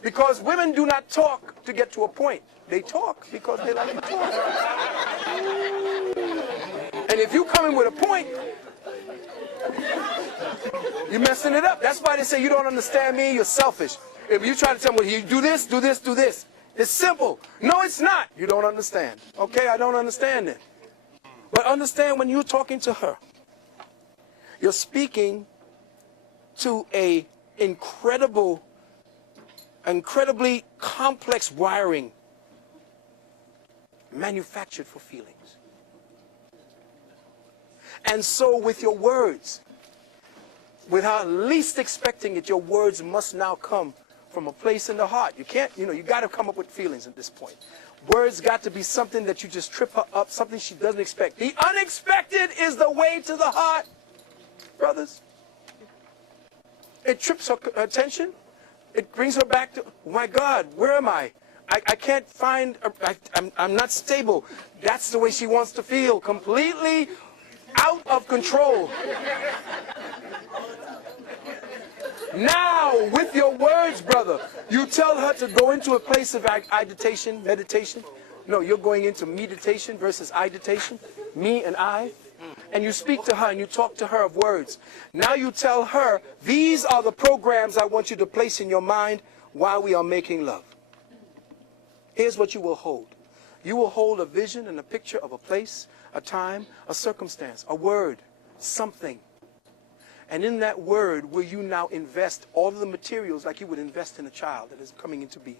Because women do not talk to get to a point. They talk because they like to talk. And if you come in with a point, you're messing it up. That's why they say you don't understand me, you're selfish. If you try to tell me, you do this, do this, do this. It's simple. No, it's not. You don't understand. Okay, I don't understand it. But understand when you're talking to her, you're speaking to a incredibly complex wiring manufactured for feelings. And so with your words, without least expecting it, your words must now come from a place in the heart. You can't, you got to come up with feelings at this point. Words got to be something that you just trip her up, something she doesn't expect. The unexpected is the way to the heart, brothers. It trips her attention. It brings her back to, oh my God, where am I? I can't find, I'm not stable. That's the way she wants to feel, completely out of control. Now, with your words, brother, you tell her to go into a place of meditation. No, you're going into meditation versus meditation, me and I. And you speak to her and you talk to her of words. Now you tell her, these are the programs I want you to place in your mind while we are making love. Here's what you will hold. You will hold a vision and a picture of a place, a time, a circumstance, a word, something. And in that word will you now invest all of the materials like you would invest in a child that is coming into being.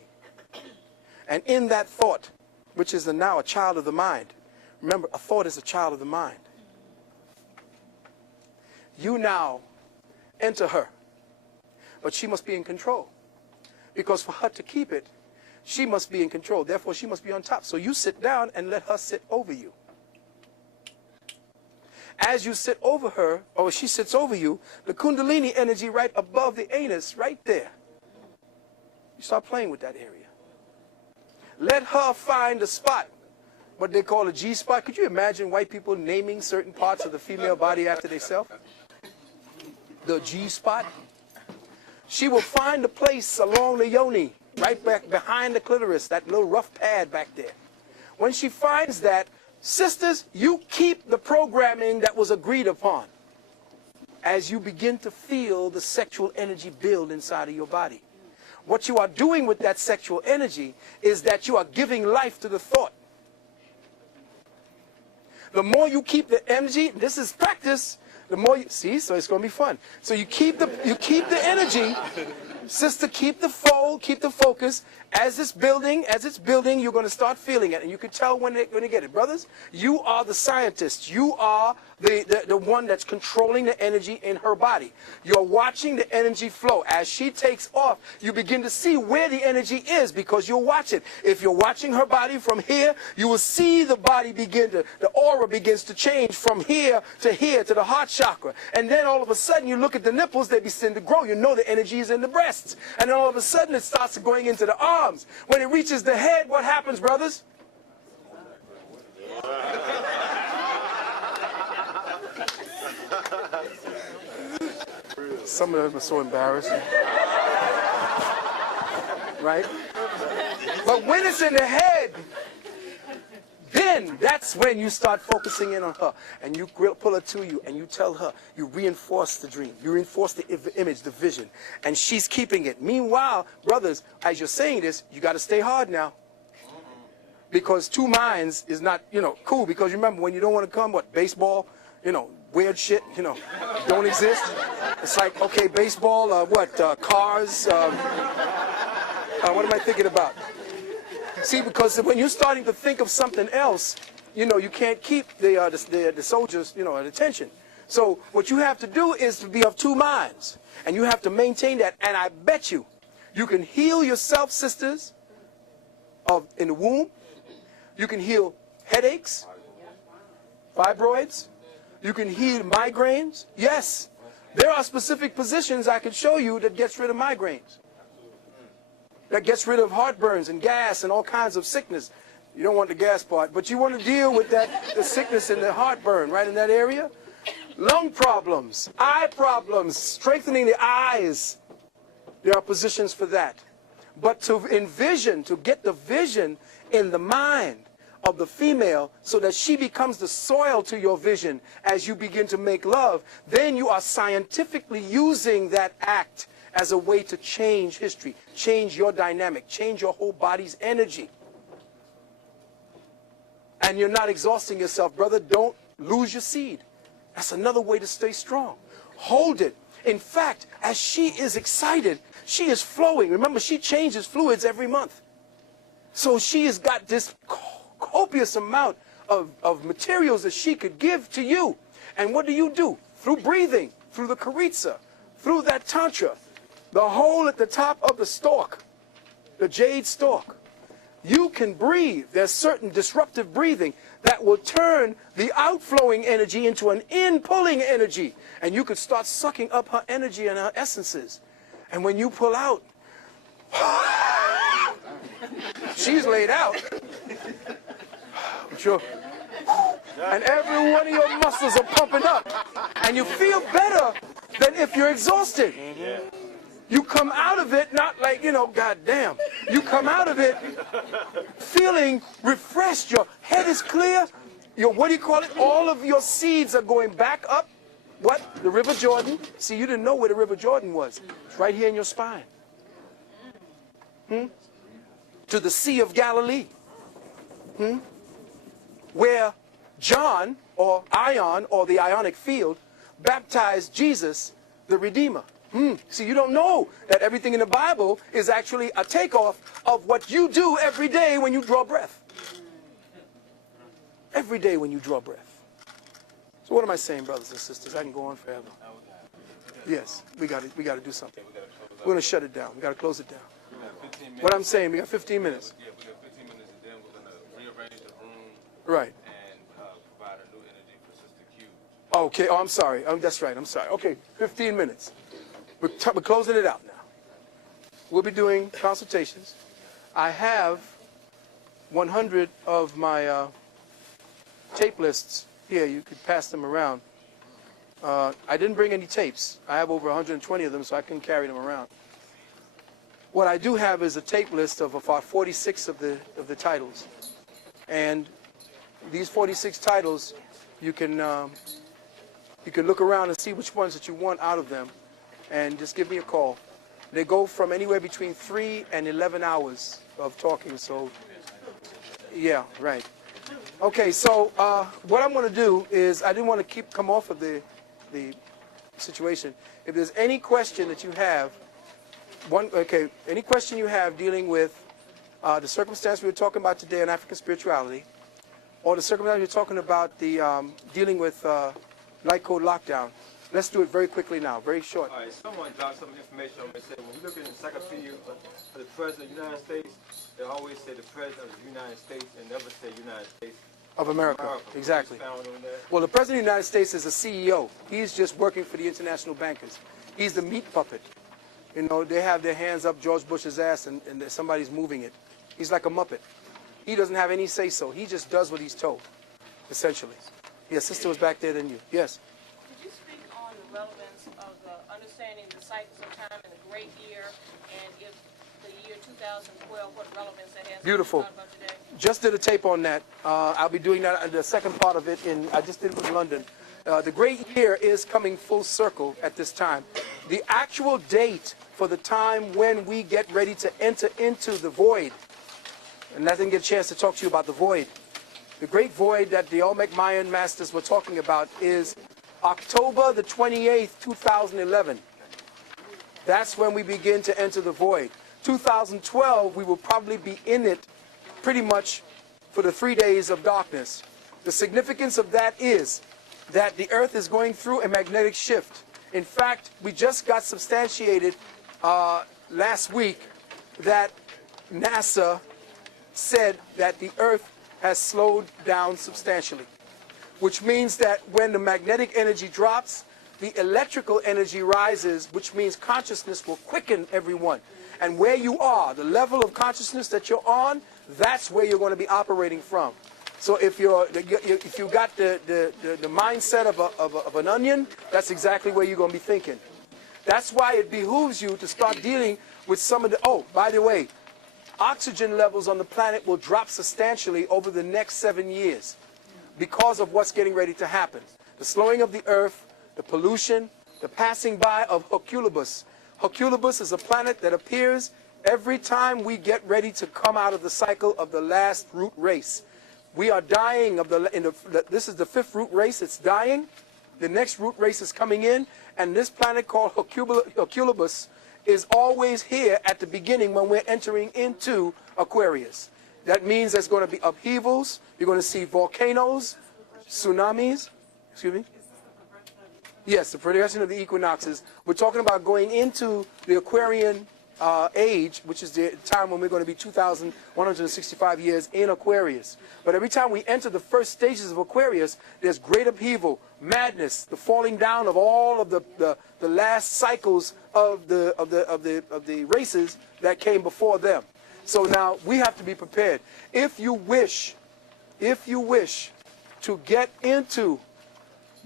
And in that thought, which is now a child of the mind. Remember, a thought is a child of the mind. You now enter her. But she must be in control. Because for her to keep it, she must be in control. Therefore, she must be on top. So you sit down and let her sit over you. As you sit over her, or she sits over you, the Kundalini energy right above the anus, right there. You start playing with that area. Let her find a spot, what they call a G spot. Could you imagine white people naming certain parts of the female body after themselves? The G spot. She will find a place along the yoni, right back behind the clitoris, that little rough pad back there. When she finds that, sisters, you keep the programming that was agreed upon as you begin to feel the sexual energy build inside of your body. What you are doing with that sexual energy is that you are giving life to the thought. The more you keep the energy, this is practice, the more you see, so it's going to be fun. So you keep the energy. Sister, keep the fold, keep the focus. As it's building, you're going to start feeling it. And you can tell when you get it. Brothers, you are the scientist. You are the one that's controlling the energy in her body. You're watching the energy flow. As she takes off, you begin to see where the energy is because you'll watch it. If you're watching her body from here, you will see the body the aura begins to change from here to the heart chakra. And then all of a sudden you look at the nipples, they begin to grow. You know the energy is in the breasts. And then all of a sudden it starts going into the arms. When it reaches the head, what happens, brothers? Some of them are so embarrassing. Right? But when it's in the head, then that's when you start focusing in on her. And you pull her to you and you tell her, you reinforce the dream. You reinforce the image, the vision. And she's keeping it. Meanwhile, brothers, as you're saying this, you got to stay hard now. Because two minds is not, cool. Because remember, when you don't want to come, baseball, weird shit, don't exist. It's like, okay, baseball, cars, what am I thinking about? See, because when you're starting to think of something else, you can't keep the soldiers, at attention. So what you have to do is to be of two minds. And you have to maintain that. And I bet you can heal yourself, sisters, in the womb. You can heal headaches, fibroids. You can heal migraines. Yes, there are specific positions I can show you that gets rid of migraines. That gets rid of heartburns and gas and all kinds of sickness. You don't want the gas part, but you want to deal with the sickness and the heartburn right in that area. Lung problems, eye problems, strengthening the eyes. There are positions for that. But to get the vision in the mind of the female so that she becomes the soil to your vision as you begin to make love, then you are scientifically using that act as a way to change history, change your dynamic, change your whole body's energy. And you're not exhausting yourself, brother. Don't lose your seed. That's another way to stay strong. Hold it. In fact, as she is excited, she is flowing. Remember, she changes fluids every month. So she has got this copious amount of materials that she could give to you. And what do? Through breathing, through the Karitsa, through that Tantra, the hole at the top of the stalk, the jade stalk. You can breathe. There's certain disruptive breathing that will turn the outflowing energy into an in-pulling energy. And you could start sucking up her energy and her essences. And when you pull out, She's laid out. Sure. And every one of your muscles are pumping up. And you feel better than if you're exhausted. You come out of it not like, goddamn. You come out of it feeling refreshed. Your head is clear. What do you call it? All of your seeds are going back up. What? The River Jordan. See, you didn't know where the River Jordan was. It's right here in your spine. To the Sea of Galilee. Where John, or Ion, or the Ionic field, baptized Jesus, the Redeemer. See, you don't know that everything in the Bible is actually a takeoff of what you do every day when you draw breath. Every day when you draw breath. So what am I saying, brothers and sisters? I can go on forever. Yes, we got to do something. We're going to shut it down. We got to close it down. What I'm saying, we got 15 minutes. Yeah, we got 15 minutes, and then we're going to rearrange the room. Right. And provide a new energy for Sister Q. Okay, I'm sorry. That's right, I'm sorry. Okay, 15 minutes. We're closing it out now. We'll be doing consultations. I have 100 of my tape lists here. You could pass them around. I didn't bring any tapes. I have over 120 of them, so I can carry them around. What I do have is a tape list of about 46 of the titles. And these 46 titles, you can look around and see which ones that you want out of them, and just give me a call. They go from anywhere between 3 and 11 hours of talking, so yeah, right. Okay, so what I'm going to do is, I didn't want to come off of the situation. If there's any question that you have, any question you have dealing with the circumstance we were talking about today in African spirituality, or the circumstance we were talking about dealing with light code lockdown, let's do it very quickly now, very short. All right, someone dropped some information on me. Said when you look at the encyclopedia for the President of the United States, they always say the President of the United States and never say United States Of America, exactly. Found on that. Well, the President of the United States is a CEO. He's just working for the international bankers. He's the meat puppet. They have their hands up George Bush's ass and somebody's moving it. He's like a Muppet. He doesn't have any say-so. He just does what he's told, essentially. Yes, sister was back there than you. Yes? Could you speak on the relevance of understanding the cycles of time in the great year, and if the year 2012, what relevance that has? Beautiful. About today? Just did a tape on that. I'll be doing that, the second part of it, I just did it in London. The great year is coming full circle at this time. The actual date for the time when we get ready to enter into the void, and I didn't get a chance to talk to you about the void. The great void that the Olmec Mayan masters were talking about is October the 28th, 2011. That's when we begin to enter the void. 2012, we will probably be in it pretty much for the 3 days of darkness. The significance of that is that the Earth is going through a magnetic shift. In fact, we just got substantiated last week that NASA said that the Earth has slowed down substantially, which means that when the magnetic energy drops, the electrical energy rises, which means consciousness will quicken everyone. And where you are, the level of consciousness that you're on, that's where you're going to be operating from. So if you got the mindset of an onion, that's exactly where you're going to be thinking. That's why it behooves you to start dealing with some of the, oh, by the way, oxygen levels on the planet will drop substantially over the next 7 years because of what's getting ready to happen. The slowing of the Earth, the pollution, the passing by of Hoculibus. Hoculibus is a planet that appears every time we get ready to come out of the cycle of the last root race. We are dying of this is the 5th root race, it's dying. The next root race is coming in, and this planet called Hoculibus is always here at the beginning when we're entering into Aquarius. That means there's going to be upheavals, you're going to see volcanoes, tsunamis, excuse me? Yes, the progression of the equinoxes. We're talking about going into the Aquarian age, which is the time when we're going to be 2,165 years in Aquarius. But every time we enter the first stages of Aquarius, there's great upheaval, madness, the falling down of all of the last cycles of the races that came before them. So now we have to be prepared. If you wish to get into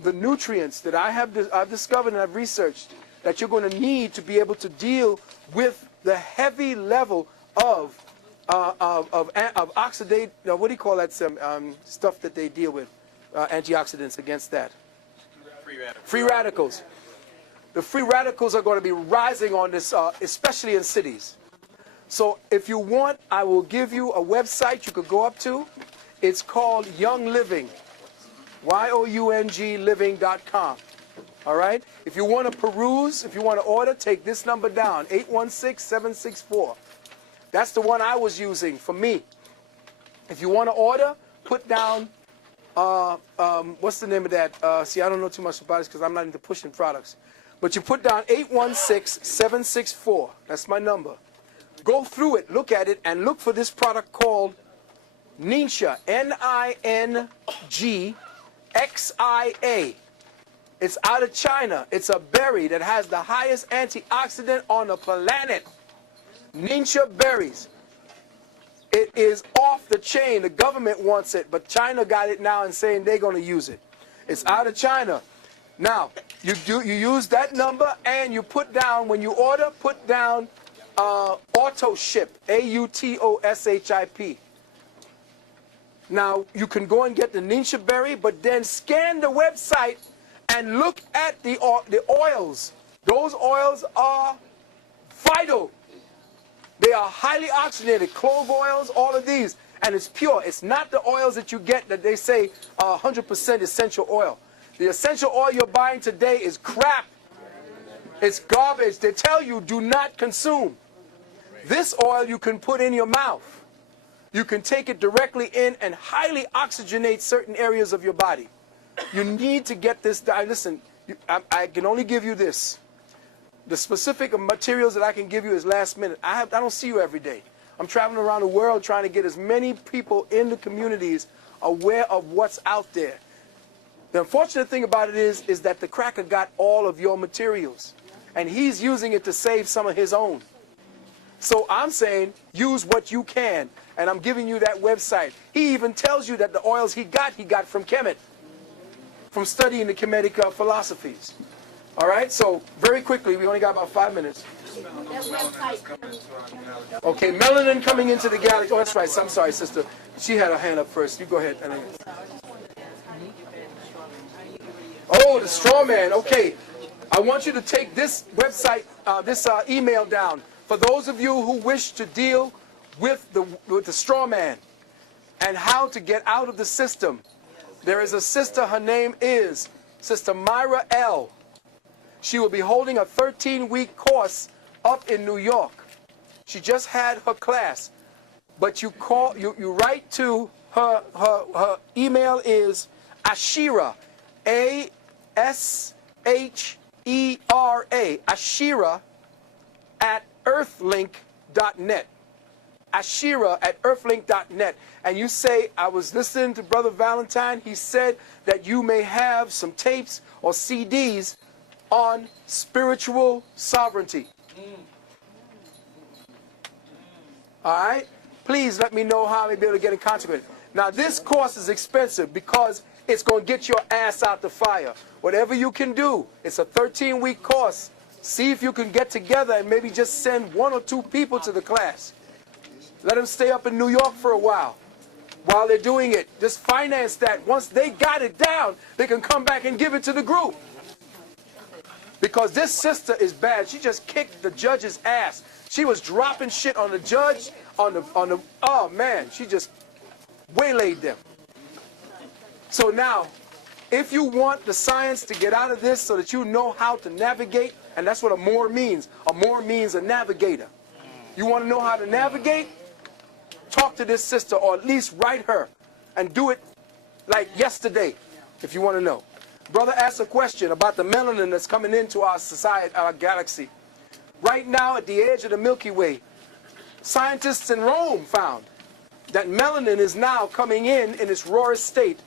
the nutrients that I've discovered and I've researched that you're going to need to be able to deal with the heavy level of oxidate, what do you call that stuff that they deal with, antioxidants against that? Free radicals. Free radicals. The free radicals are going to be rising on this, especially in cities. So if you want, I will give you a website you could go up to. It's called Young Living, YOUNG living.com. All right? If you want to peruse, if you want to order, take this number down, 816-764. That's the one I was using for me. If you want to order, put down, what's the name of that? See, I don't know too much about it because I'm not into pushing products. But you put down 816-764. That's my number. Go through it, look at it, and look for this product called Ninja, N-I-N-G-X-I-A. It's out of China. It's a berry that has the highest antioxidant on the planet. Ninja berries. It is off the chain. The government wants it, but China got it now and saying they're going to use it. It's out of China. Now, you use that number and you put down, when you order, put down auto ship, AUTOSHIP. Now, you can go and get the Ninja berry, but then scan the website and look at the oils. Those oils are vital. They are highly oxygenated, clove oils, all of these. And it's pure. It's not the oils that you get that they say 100% essential oil. The essential oil you're buying today is crap. It's garbage. They tell you do not consume. This oil you can put in your mouth. You can take it directly in and highly oxygenate certain areas of your body. You need to get this done. Listen, I can only give you this. The specific materials that I can give you is last minute. I don't see you every day. I'm traveling around the world trying to get as many people in the communities aware of what's out there. The unfortunate thing about it is that the cracker got all of your materials, and he's using it to save some of his own. So I'm saying use what you can, and I'm giving you that website. He even tells you that the oils he got from Kemet, from studying the Kemetic philosophies. All right, so very quickly, we only got about 5 minutes. Okay, melanin coming into the galaxy. Oh, that's right. I'm sorry, sister. She had her hand up first. You go ahead. Oh, the straw man. Okay, I want you to take this website, this email down. For those of you who wish to deal with the straw man and how to get out of the system, there is a sister. Her name is Sister Myra L. She will be holding a 13-week course up in New York. She just had her class, but you write to her. Her email is Ashira, A-S-H-E-R-A, Ashira at earthlink.net. Ashira at earthlink.net. And you say, I was listening to Brother Valentine. He said that you may have some tapes or CDs on spiritual sovereignty. All right? Please let me know how I may be able to get in contact with it. Now, this course is expensive because it's going to get your ass out the fire. Whatever you can do, it's a 13-week course. See if you can get together and maybe just send 1 or 2 people to the class. Let them stay up in New York for a while they're doing it. Just finance that. Once they got it down, they can come back and give it to the group. Because this sister is bad. She just kicked the judge's ass. She was dropping shit on the judge, oh man, she just waylaid them. So now, if you want the science to get out of this so that you know how to navigate, and that's what a Moor means. A Moor means a navigator. You want to know how to navigate? Talk to this sister, or at least write her, and do it like yesterday, if you want to know. Brother asked a question about the melanin that's coming into our society, our galaxy. right now at the edge of the Milky Way. Scientists in Rome found that melanin is now coming in its rawest state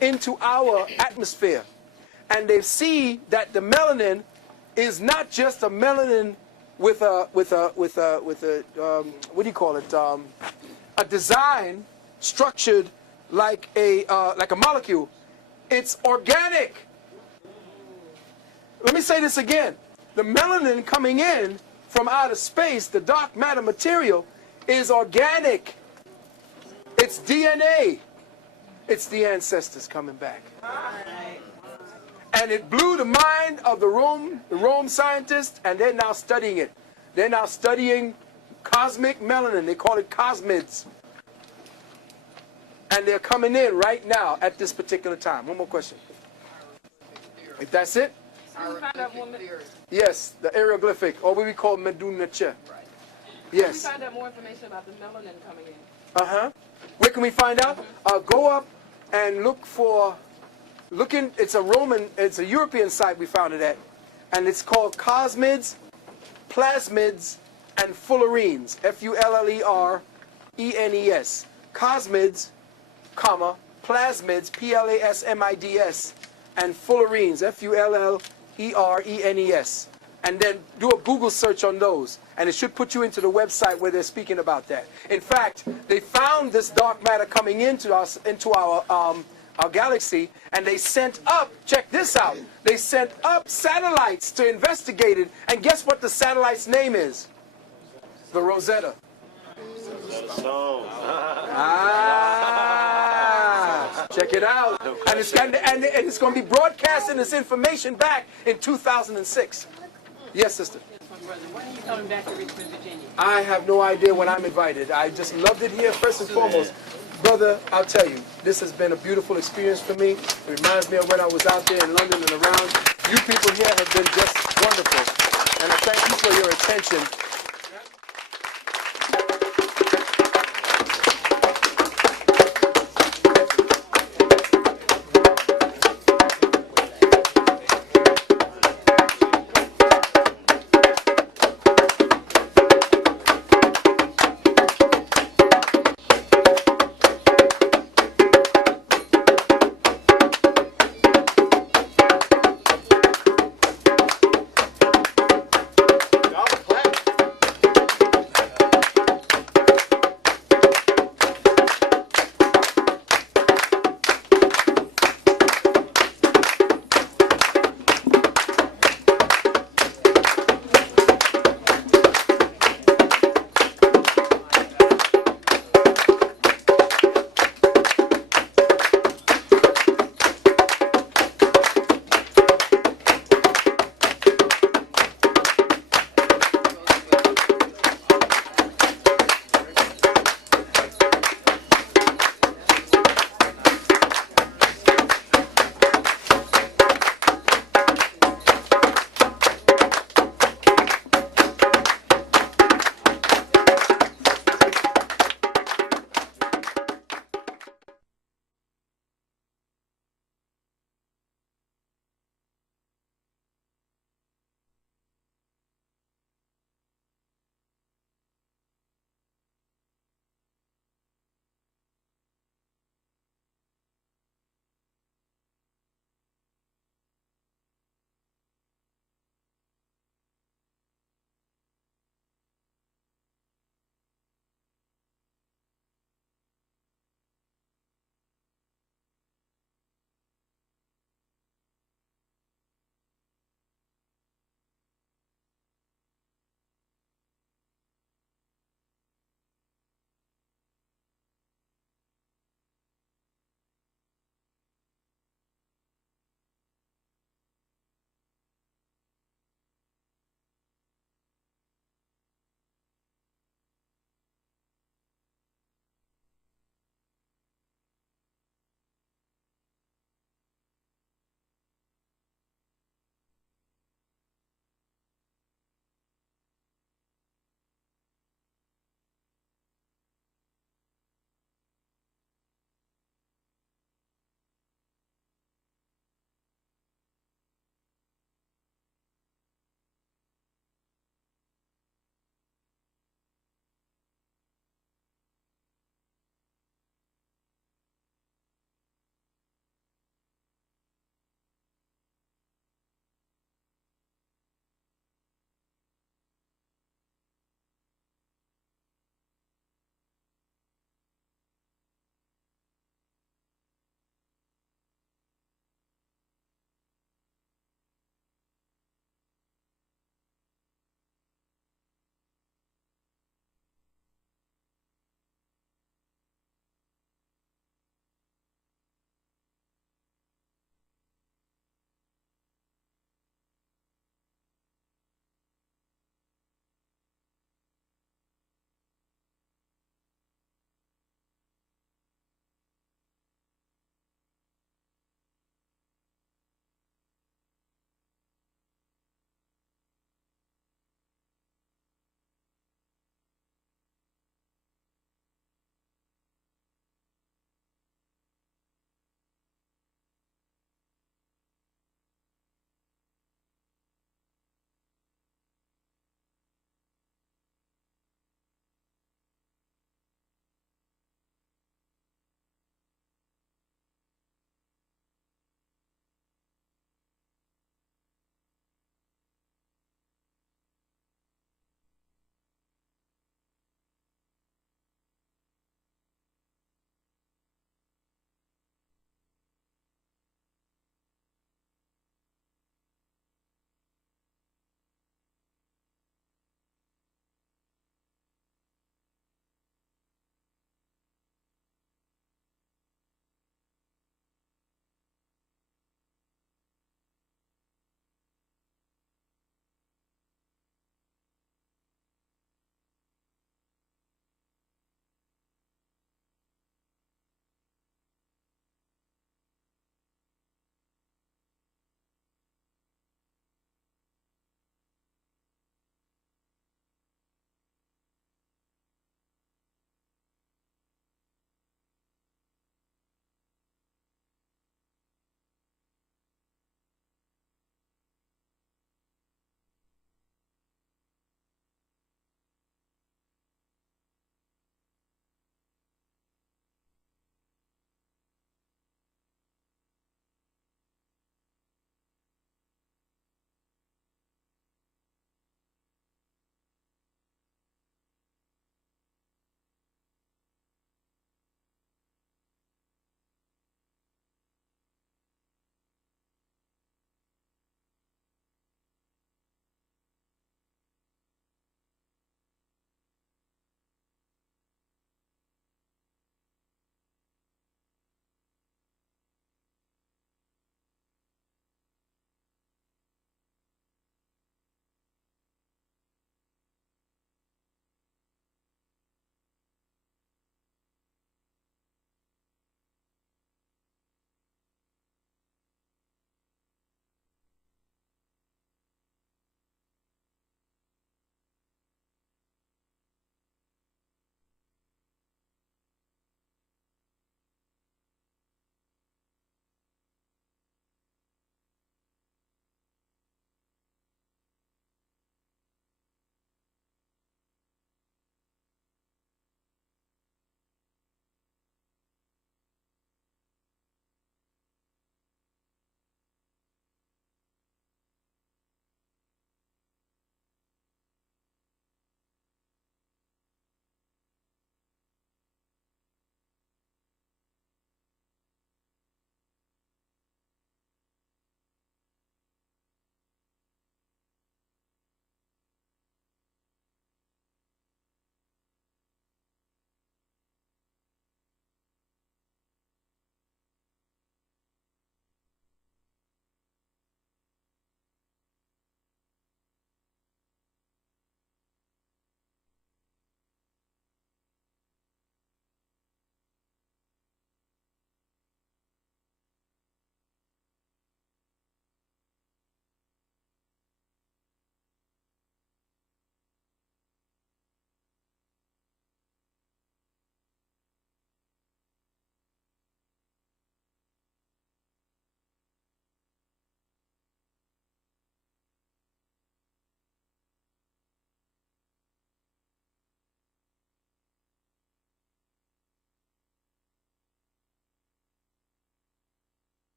into our atmosphere. And they see that the melanin is not just a melanin with a what do you call it? A design structured like a molecule. It's organic. Let me say this again. The melanin coming in from outer space, the dark matter material, is organic. It's DNA. It's the ancestors coming back. And it blew the mind of the Rome scientists, and they're now studying it. They're now studying cosmic melanin. They call it cosmids. And they're coming in right now at this particular time. One more question. If that's it? Yes, the hieroglyphic, or what we call Medunacha. Right. Yes. Can we find out more information about the melanin coming in? Uh-huh. Where can we find out? Go up and it's a European site we found it at. And it's called Cosmids, Plasmids, and Fullerenes. Fullerenes. Cosmids, Plasmids, Plasmids, and Fullerenes, Fullerenes. And then do a Google search on those, and it should put you into the website where they're speaking about that. In fact, they found this dark matter coming into our galaxy, and they sent up, check this out, they sent up satellites to investigate it, and guess what the satellite's name is? The Rosetta. Check it out. And it's going to be broadcasting this information back in 2006. Yes, sister. When are you coming back to Richmond, Virginia? I have no idea when I'm invited. I just loved it here, first and foremost. Brother, I'll tell you, this has been a beautiful experience for me. It reminds me of when I was out there in London and around. You people here have been just wonderful. And I thank you for your attention.